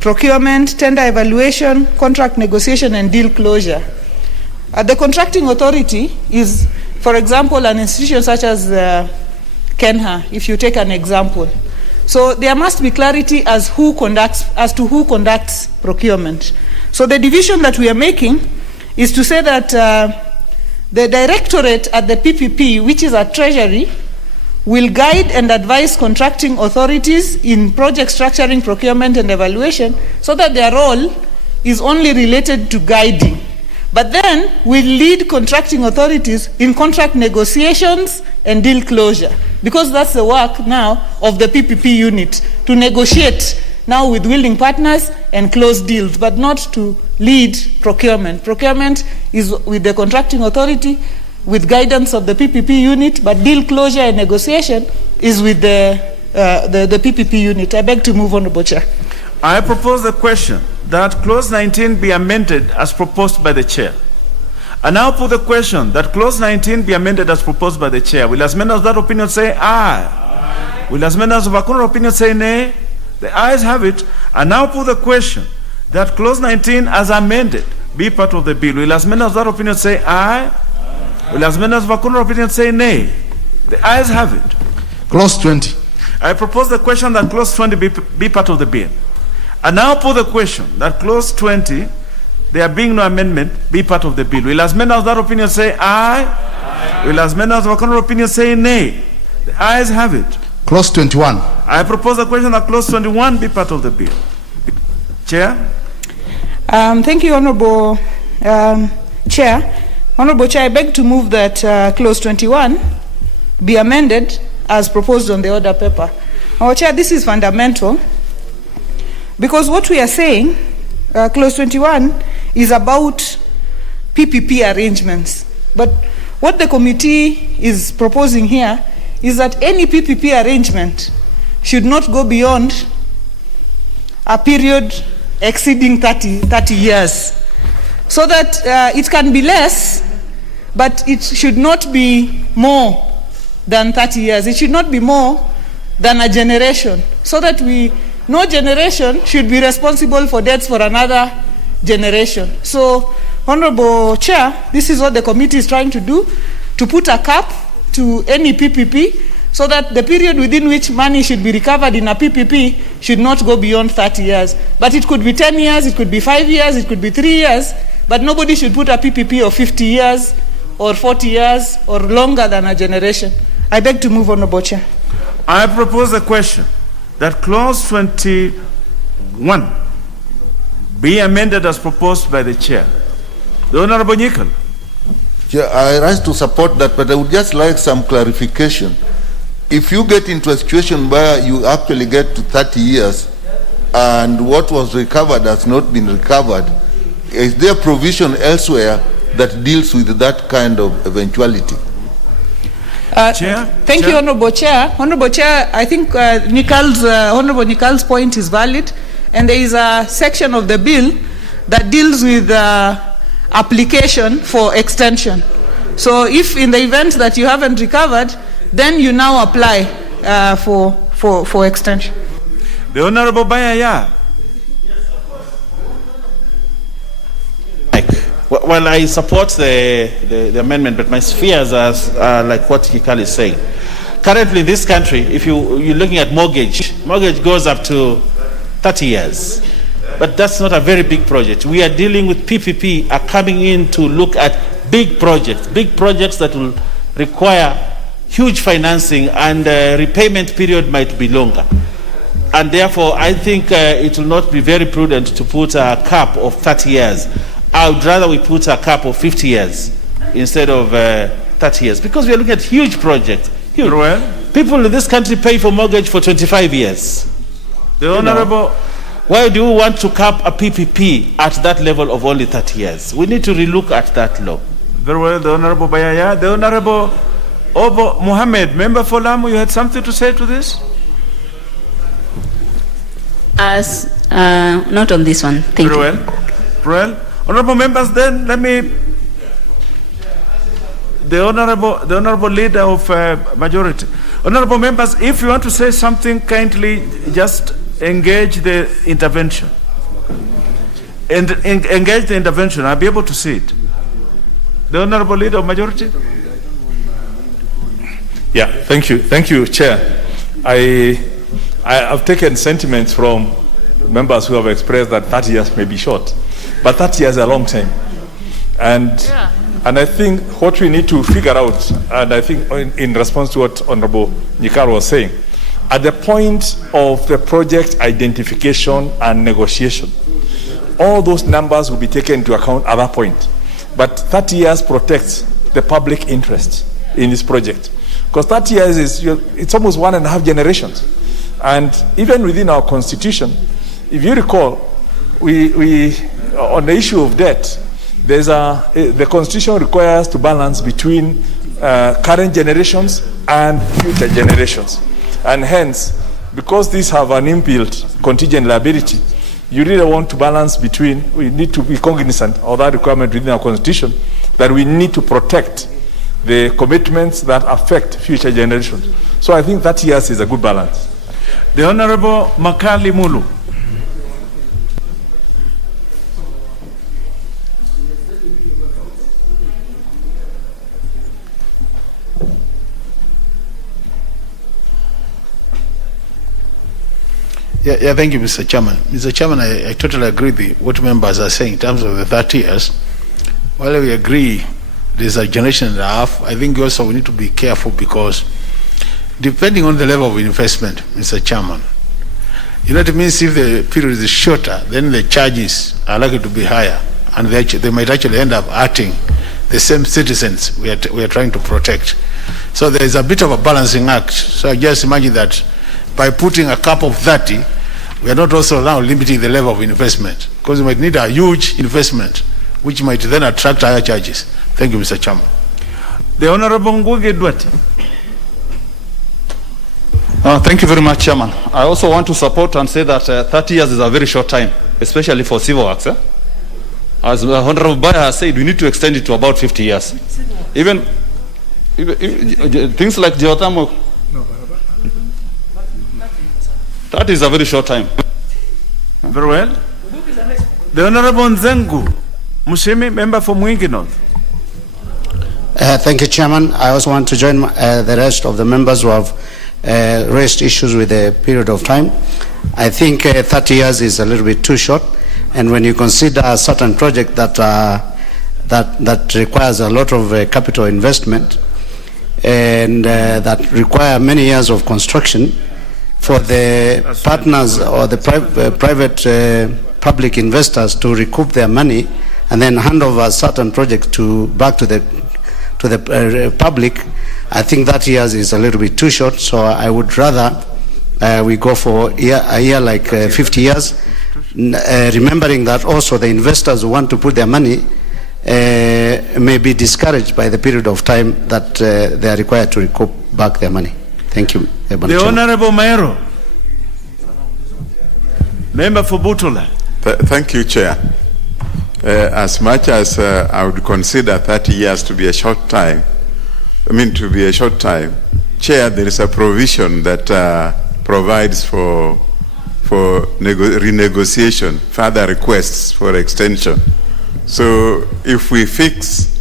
procurement, tender evaluation, contract negotiation, and deal closure. The contracting authority is, for example, an institution such as KENHA, if you take an example. So there must be clarity as to who conducts procurement. So the division that we are making is to say that the directorate at the PPP, which is at Treasury, will guide and advise contracting authorities in project structuring, procurement, and evaluation, so that their role is only related to guiding. But then will lead contracting authorities in contract negotiations and deal closure, because that's the work now of the PPP unit, to negotiate now with willing partners and close deals, but not to lead procurement. Procurement is with the contracting authority, with guidance of the PPP unit, but deal closure and negotiation is with the PPP unit. I beg to move, Honorable Chair. I propose the question that Clause 19 be amended as proposed by the Chair. I now put the question that Clause 19 be amended as proposed by the Chair. Will as members of that opinion say aye? Aye. Will as members of a contrary opinion say nay? The ayes have it. I now put the question that Clause 19 as amended be part of the bill. Will as members of that opinion say aye? Aye. Will as members of a contrary opinion say nay? The ayes have it. Clause 20. I propose the question that Clause 20 be part of the bill. I now put the question that Clause 20, there being no amendment, be part of the bill. Will as members of that opinion say aye? Aye. Will as members of a contrary opinion say nay? The ayes have it. Clause 21. I propose the question that Clause 21 be part of the bill. Chair? Thank you, Honorable Chair. Honorable Chair, I beg to move that Clause 21 be amended as proposed on the order paper. Our Chair, this is fundamental, because what we are saying, Clause 21, is about PPP arrangements. But what the committee is proposing here is that any PPP arrangement should not go beyond a period exceeding 30 years. So that it can be less, but it should not be more than 30 years. It should not be more than a generation, so that no generation should be responsible for debts for another generation. So, Honorable Chair, this is what the committee is trying to do, to put a cap to any PPP, so that the period within which money should be recovered in a PPP should not go beyond 30 years. But it could be 10 years, it could be 5 years, it could be 3 years, but nobody should put a PPP of 50 years or 40 years or longer than a generation. I beg to move, Honorable Chair. I propose a question that Clause 21 be amended as proposed by the Chair. The Honorable Nyikal. Yeah, I rise to support that, but I would just like some clarification. If you get into a situation where you actually get to 30 years and what was recovered has not been recovered, is there provision elsewhere that deals with that kind of eventuality? Thank you, Honorable Chair. Honorable Chair, I think Honorable Nikal's point is valid, and there is a section of the bill that deals with application for extension. So if in the event that you haven't recovered, then you now apply for extension. The Honorable Bayaya. Well, I support the amendment, but my fears are like what Hikal is saying. Currently in this country, if you're looking at mortgage goes up to 30 years. But that's not a very big project. We are dealing with PPP are coming in to look at big projects that will require huge financing, and repayment period might be longer. And therefore, I think it will not be very prudent to put a cap of 30 years. I would rather we put a cap of 50 years instead of 30 years, because we are looking at huge projects. Huge. People in this country pay for mortgage for 25 years. The Honorable... Why do we want to cap a PPP at that level of only 30 years? We need to relook at that law. Very well, the Honorable Bayaya. The Honorable Obo Mohammed, member for Lamu, you had something to say to this? Not on this one. Thank you. Very well. Honorable members, then let me... The honorable leader of majority. Honorable members, if you want to say something, kindly just engage the intervention. And engage the intervention. I'll be able to see it. The honorable leader of majority. Yeah, thank you, Chair. I I've taken sentiments from members who have expressed that 30 years may be short, but 30 years is a long time. And I think what we need to figure out, and I think in response to what Honorable Nyikaro was saying, at the point of the project identification and negotiation, all those numbers will be taken into account at that point. But 30 years protects the public interest in this project. Because 30 years it's almost 1.5 generations. And even within our constitution, if you recall, we on the issue of debt, the constitution requires to balance between current generations and future generations. And hence, because these have an inbuilt contingent liability, you really want to balance between, we need to be cognizant of that requirement within our constitution, that we need to protect the commitments that affect future generations. So I think 30 years is a good balance. The Honorable Makali Mulu. Yeah, thank you, Mr. Chairman. Mr. Chairman, I totally agree with what members are saying in terms of the 30 years. While we agree there's a generation and a half, I think also we need to be careful because depending on the level of investment, Mr. Chairman, you know what it means. If the period is shorter, then the charges are likely to be higher, and they might actually end up hurting the same citizens we are trying to protect. So there is a bit of a balancing act. So I just imagine that by putting a cap of 30, we are not also now limiting the level of investment, because we might need a huge investment, which might then attract higher charges. Thank you, Mr. Chairman. The Honorable Ngugi Dwati. Thank you very much, Chairman. I also want to support and say that 30 years is a very short time, especially for civil works. As Honorable Baya has said, we need to extend it to about 50 years. Even things like geothermal, that is a very short time. Very well. The Honorable Nzengu Mushimi, member for Mwingi North. Thank you, Chairman. I also want to join the rest of the members who have raised issues with the period of time. I think 30 years is a little bit too short, and when you consider a certain project that requires a lot of capital investment and that require many years of construction, for the partners or the private public investors to recoup their money and then hand over certain projects back to the public, I think that years is a little bit too short. So I would rather we go for a year like 50 years, remembering that also the investors who want to put their money may be discouraged by the period of time that they are required to recoup back their money. Thank you. The Honorable Maero, member for Butula. Thank you, Chair. As much as I would consider 30 years to be a short time, Chair, there is a provision that provides for renegotiation, further requests for extension. So if we fix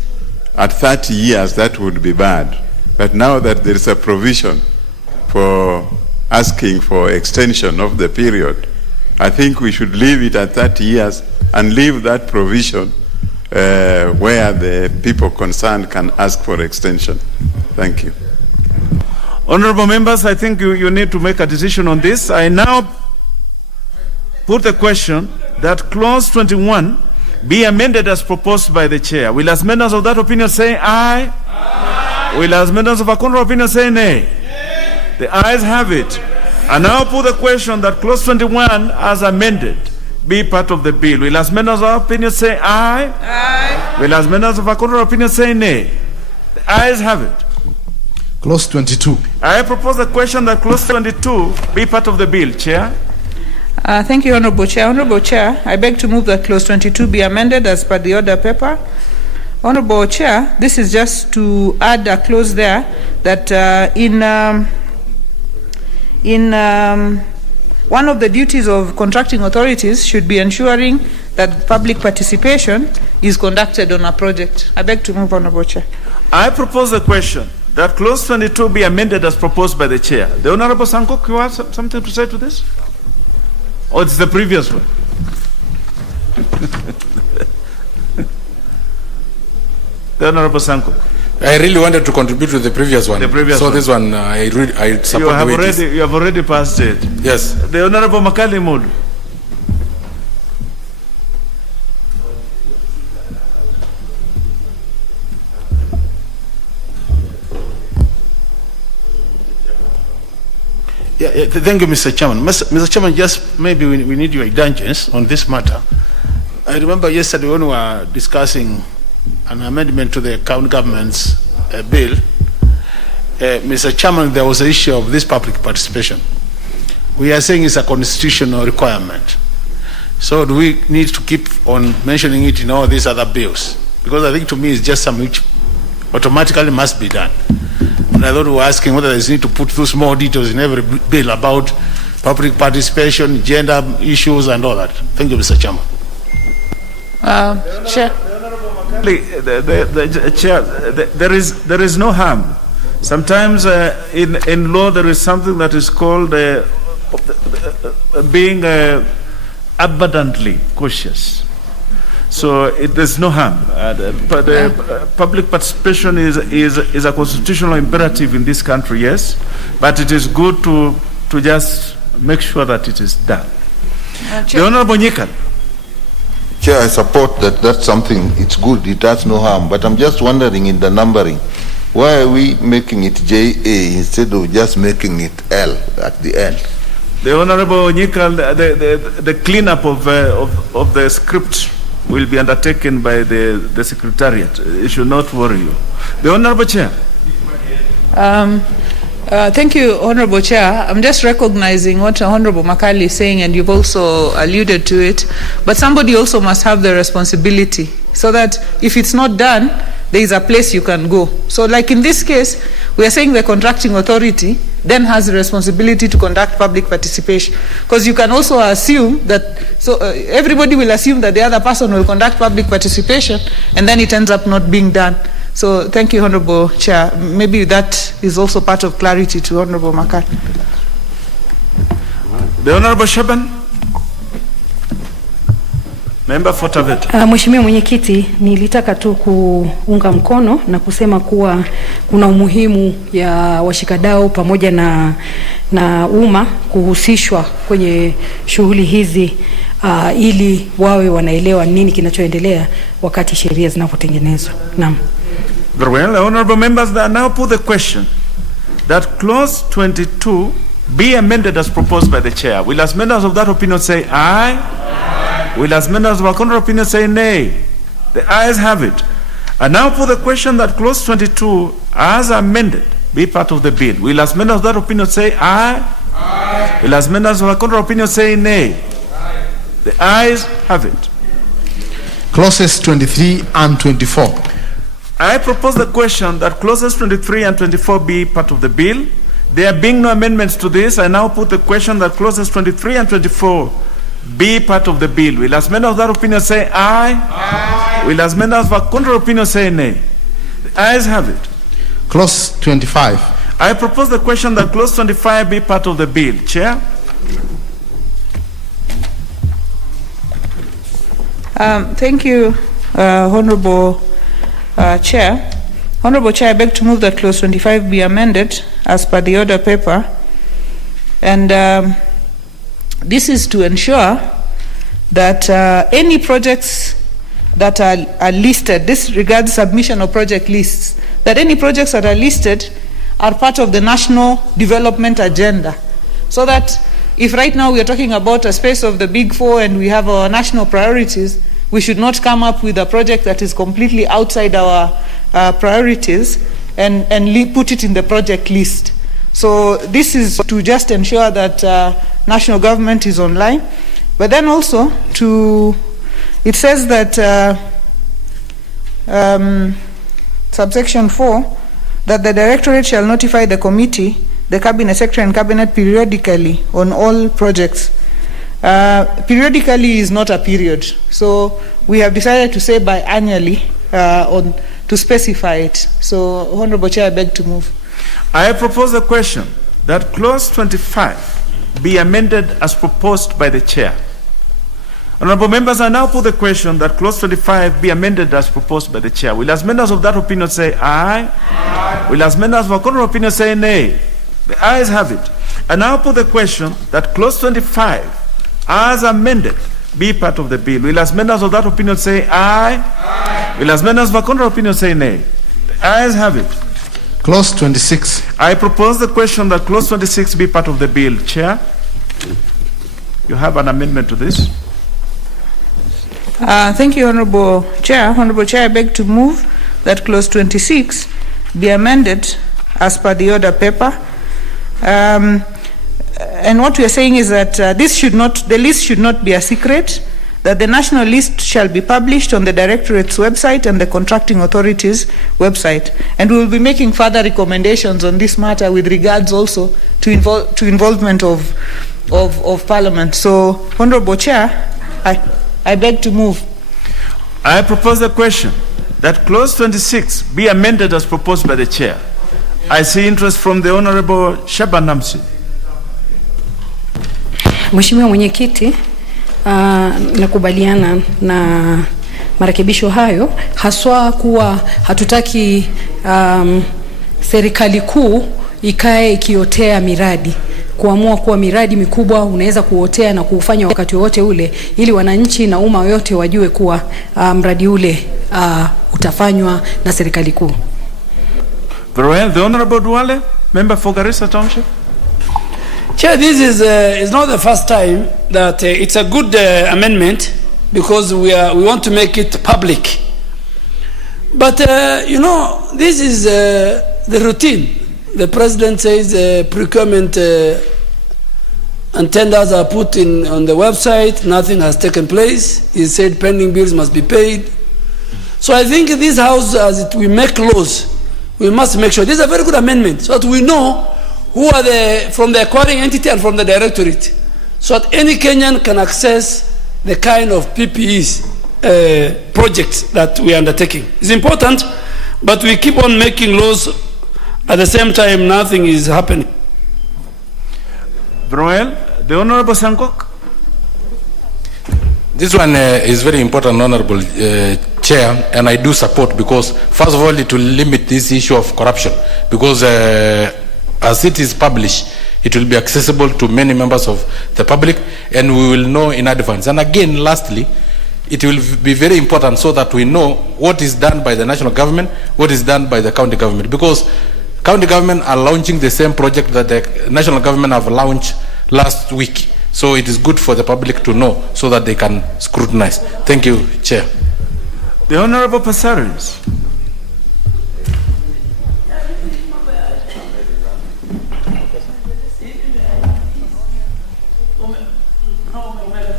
at 30 years, that would be bad. But now that there is a provision for asking for extension of the period, I think we should leave it at 30 years and leave that provision where the people concerned can ask for extension. Thank you. Honorable members, I think you need to make a decision on this. I now put the question that clause 21 be amended as proposed by the chair. Will as members of that opinion say aye? Aye. Will as members of a contrary opinion say nay? Nay. The ayes have it. I now put the question that clause 21 as amended be part of the bill. Will as members of opinion say aye? Aye. Will as members of a contrary opinion say nay? The ayes have it. Clause 22. I propose the question that clause 22 be part of the bill. Chair. Thank you, Honorable Chair. Honorable Chair, I beg to move that clause 22 be amended as per the order paper. Honorable Chair, this is just to add a clause there that one of the duties of contracting authorities should be ensuring that public participation is conducted on a project. I beg to move, Honorable Chair. I propose the question that clause 22 be amended as proposed by the chair. The Honorable Sankok, you have something to say to this? Or it's the previous one? The Honorable Sankok. I really wanted to contribute to the previous one. The previous so one. this one, I support the way it is. You have already passed it. Yes. The Honorable Makali Mulu. Thank you, Mr. Chairman. Mr. Chairman, just maybe we need your indulgence on this matter. I remember yesterday when we were discussing an amendment to the county government's bill, Mr. Chairman, there was an issue of this public participation. We are saying it's a constitutional requirement. So do we need to keep on mentioning it in all these other bills? Because I think to me it's just something which automatically must be done. And I thought we were asking whether there's need to put those more details in every bill about public participation, gender issues and all that. Thank you, Mr. Chairman. Chair. Chair, there is no harm. Sometimes in law there is something that is called being abundantly cautious. So there's no harm. Public participation is a constitutional imperative in this country, yes, but it is good to just make sure that it is done. The Honorable Nyikan. Chair, I support that. That's something, it's good, it has no harm, but I'm just wondering in the numbering, why are we making it JA instead of just making it L at the end? The Honorable Nyikan, the cleanup of the script will be undertaken by the Secretariat. It should not worry you. The Honorable Chair. Thank you, Honorable Chair. I'm just recognizing what Honorable Makali is saying, and you've also alluded to it. But somebody also must have the responsibility, so that if it's not done, there is a place you can go. So like in this case, we are saying the contracting authority then has the responsibility to conduct public participation. Because you can also assume that, everybody will assume that the other person will conduct public participation, and then it ends up not being done. So thank you, Honorable Chair. Maybe that is also part of clarity to Honorable Makar. The Honorable Shaban. Member for Taveta. Mheshimiwa Mwenyekiti, nilitaka tu kuunga mkono na kusema kuwa kuna umuhimu ya washikadau pamoja na umma kuhusishwa kwenye shughuli hizi ili wawe wanaelewa nini kinachoendelea wakati sheria zinapotengenezwa. Naam. Very well, honorable members, that now put the question that clause 22 be amended as proposed by the chair. Will as members of that opinion say aye? Aye. Will as members of our contrary opinion say nay? The ayes have it. And now put the question that clause 22 as amended be part of the bill. Will as members of that opinion say aye? Aye. Will as members of our contrary opinion say nay? Aye. The ayes have it. Clauses 23 and 24. I propose the question that clauses 23 and 24 be part of the bill. There being no amendments to this, I now put the question that clauses 23 and 24 be part of the bill. Will as members of that opinion say aye? Aye. Will as members of our contrary opinion say nay? The ayes have it. Clause 25. I propose the question that clause 25 be part of the bill. Chair? Thank you, Honorable Chair. Honorable Chair, I beg to move that clause 25 be amended as per the order paper. And this is to ensure that any projects that are listed, this regards submission of project lists, that any projects that are listed are part of the national development agenda. So that if right now we are talking about a space of the Big Four and we have our national priorities, we should not come up with a project that is completely outside our priorities and put it in the project list. So this is to just ensure that national government is online. But then also it says that subsection 4, that the Directorate shall notify the committee, the Cabinet Secretary and Cabinet periodically on all projects. Periodically is not a period. So we have decided to say biannually to specify it. So, Honorable Chair, I beg to move. I propose a question that clause 25 be amended as proposed by the chair. Honorable members, I now put the question that clause 25 be amended as proposed by the chair. Will as members of that opinion say aye? Aye. Will as members of a contrary opinion say nay? The ayes have it. I now put the question that clause 25 as amended be part of the bill. Will as members of that opinion say aye? Aye. Will as members of a contrary opinion say nay? The ayes have it. Clause 26. I propose the question that clause 26 be part of the bill. Chair, you have an amendment to this. Thank you, Honorable Chair. Honorable Chair, I beg to move that clause 26 be amended as per the order paper. And what we are saying is that the list should not be a secret, that the national list shall be published on the Directorate's website and the contracting authority's website. And we will be making further recommendations on this matter with regards also to involvement of Parliament. So, Honorable Chair, I beg to move. I propose the question that clause 26 be amended as proposed by the chair. I see interest from the Honorable Shaban Namsi. Mheshimiwa Mwenyekiti, nakubaliana na marekebisho hayo, haswa kuwa hatutaki serikali kuu ikae ikiotea miradi, kuamua kuwa miradi mikubwa unaweza kuotea na kuufanya wakati wote ule, ili wananchi na umma yote wajue kuwa mradi ule utafanywa na serikali kuu. Very well. The Honorable Duale, member for Garissa Township. Chair, this is not the first time that it's a good amendment, because we want to make it public. But you know, this is the routine. The president says procurement and tenders are put on the website. Nothing has taken place. He said pending bills must be paid. So I think this house, as we make laws, we must make sure this is a very good amendment, so that we know who are from the acquiring entity and from the directorate, so that any Kenyan can access the kind of PPEs projects that we are undertaking. It's important, but we keep on making laws. At the same time, nothing is happening. Very well. The Honorable Sankok. This one is very important, Honorable Chair, and I do support, because first of all it will limit this issue of corruption, because as it is published, it will be accessible to many members of the public, and we will know in advance. And again, lastly, it will be very important so that we know what is done by the national government, what is done by the county government, because county government are launching the same project that the national government have launched last week. So it is good for the public to know so that they can scrutinize. Thank you, Chair. The Honorable Passaris.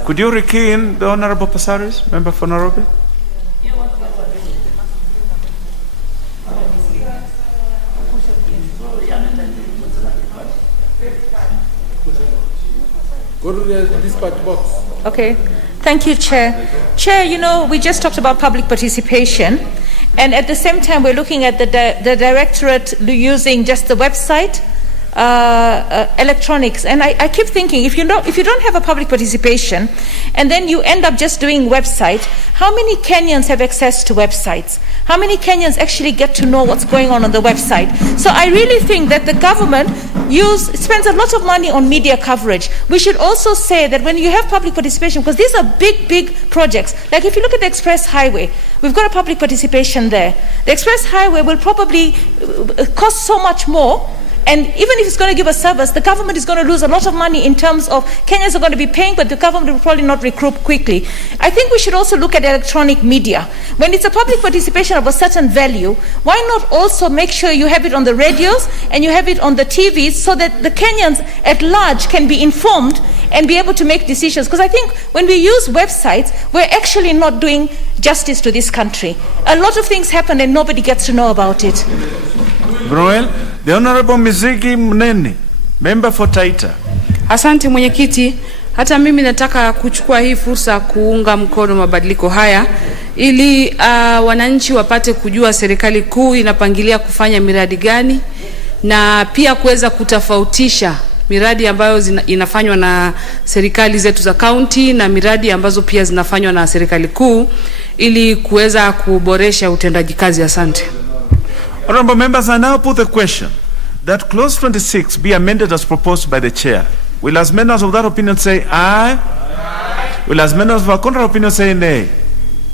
Could you rekey in the Honorable Passaris, member for Nairobi? Go to the dispatch box. Okay. Thank you, Chair. Chair, you know, we just talked about public participation, and at the same time, we're looking at the directorate using just the website, electronics, and I keep thinking, if you don't have a public participation, and then you end up just doing website, how many Kenyans have access to websites? How many Kenyans actually get to know what's going on the website? So I really think that the government spends a lot of money on media coverage. We should also say that when you have public participation, because these are big projects, like if you look at the Express Highway, we've got a public participation there. The Express Highway will probably cost so much more, and even if it's going to give a service, the government is going to lose a lot of money in terms of Kenyans are going to be paying, but the government will probably not recoup quickly. I think we should also look at electronic media. When it's a public participation of a certain value, why not also make sure you have it on the radios and you have it on the TVs, so that the Kenyans at large can be informed and be able to make decisions? Because I think when we use websites, we're actually not doing justice to this country. A lot of things happen and nobody gets to know about it. Broel, the Honorable Mizigi Mneni, member for Taita. Asante mwenyekiti, hata mimi nataka kuchukua hii fursa kuunga mkono mabadiliko haya ili wananchi wapate kujua serikali kuu inapangilia kufanya miradi gani, na pia kuweza kutofautisha miradi ambayo inafanywa na serikali zetu za county na miradi ambazo pia zinafanywa na serikali kuu ili kuweza kuboresha utendaji kazi. Asante. Honorable members, I now put the question that clause 26 be amended as proposed by the chair. Will as members of that opinion say aye? Will as members of a contrary opinion say nay?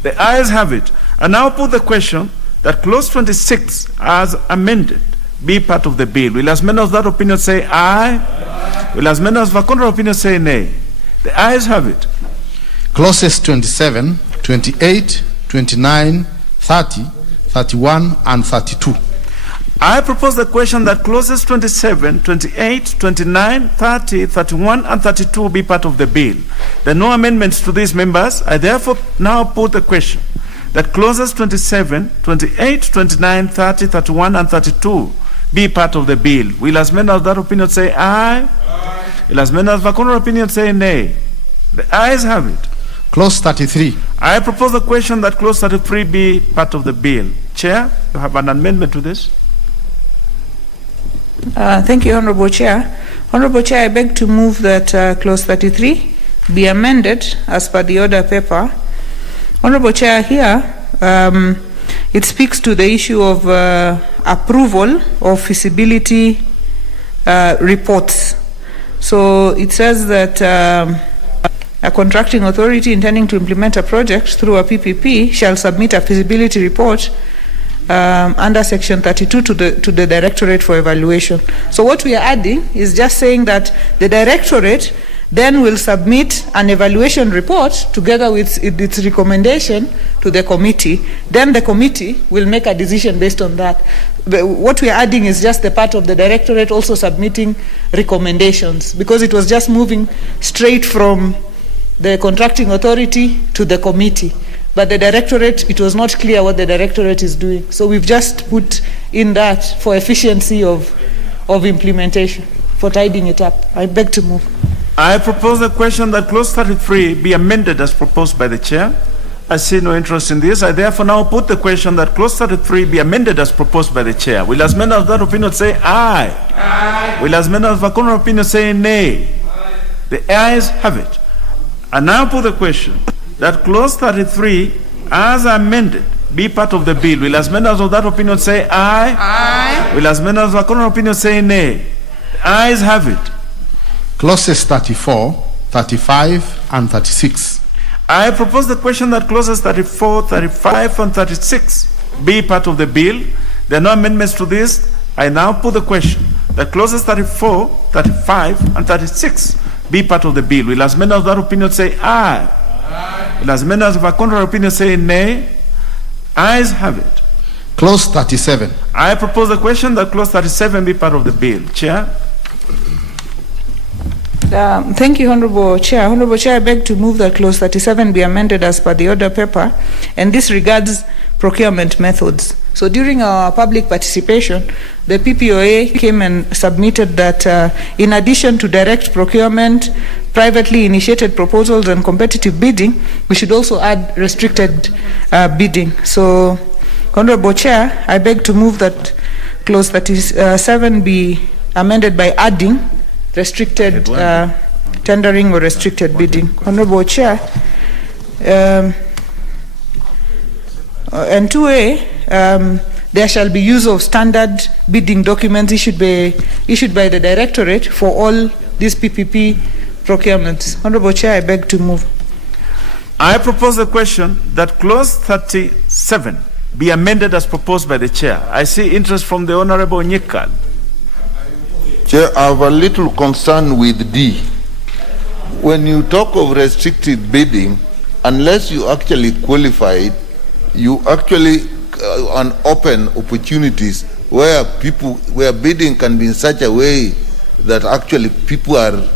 The ayes have it. I now put the question that clause 26 as amended be part of the bill. Will as members of that opinion say aye? Will as members of a contrary opinion say nay? The ayes have it. Clauses 27, 28, 29, 30, 31, and 32. I propose the question that clauses 27, 28, 29, 30, 31, and 32 be part of the bill. There are no amendments to these, members. I therefore now put the question that clauses 27, 28, 29, 30, 31, and 32 be part of the bill. Will as members of that opinion say aye? Aye. Will as members of a contrary opinion say nay? The ayes have it. Clause 33. I propose the question that clause 33 be part of the bill. Chair, you have an amendment to this? Thank you, Honorable Chair. Honorable Chair, I beg to move that clause 33 be amended as per the order paper. Honorable Chair, here it speaks to the issue of approval of feasibility reports. So it says that a contracting authority intending to implement a project through a PPP shall submit a feasibility report under section 32 to the Directorate for evaluation. So what we are adding is just saying that the Directorate then will submit an evaluation report together with its recommendation to the committee. Then the committee will make a decision based on that. What we are adding is just the part of the Directorate also submitting recommendations, because it was just moving straight from the contracting authority to the committee. But the Directorate, it was not clear what the Directorate is doing. So we've just put in that for efficiency of implementation, for tidying it up. I beg to move. I propose the question that clause 33 be amended as proposed by the chair. I see no interest in this. I therefore now put the question that clause 33 be amended as proposed by the chair. Will as members of that opinion say aye? Aye. Will as members of a contrary opinion say nay? Aye. The ayes have it. I now put the question that clause 33 as amended be part of the bill. Will as members of that opinion say aye? Aye. Will as members of a contrary opinion say nay? The ayes have it. Clauses 34, 35, and 36. I propose the question that clauses 34, 35, and 36 be part of the bill. There are no amendments to this. I now put the question that clauses 34, 35, and 36 be part of the bill. Will as members of that opinion say aye? Aye. Will as members of a contrary opinion say nay? Ayes have it. Clause 37. I propose the question that clause 37 be part of the bill. Chair. Thank you, Honorable Chair. Honorable Chair, I beg to move that clause 37 be amended as per the order paper, and this regards procurement methods. So during our public participation, the PPOA came and submitted that in addition to direct procurement, privately initiated proposals, and competitive bidding, we should also add restricted bidding. So, Honorable Chair, I beg to move that clause 37 be amended by adding restricted tendering or restricted bidding. Honorable Chair, and 2A, there shall be use of standard bidding documents issued by the Directorate for all these PPP procurements. Honorable Chair, I beg to move. I propose the question that clause 37 be amended as proposed by the chair. I see interest from the Honorable Nyikal. Chair, I have a little concern with D. When you talk of restricted bidding, unless you actually qualify it, you actually open opportunities where bidding can be in such a way that actually people are,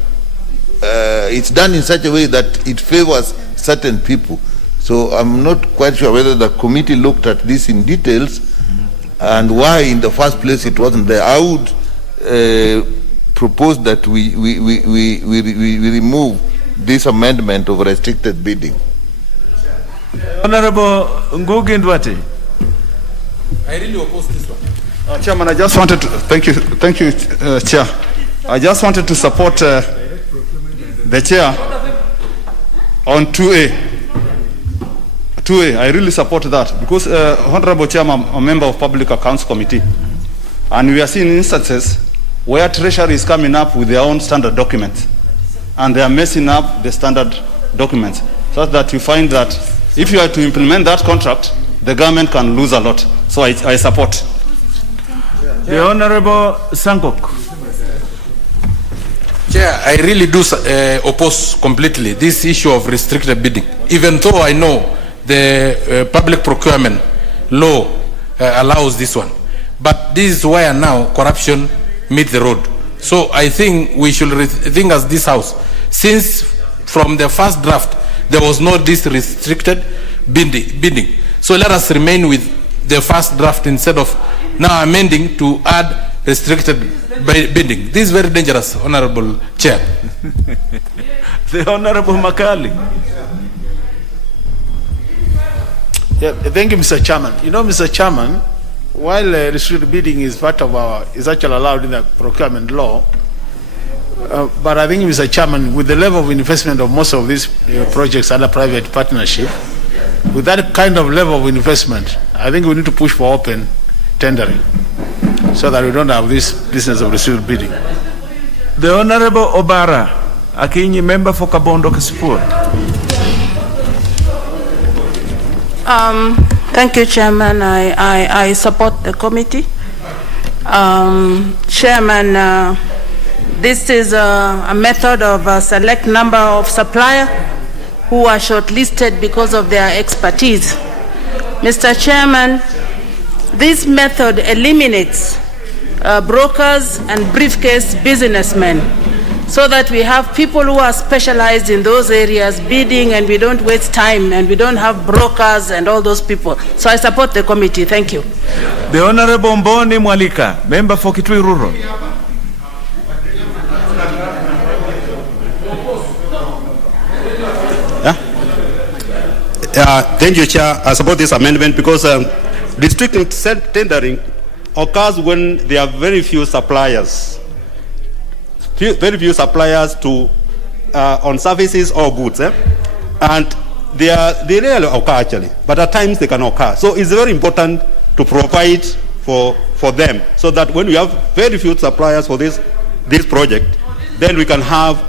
it's done in such a way that it favors certain people. So I'm not quite sure whether the committee looked at this in details and why in the first place it wasn't there. I would propose that we remove this amendment of restricted bidding. Honorable Ngugi Ndwati. I really oppose this one. Chairman, I just wanted to, thank you, Chair. I just wanted to support the Chair on 2A. 2A, I really support that because Honorable Chairman, I'm a member of Public Accounts Committee, and we are seeing instances where Treasury is coming up with their own standard documents, and they are messing up the standard documents, so that you find that if you are to implement that contract, the government can lose a lot. So I support. The Honorable Sankok. Chair, I really do oppose completely this issue of restricted bidding, even though I know the public procurement law allows this one. But this is where now corruption meets the road. So I think we should think as this house, since from the first draft there was no this restricted bidding. So let us remain with the first draft instead of now amending to add restricted bidding. This is very dangerous, Honorable Chair. The Honorable Makali. Yeah, thank you, Mr. Chairman. You know, Mr. Chairman, while restricted bidding is part of is actually allowed in the procurement law, but I think, Mr. Chairman, with the level of investment of most of these projects under private partnership, with that kind of level of investment, I think we need to push for open tendering so that we don't have this business of restricted bidding. The Honorable Obara Akinyi, member for Kabondo Kasipur. Thank you, Chairman. I support the committee. Chairman, this is a method of a select number of suppliers who are shortlisted because of their expertise. Mr. Chairman, this method eliminates brokers and briefcase businessmen so that we have people who are specialized in those areas bidding, and we don't waste time, and we don't have brokers and all those people. So I support the committee. Thank you. The Honorable Mboni Mwalika, member for Kitui Rural. Thank you, Chair. I support this amendment because restricting tendering occurs when there are very few suppliers. Very few suppliers to on services or goods, and they rarely occur actually, but at times they can occur. So it's very important to provide for them, so that when we have very few suppliers for this project, then we can have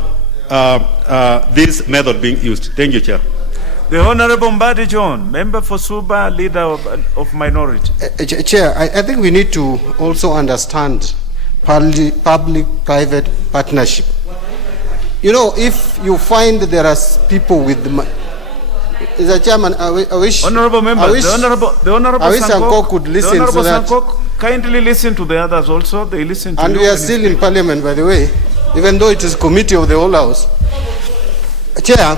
this method being used. Thank you, Chair. The Honorable Mbadi John, member for Suba, leader of minority. Chair, I think we need to also understand public-private partnership. You know, if you find there are people with the Chairman, I wish Honorable member, the Honorable I wish Sankok could listen the Honorable to that. Sankok, kindly listen to the others also. They listen to and you. We are still in Parliament, by the way, even though it is committee of the whole House. Chair,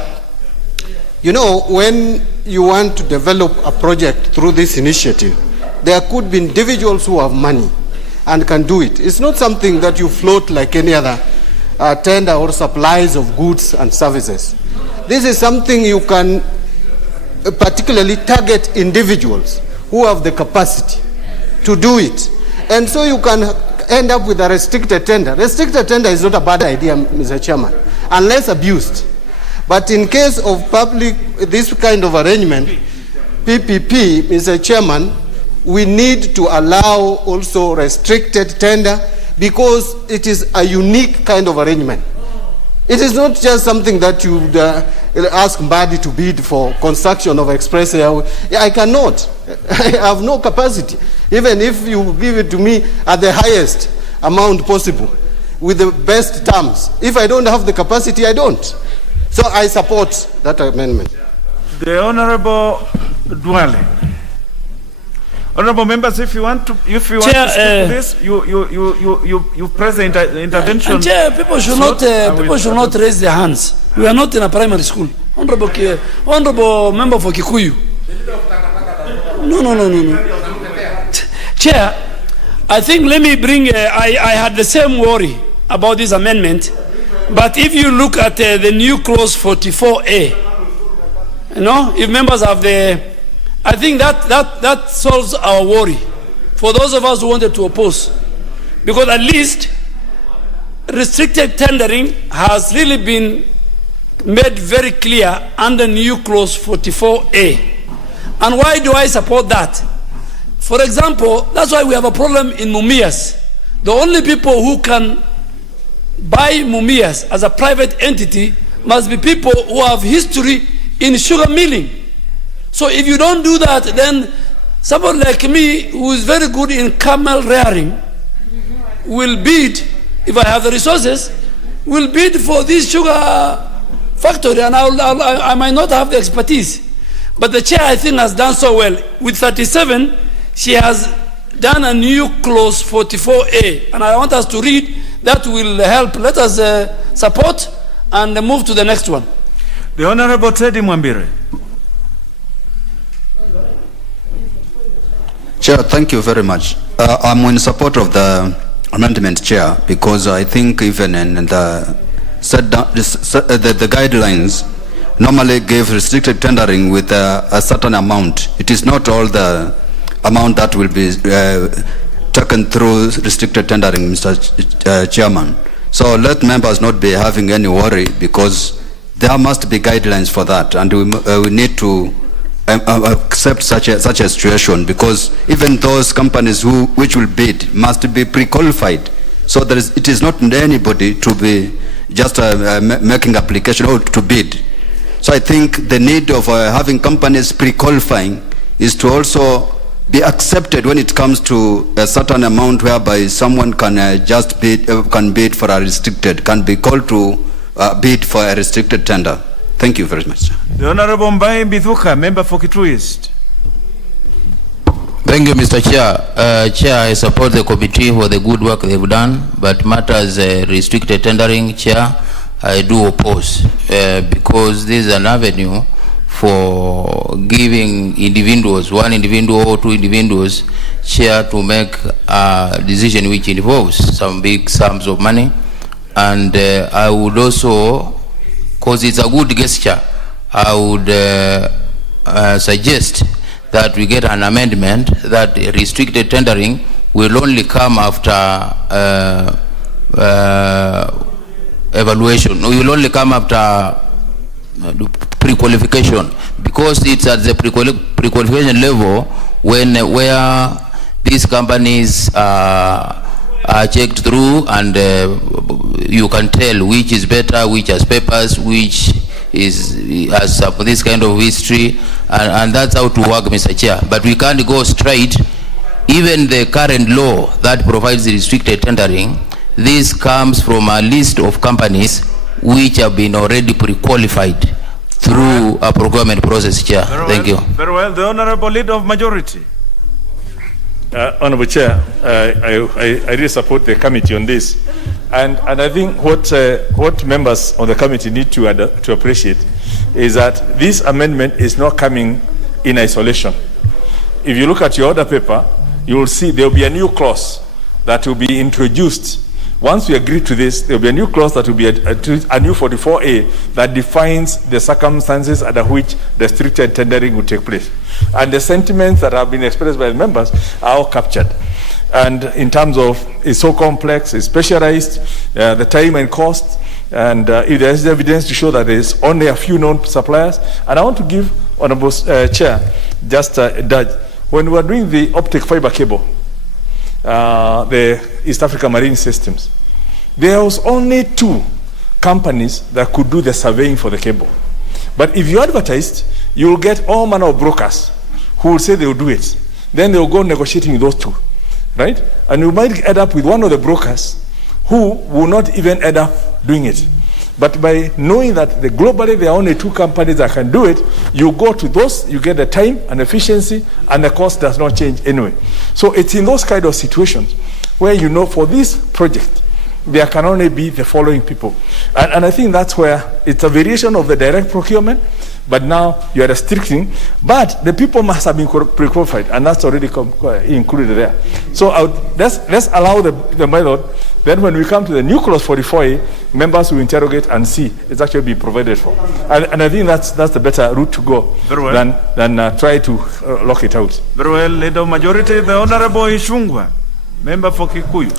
you know, when you want to develop a project through this initiative, there could be individuals who have money and can do it. It's not something that you float like any other tender or supplies of goods and services. This is something you can particularly target individuals who have the capacity to do it. And so you can end up with a restricted tender. Restricted tender is not a bad idea, Mr. Chairman, unless abused. But in case of this kind of arrangement, PPP, Mr. Chairman, we need to allow also restricted tender because it is a unique kind of arrangement. It is not just something that you ask Mbadi to bid for construction of expressway. I cannot. I have no capacity. Even if you give it to me at the highest amount possible, with the best terms. If I don't have the capacity, I don't. So I support that amendment. The Honorable Duale. Honorable members, if you want to, Chair, to speak to this, you press the intervention. Chair, people should not raise their hands. We are not in a primary school. Honorable member for Kikuyu. No. Chair, I think let me bring. I had the same worry about this amendment, but if you look at the new clause 44A, You know, if members have I think that solves our worry for those of us who wanted to oppose. Because at least restricted tendering has really been made very clear under new clause 44A. And why do I support that? For example, that's why we have a problem in Mumias. The only people who can buy Mumias as a private entity must be people who have history in sugar milling. So if you don't do that, then someone like me who is very good in camel rearing will bid, if I have the resources, will bid for this sugar factory, and I might not have the expertise. But the chair, I think, has done so well. With 37, she has done a new clause 44A, and I want us to read. That will help. Let us support and move to the next one. The Honorable Teddy Mwambire. Chair, thank you very much. I'm in support of the amendment, Chair, because I think even in the guidelines normally give restricted tendering with a certain amount. It is not all the amount that will be taken through restricted tendering, Mr. Chairman. So let members not be having any worry, because there must be guidelines for that, and we need to accept such a situation, because even those companies which will bid must be pre-qualified. So it is not anybody to be just making application or to bid. So I think the need of having companies pre-qualifying is to also be accepted when it comes to a certain amount whereby someone can just bid, can bid for a restricted, can be called to bid for a restricted tender. Thank you very much. The Honorable Mbai Mbithuka, member for Kitui East. Thank you, Mr. Chair. Chair, I support the committee for the good work they've done, but matters restricted tendering, Chair, I do oppose because this is an avenue for giving individuals, one individual or two individuals, Chair, to make a decision which involves some big sums of money. And I would also, because it's a good gesture, I would suggest that we get an amendment that restricted tendering will only come after evaluation. It will only come after pre-qualification, because it's at the pre-qualification level where these companies are checked through, and you can tell which is better, which has papers, which has this kind of history, and that's how to work, Mr. Chair. But we can't go straight. Even the current law that provides restricted tendering, this comes from a list of companies which have been already pre-qualified through a procurement process, Chair. Thank you. Very well. The Honorable Leader of Majority. Honorable Chair, I really support the committee on this, and I think what members of the committee need to appreciate is that this amendment is not coming in isolation. If you look at your order paper, you will see there will be a new clause that will be introduced. Once we agree to this, there will be a new clause that will be a new 44A that defines the circumstances under which the restricted tendering will take place. And the sentiments that have been expressed by the members are all captured. And in terms of, it's so complex, it's specialized, the time and cost, and if there is evidence to show that there is only a few known suppliers. And I want to give Honorable Chair just a nudge. When we were doing the optic fiber cable, the East Africa Marine Systems, there was only 2 companies that could do the surveying for the cable. But if you advertised, you will get all manner of brokers who will say they will do it. Then they will go negotiating with those 2, right? And you might end up with one of the brokers who will not even end up doing it. But by knowing that globally there are only 2 companies that can do it, you go to those, you get the time and efficiency, and the cost does not change anyway. So it's in those kind of situations where, you know, for this project, there can only be the following people. And I think that's where it's a variation of the direct procurement, but now you are restricting, but the people must have been pre-qualified, and that's already included there. So let's allow the method. Then when we come to the new clause 44A, members will interrogate and see it's actually being provided for. And I think that's the better route to go than try to lock it out. Very well, Leader of Majority, the Honorable Ishungwa, member for Kikuyu.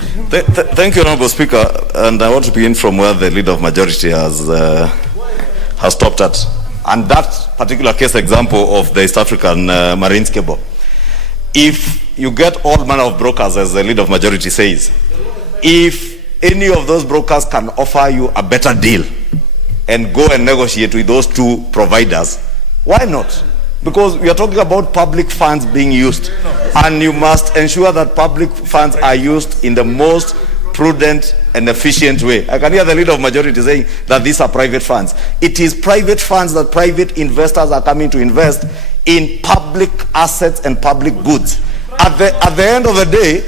Thank you, Honorable Speaker. And I want to begin from where the Leader of Majority has stopped at. And that particular case example of the East African Marines cable. If you get all manner of brokers, as the Leader of Majority says, if any of those brokers can offer you a better deal and go and negotiate with those two providers, why not? Because we are talking about public funds being used, and you must ensure that public funds are used in the most prudent and efficient way. I can hear the Leader of Majority saying that these are private funds. It is private funds that private investors are coming to invest in public assets and public goods. At the end of the day,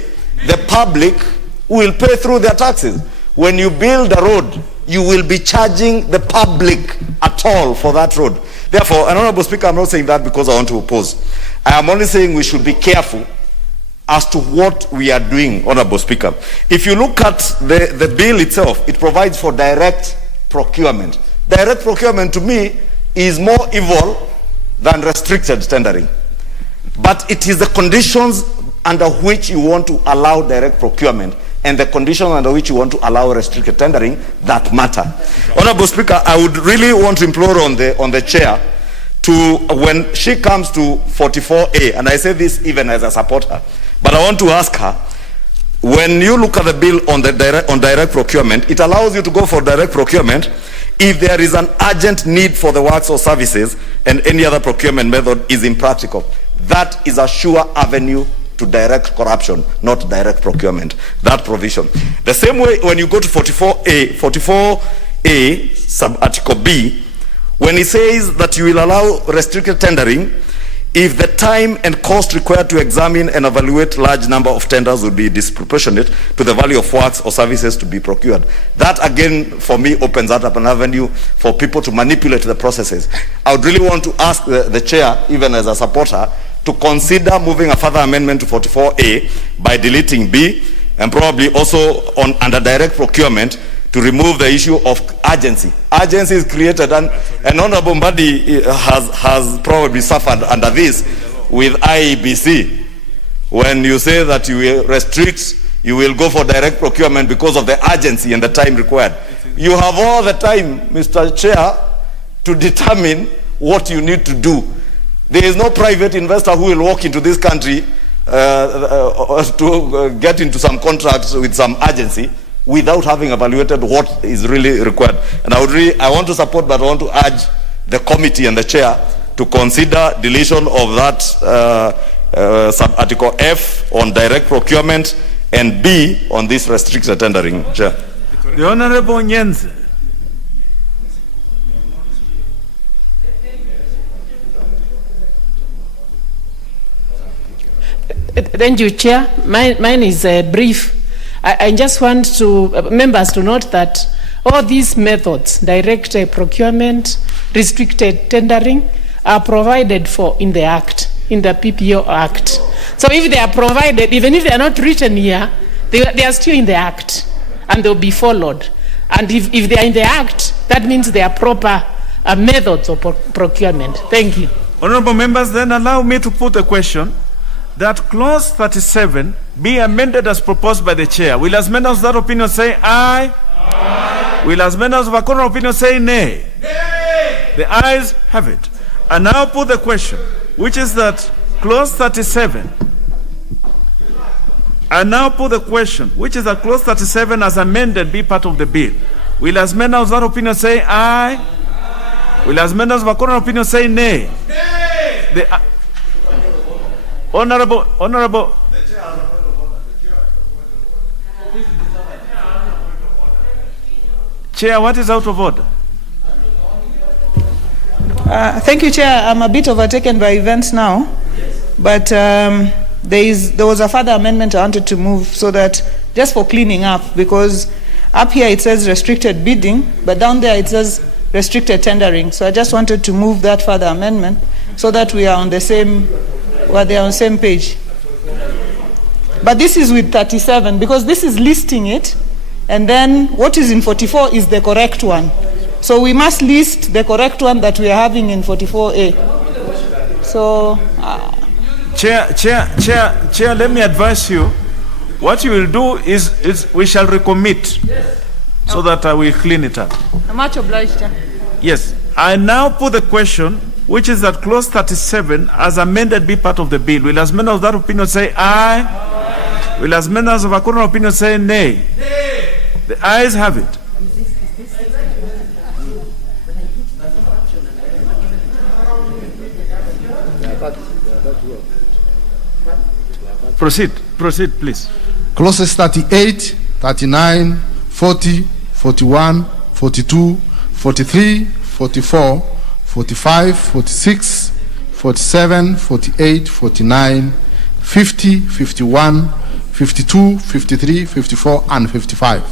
the public will pay through their taxes. When you build a road, you will be charging the public at all for that road. Therefore, Honorable Speaker, I'm not saying that because I want to oppose. I am only saying we should be careful as to what we are doing, Honorable Speaker. If you look at the bill itself, it provides for direct procurement. Direct procurement to me is more evil than restricted tendering. But it is the conditions under which you want to allow direct procurement and the conditions under which you want to allow restricted tendering that matter. Honorable Speaker, I would really want to implore on the chair to, when she comes to 44A, and I say this even as a supporter, but I want to ask her, when you look at the bill on direct procurement, it allows you to go for direct procurement if there is an urgent need for the works or services and any other procurement method is impractical. That is a sure avenue to direct corruption, not direct procurement. That provision. The same way when you go to 44A, sub-article B, when it says that you will allow restricted tendering if the time and cost required to examine and evaluate large number of tenders would be disproportionate to the value of works or services to be procured. That again, for me, opens up an avenue for people to manipulate the processes. I would really want to ask the chair, even as a supporter, to consider moving a further amendment to 44A by deleting B, and probably also under direct procurement to remove the issue of urgency. Urgency is created, and Honorable Mbadi has probably suffered under this with IEBC. When you say that you will restrict, you will go for direct procurement because of the urgency and the time required. You have all the time, Mr. Chair, to determine what you need to do. There is no private investor who will walk into this country to get into some contracts with some urgency without having evaluated what is really required. And I want to support, but I want to urge the committee and the chair to consider deletion of that sub-article F on direct procurement and B on this restricted tendering, Chair. The Honorable Nyenze. Thank you, Chair. Mine is brief. I just want members to note that all these methods, direct procurement, restricted tendering, are provided for in the Act, in the PPO Act. So if they are provided, even if they are not written here, they are still in the Act and they'll be followed. And if they are in the Act, that means they are proper methods of procurement. Thank you. Honorable members, then allow me to put a question that clause 37 be amended as proposed by the chair. Will as many of that opinion say aye? Aye. Will as many of a corner opinion say nay? Nay. The ayes have it. And now put the question, which is that clause 37. And now put the question, which is that clause 37 as amended be part of the bill. Will as many of that opinion say aye? Aye. Will as many of a corner opinion say nay? Nay. The Honorable. Chair, what is out of order? Thank you, Chair. I'm a bit overtaken by events now, but there was a further amendment I wanted to move so that just for cleaning up, because up here it says restricted bidding, but down there it says restricted tendering. So I just wanted to move that further amendment so that we are on the same. Well, they are on the same page. But this is with 37, because this is listing it, and then what is in 44 is the correct one. So we must list the correct one that we are having in 44A. So, Chair, let me advise you. What you will do is we shall recommit so that I will clean it up. I'm much obliged, Chair. Yes. I now put the question, which is that clause 37 as amended be part of the bill. Will as many of that opinion say aye? Will as many of a contrary opinion say nay? The ayes have it. Proceed, please. Clauses 38, 39, 40, 41, 42, 43, 44, 45, 46, 47, 48, 49, 50, 51, 52, 53, 54, and 55.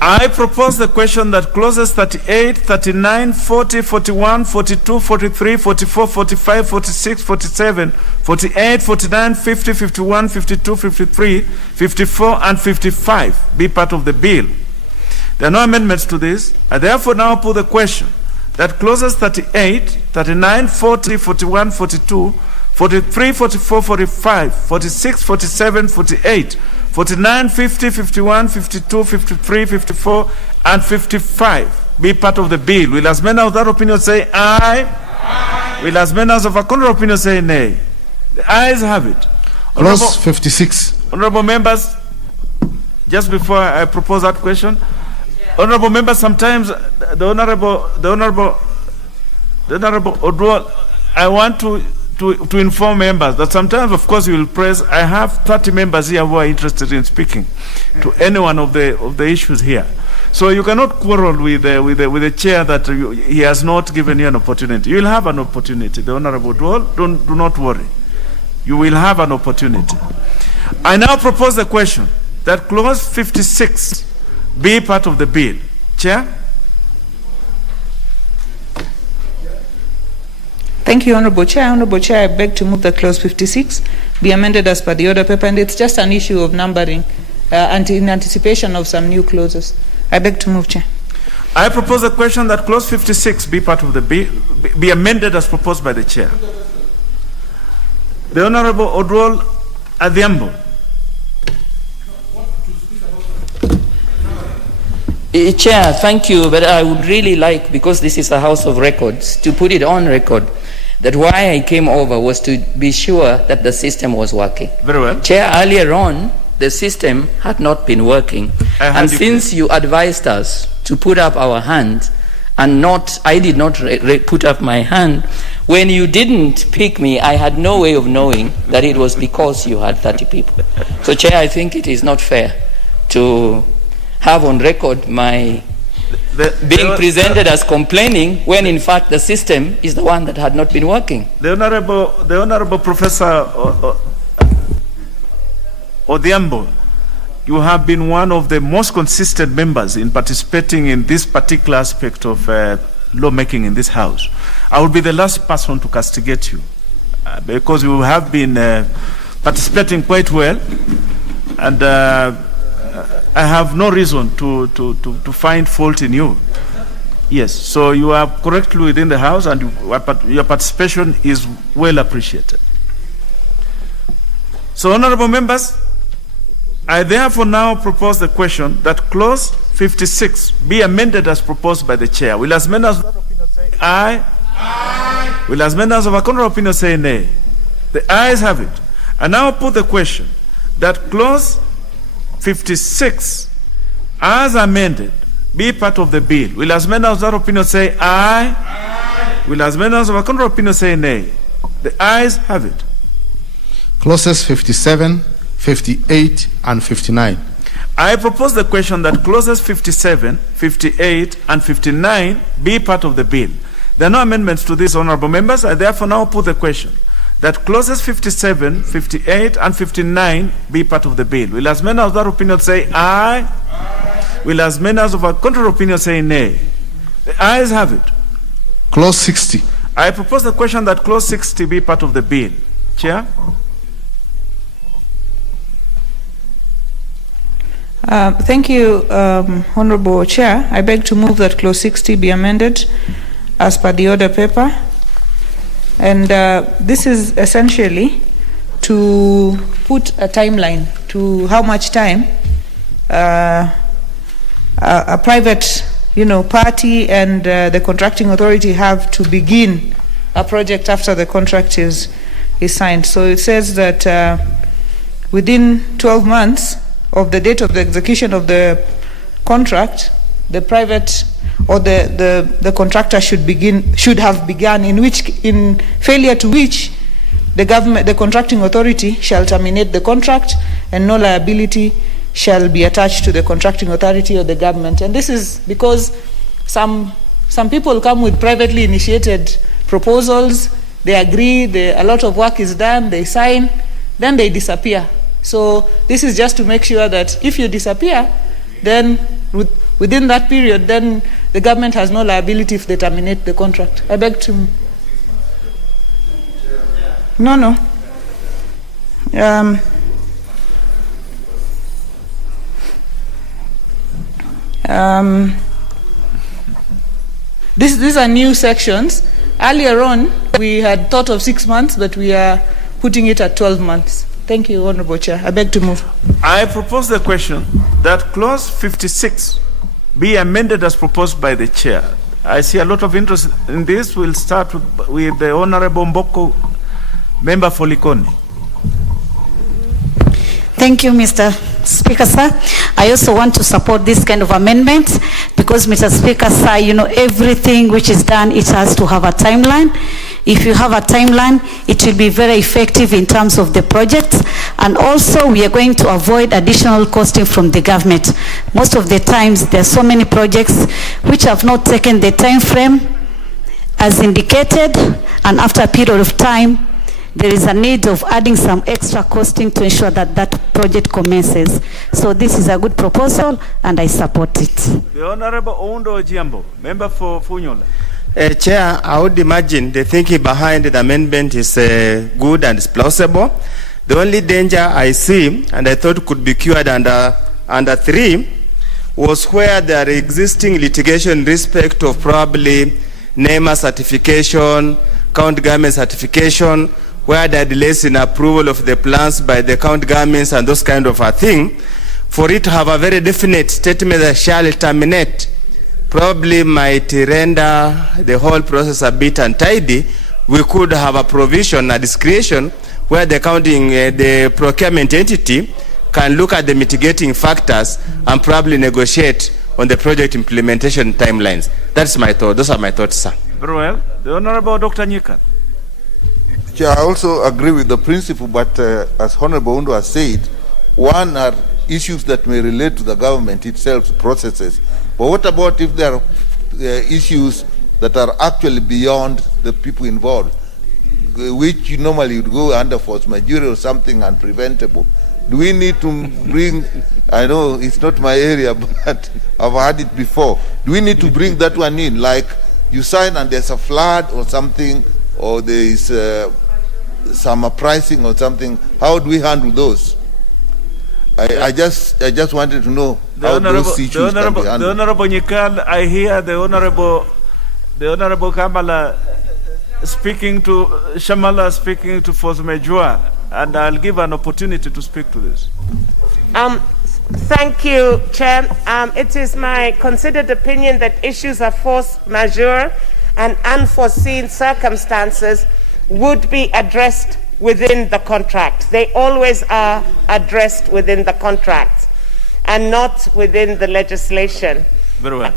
I propose the question that clauses 38, 39, 40, 41, 42, 43, 44, 45, 46, 47, 48, 49, 50, 51, 52, 53, 54, and 55 be part of the bill. There are no amendments to this. I therefore now put the question that clauses 38, 39, 40, 41, 42, 43, 44, 45, 46, 47, 48, 49, 50, 51, 52, 53, 54, and 55 be part of the bill. Will as many of that opinion say aye? Will as many of a contrary opinion say nay? The ayes have it. Clause 56. Honorable members, just before I propose that question, honorable members, sometimes the honorable Odwal, I want to inform members that sometimes, of course, you will press. I have 30 members here who are interested in speaking to any one of the issues here. So you cannot quarrel with the chair that he has not given you an opportunity. You will have an opportunity. The Honorable Odwal, do not worry. You will have an opportunity. I now propose the question that clause 56 be part of the bill. Chair? Thank you, Honorable Chair. Honorable Chair, I beg to move that clause 56 be amended as per the order paper, and it's just an issue of numbering and in anticipation of some new clauses. I beg to move, Chair. I propose the question that clause 56 be part of the bill, be amended as proposed by the Chair. The Honorable Odwal Adhiambo. Chair, thank you, but I would really like, because this is a House of Records, to put it on record that why I came over was to be sure that the system was working. Very well. Chair, earlier on, the system had not been working. And since you advised us to put up our hand, and I did not put up my hand, when you didn't pick me, I had no way of knowing that it was because you had 30 people. So, Chair, I think it is not fair to have on record my being presented as complaining when in fact the system is the one that had not been working. The Honorable Professor Odhiambo, you have been one of the most consistent members in participating in this particular aspect of lawmaking in this House. I will be the last person to castigate you because you have been participating quite well, and I have no reason to find fault in you. Yes, so you are correctly within the House, and your participation is well appreciated. So, honorable members, I therefore now propose the question that clause 56 be amended as proposed by the Chair. Will as many as that opinion say aye? Aye. Will as many as of a contrary opinion say nay? The ayes have it. I now put the question that clause 56 as amended be part of the bill. Will as many as that opinion say aye? Aye. Will as many as of a contrary opinion say nay? The ayes have it. Clauses 57, 58, and 59. I propose the question that clauses 57, 58, and 59 be part of the bill. There are no amendments to these, honorable members. I therefore now put the question that clauses 57, 58, and 59 be part of the bill. Will as many of that opinion say aye? Aye. Will as many as of a contrary opinion say nay? The ayes have it. Clause 60. I propose the question that clause 60 be part of the bill. Chair? Thank you, Honorable Chair. I beg to move that Clause 60 be amended as per the order paper. And this is essentially to put a timeline to how much time a private, party and the contracting authority have to begin a project after the contract is signed. So it says that within 12 months of the date of the execution of the contract, the private or the contractor should have begun, in failure to which the contracting authority shall terminate the contract and no liability shall be attached to the contracting authority or the government. And this is because some people come with privately initiated proposals, they agree, a lot of work is done, they sign, then they disappear. So this is just to make sure that if you disappear, then within that period, then the government has no liability if they terminate the contract. I beg to... No. These are new sections. Earlier on, we had thought of 6 months, but we are putting it at 12 months. Thank you, Honorable Chair. I beg to move. I propose the question that Clause 56 be amended as proposed by the Chair. I see a lot of interest in this. We'll start with the Honorable Mboko, Member for Likoni. Thank you, Mr. Speaker, sir. I also want to support this kind of amendment because, Mr. Speaker, sir, everything which is done, it has to have a timeline. If you have a timeline, it will be very effective in terms of the project. And also, we are going to avoid additional costing from the government. Most of the times, there are so many projects which have not taken the time frame as indicated, and after a period of time, there is a need of adding some extra costing to ensure that that project commences. So this is a good proposal, and I support it. The Honorable Oundo Ojiambo, Member for Funyola. Chair, I would imagine the thinking behind the amendment is good and is plausible. The only danger I see, and I thought could be cured under 3, was where there are existing litigation in respect of probably NEMA certification, county government certification, where there are delays in approval of the plans by the county governments and those kind of a thing. For it to have a very definite statement that shall terminate probably might render the whole process a bit untidy. We could have a provision, a discretion, where the procurement entity can look at the mitigating factors and probably negotiate on the project implementation timelines. That's my thought. Those are my thoughts, sir. Very well. The Honorable Dr. Nyikan. Chair, I also agree with the principle, but as Honorable Undo has said, one are issues that may relate to the government itself's processes. But what about if there are issues that are actually beyond the people involved, which you normally would go under force majeure or something unpreventable? Do we need to bring, I know it's not my area, but I've had it before. Do we need to bring that one in? Like you sign and there's a flood or something, or there is some pricing or something. How do we handle those? I just wanted to know how those issues can be handled. The Honorable Nyikal, I hear the Honorable Kamala speaking to Shamala speaking to force majeure, and I'll give an opportunity to speak to this. Thank you, Chair. It is my considered opinion that issues of force majeure and unforeseen circumstances would be addressed within the contract. They always are addressed within the contract and not within the legislation. Very well.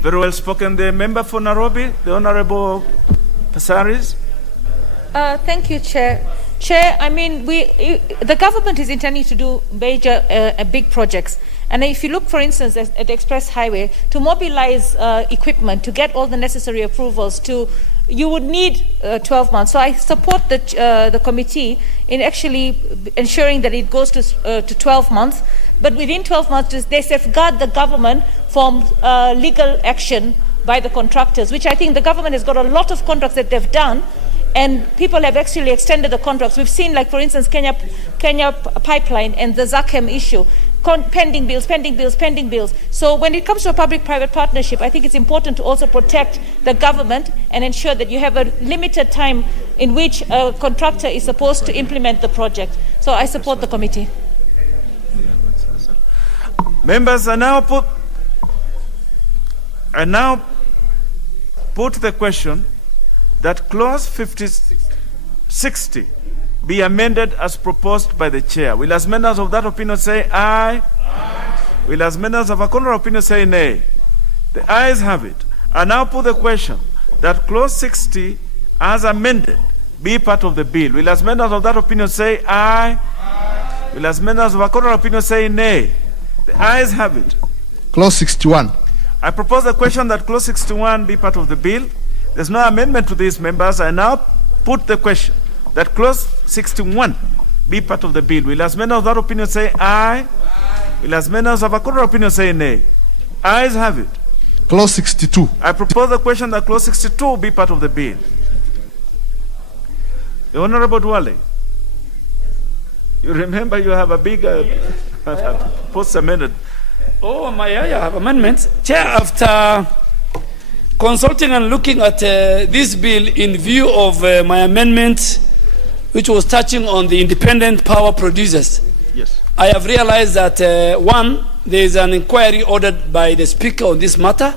Very well spoken. The member for Nairobi, the Honorable Pasaris. Thank you, Chair. Chair, I mean, the government is intending to do major, big projects. And if you look, for instance, at Express Highway, to mobilize equipment, to get all the necessary approvals, you would need 12 months. So I support the committee in actually ensuring that it goes to 12 months. But within 12 months, they safeguard the government from legal action by the contractors, which I think the government has got a lot of contracts that they've done, and people have actually extended the contracts. We've seen, like, for instance, Kenya Pipeline and the Zakem issue. pending bills, pending bills, pending bills. So when it comes to a public-private partnership, I think it's important to also protect the government and ensure that you have a limited time in which a contractor is supposed to implement the project. So I support the committee. Members, I now put the question that clause 60 be amended as proposed by the chair. Will as members of that opinion say aye? Aye. Will as members of a contrary opinion say nay? The ayes have it. I now put the question that clause 60 as amended be part of the bill. Will as members of that opinion say aye? Aye. Will as members of a contrary opinion say nay? The ayes have it. Clause 61. I propose the question that clause 61 be part of the bill. There's no amendment to these, members. I now put the question that clause 61 be part of the bill. Will as many of that opinion say aye? Aye. Will as many of a contrary opinion say nay? Ayes have it. Clause 62. I propose the question that clause 62 be part of the bill. The Honorable Dwale, you remember you have a big post-amended. Oh, I have amendments. Chair, after consulting and looking at this bill in view of my amendment, which was touching on the independent power producers, yes, I have realized that one, there is an inquiry ordered by the Speaker on this matter,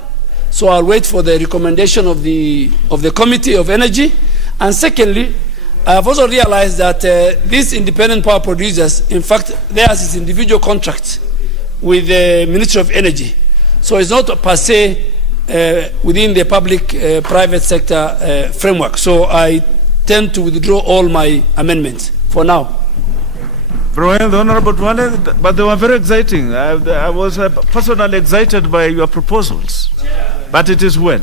so I'll wait for the recommendation of the Committee of Energy. And secondly, I have also realized that these independent power producers, in fact, theirs is individual contract with the Ministry of Energy, so it's not per se within the public-private sector framework. So I tend to withdraw all my amendments for now. Well, the Honorable Dwale, but they were very exciting. I was personally excited by your proposals, but it is well.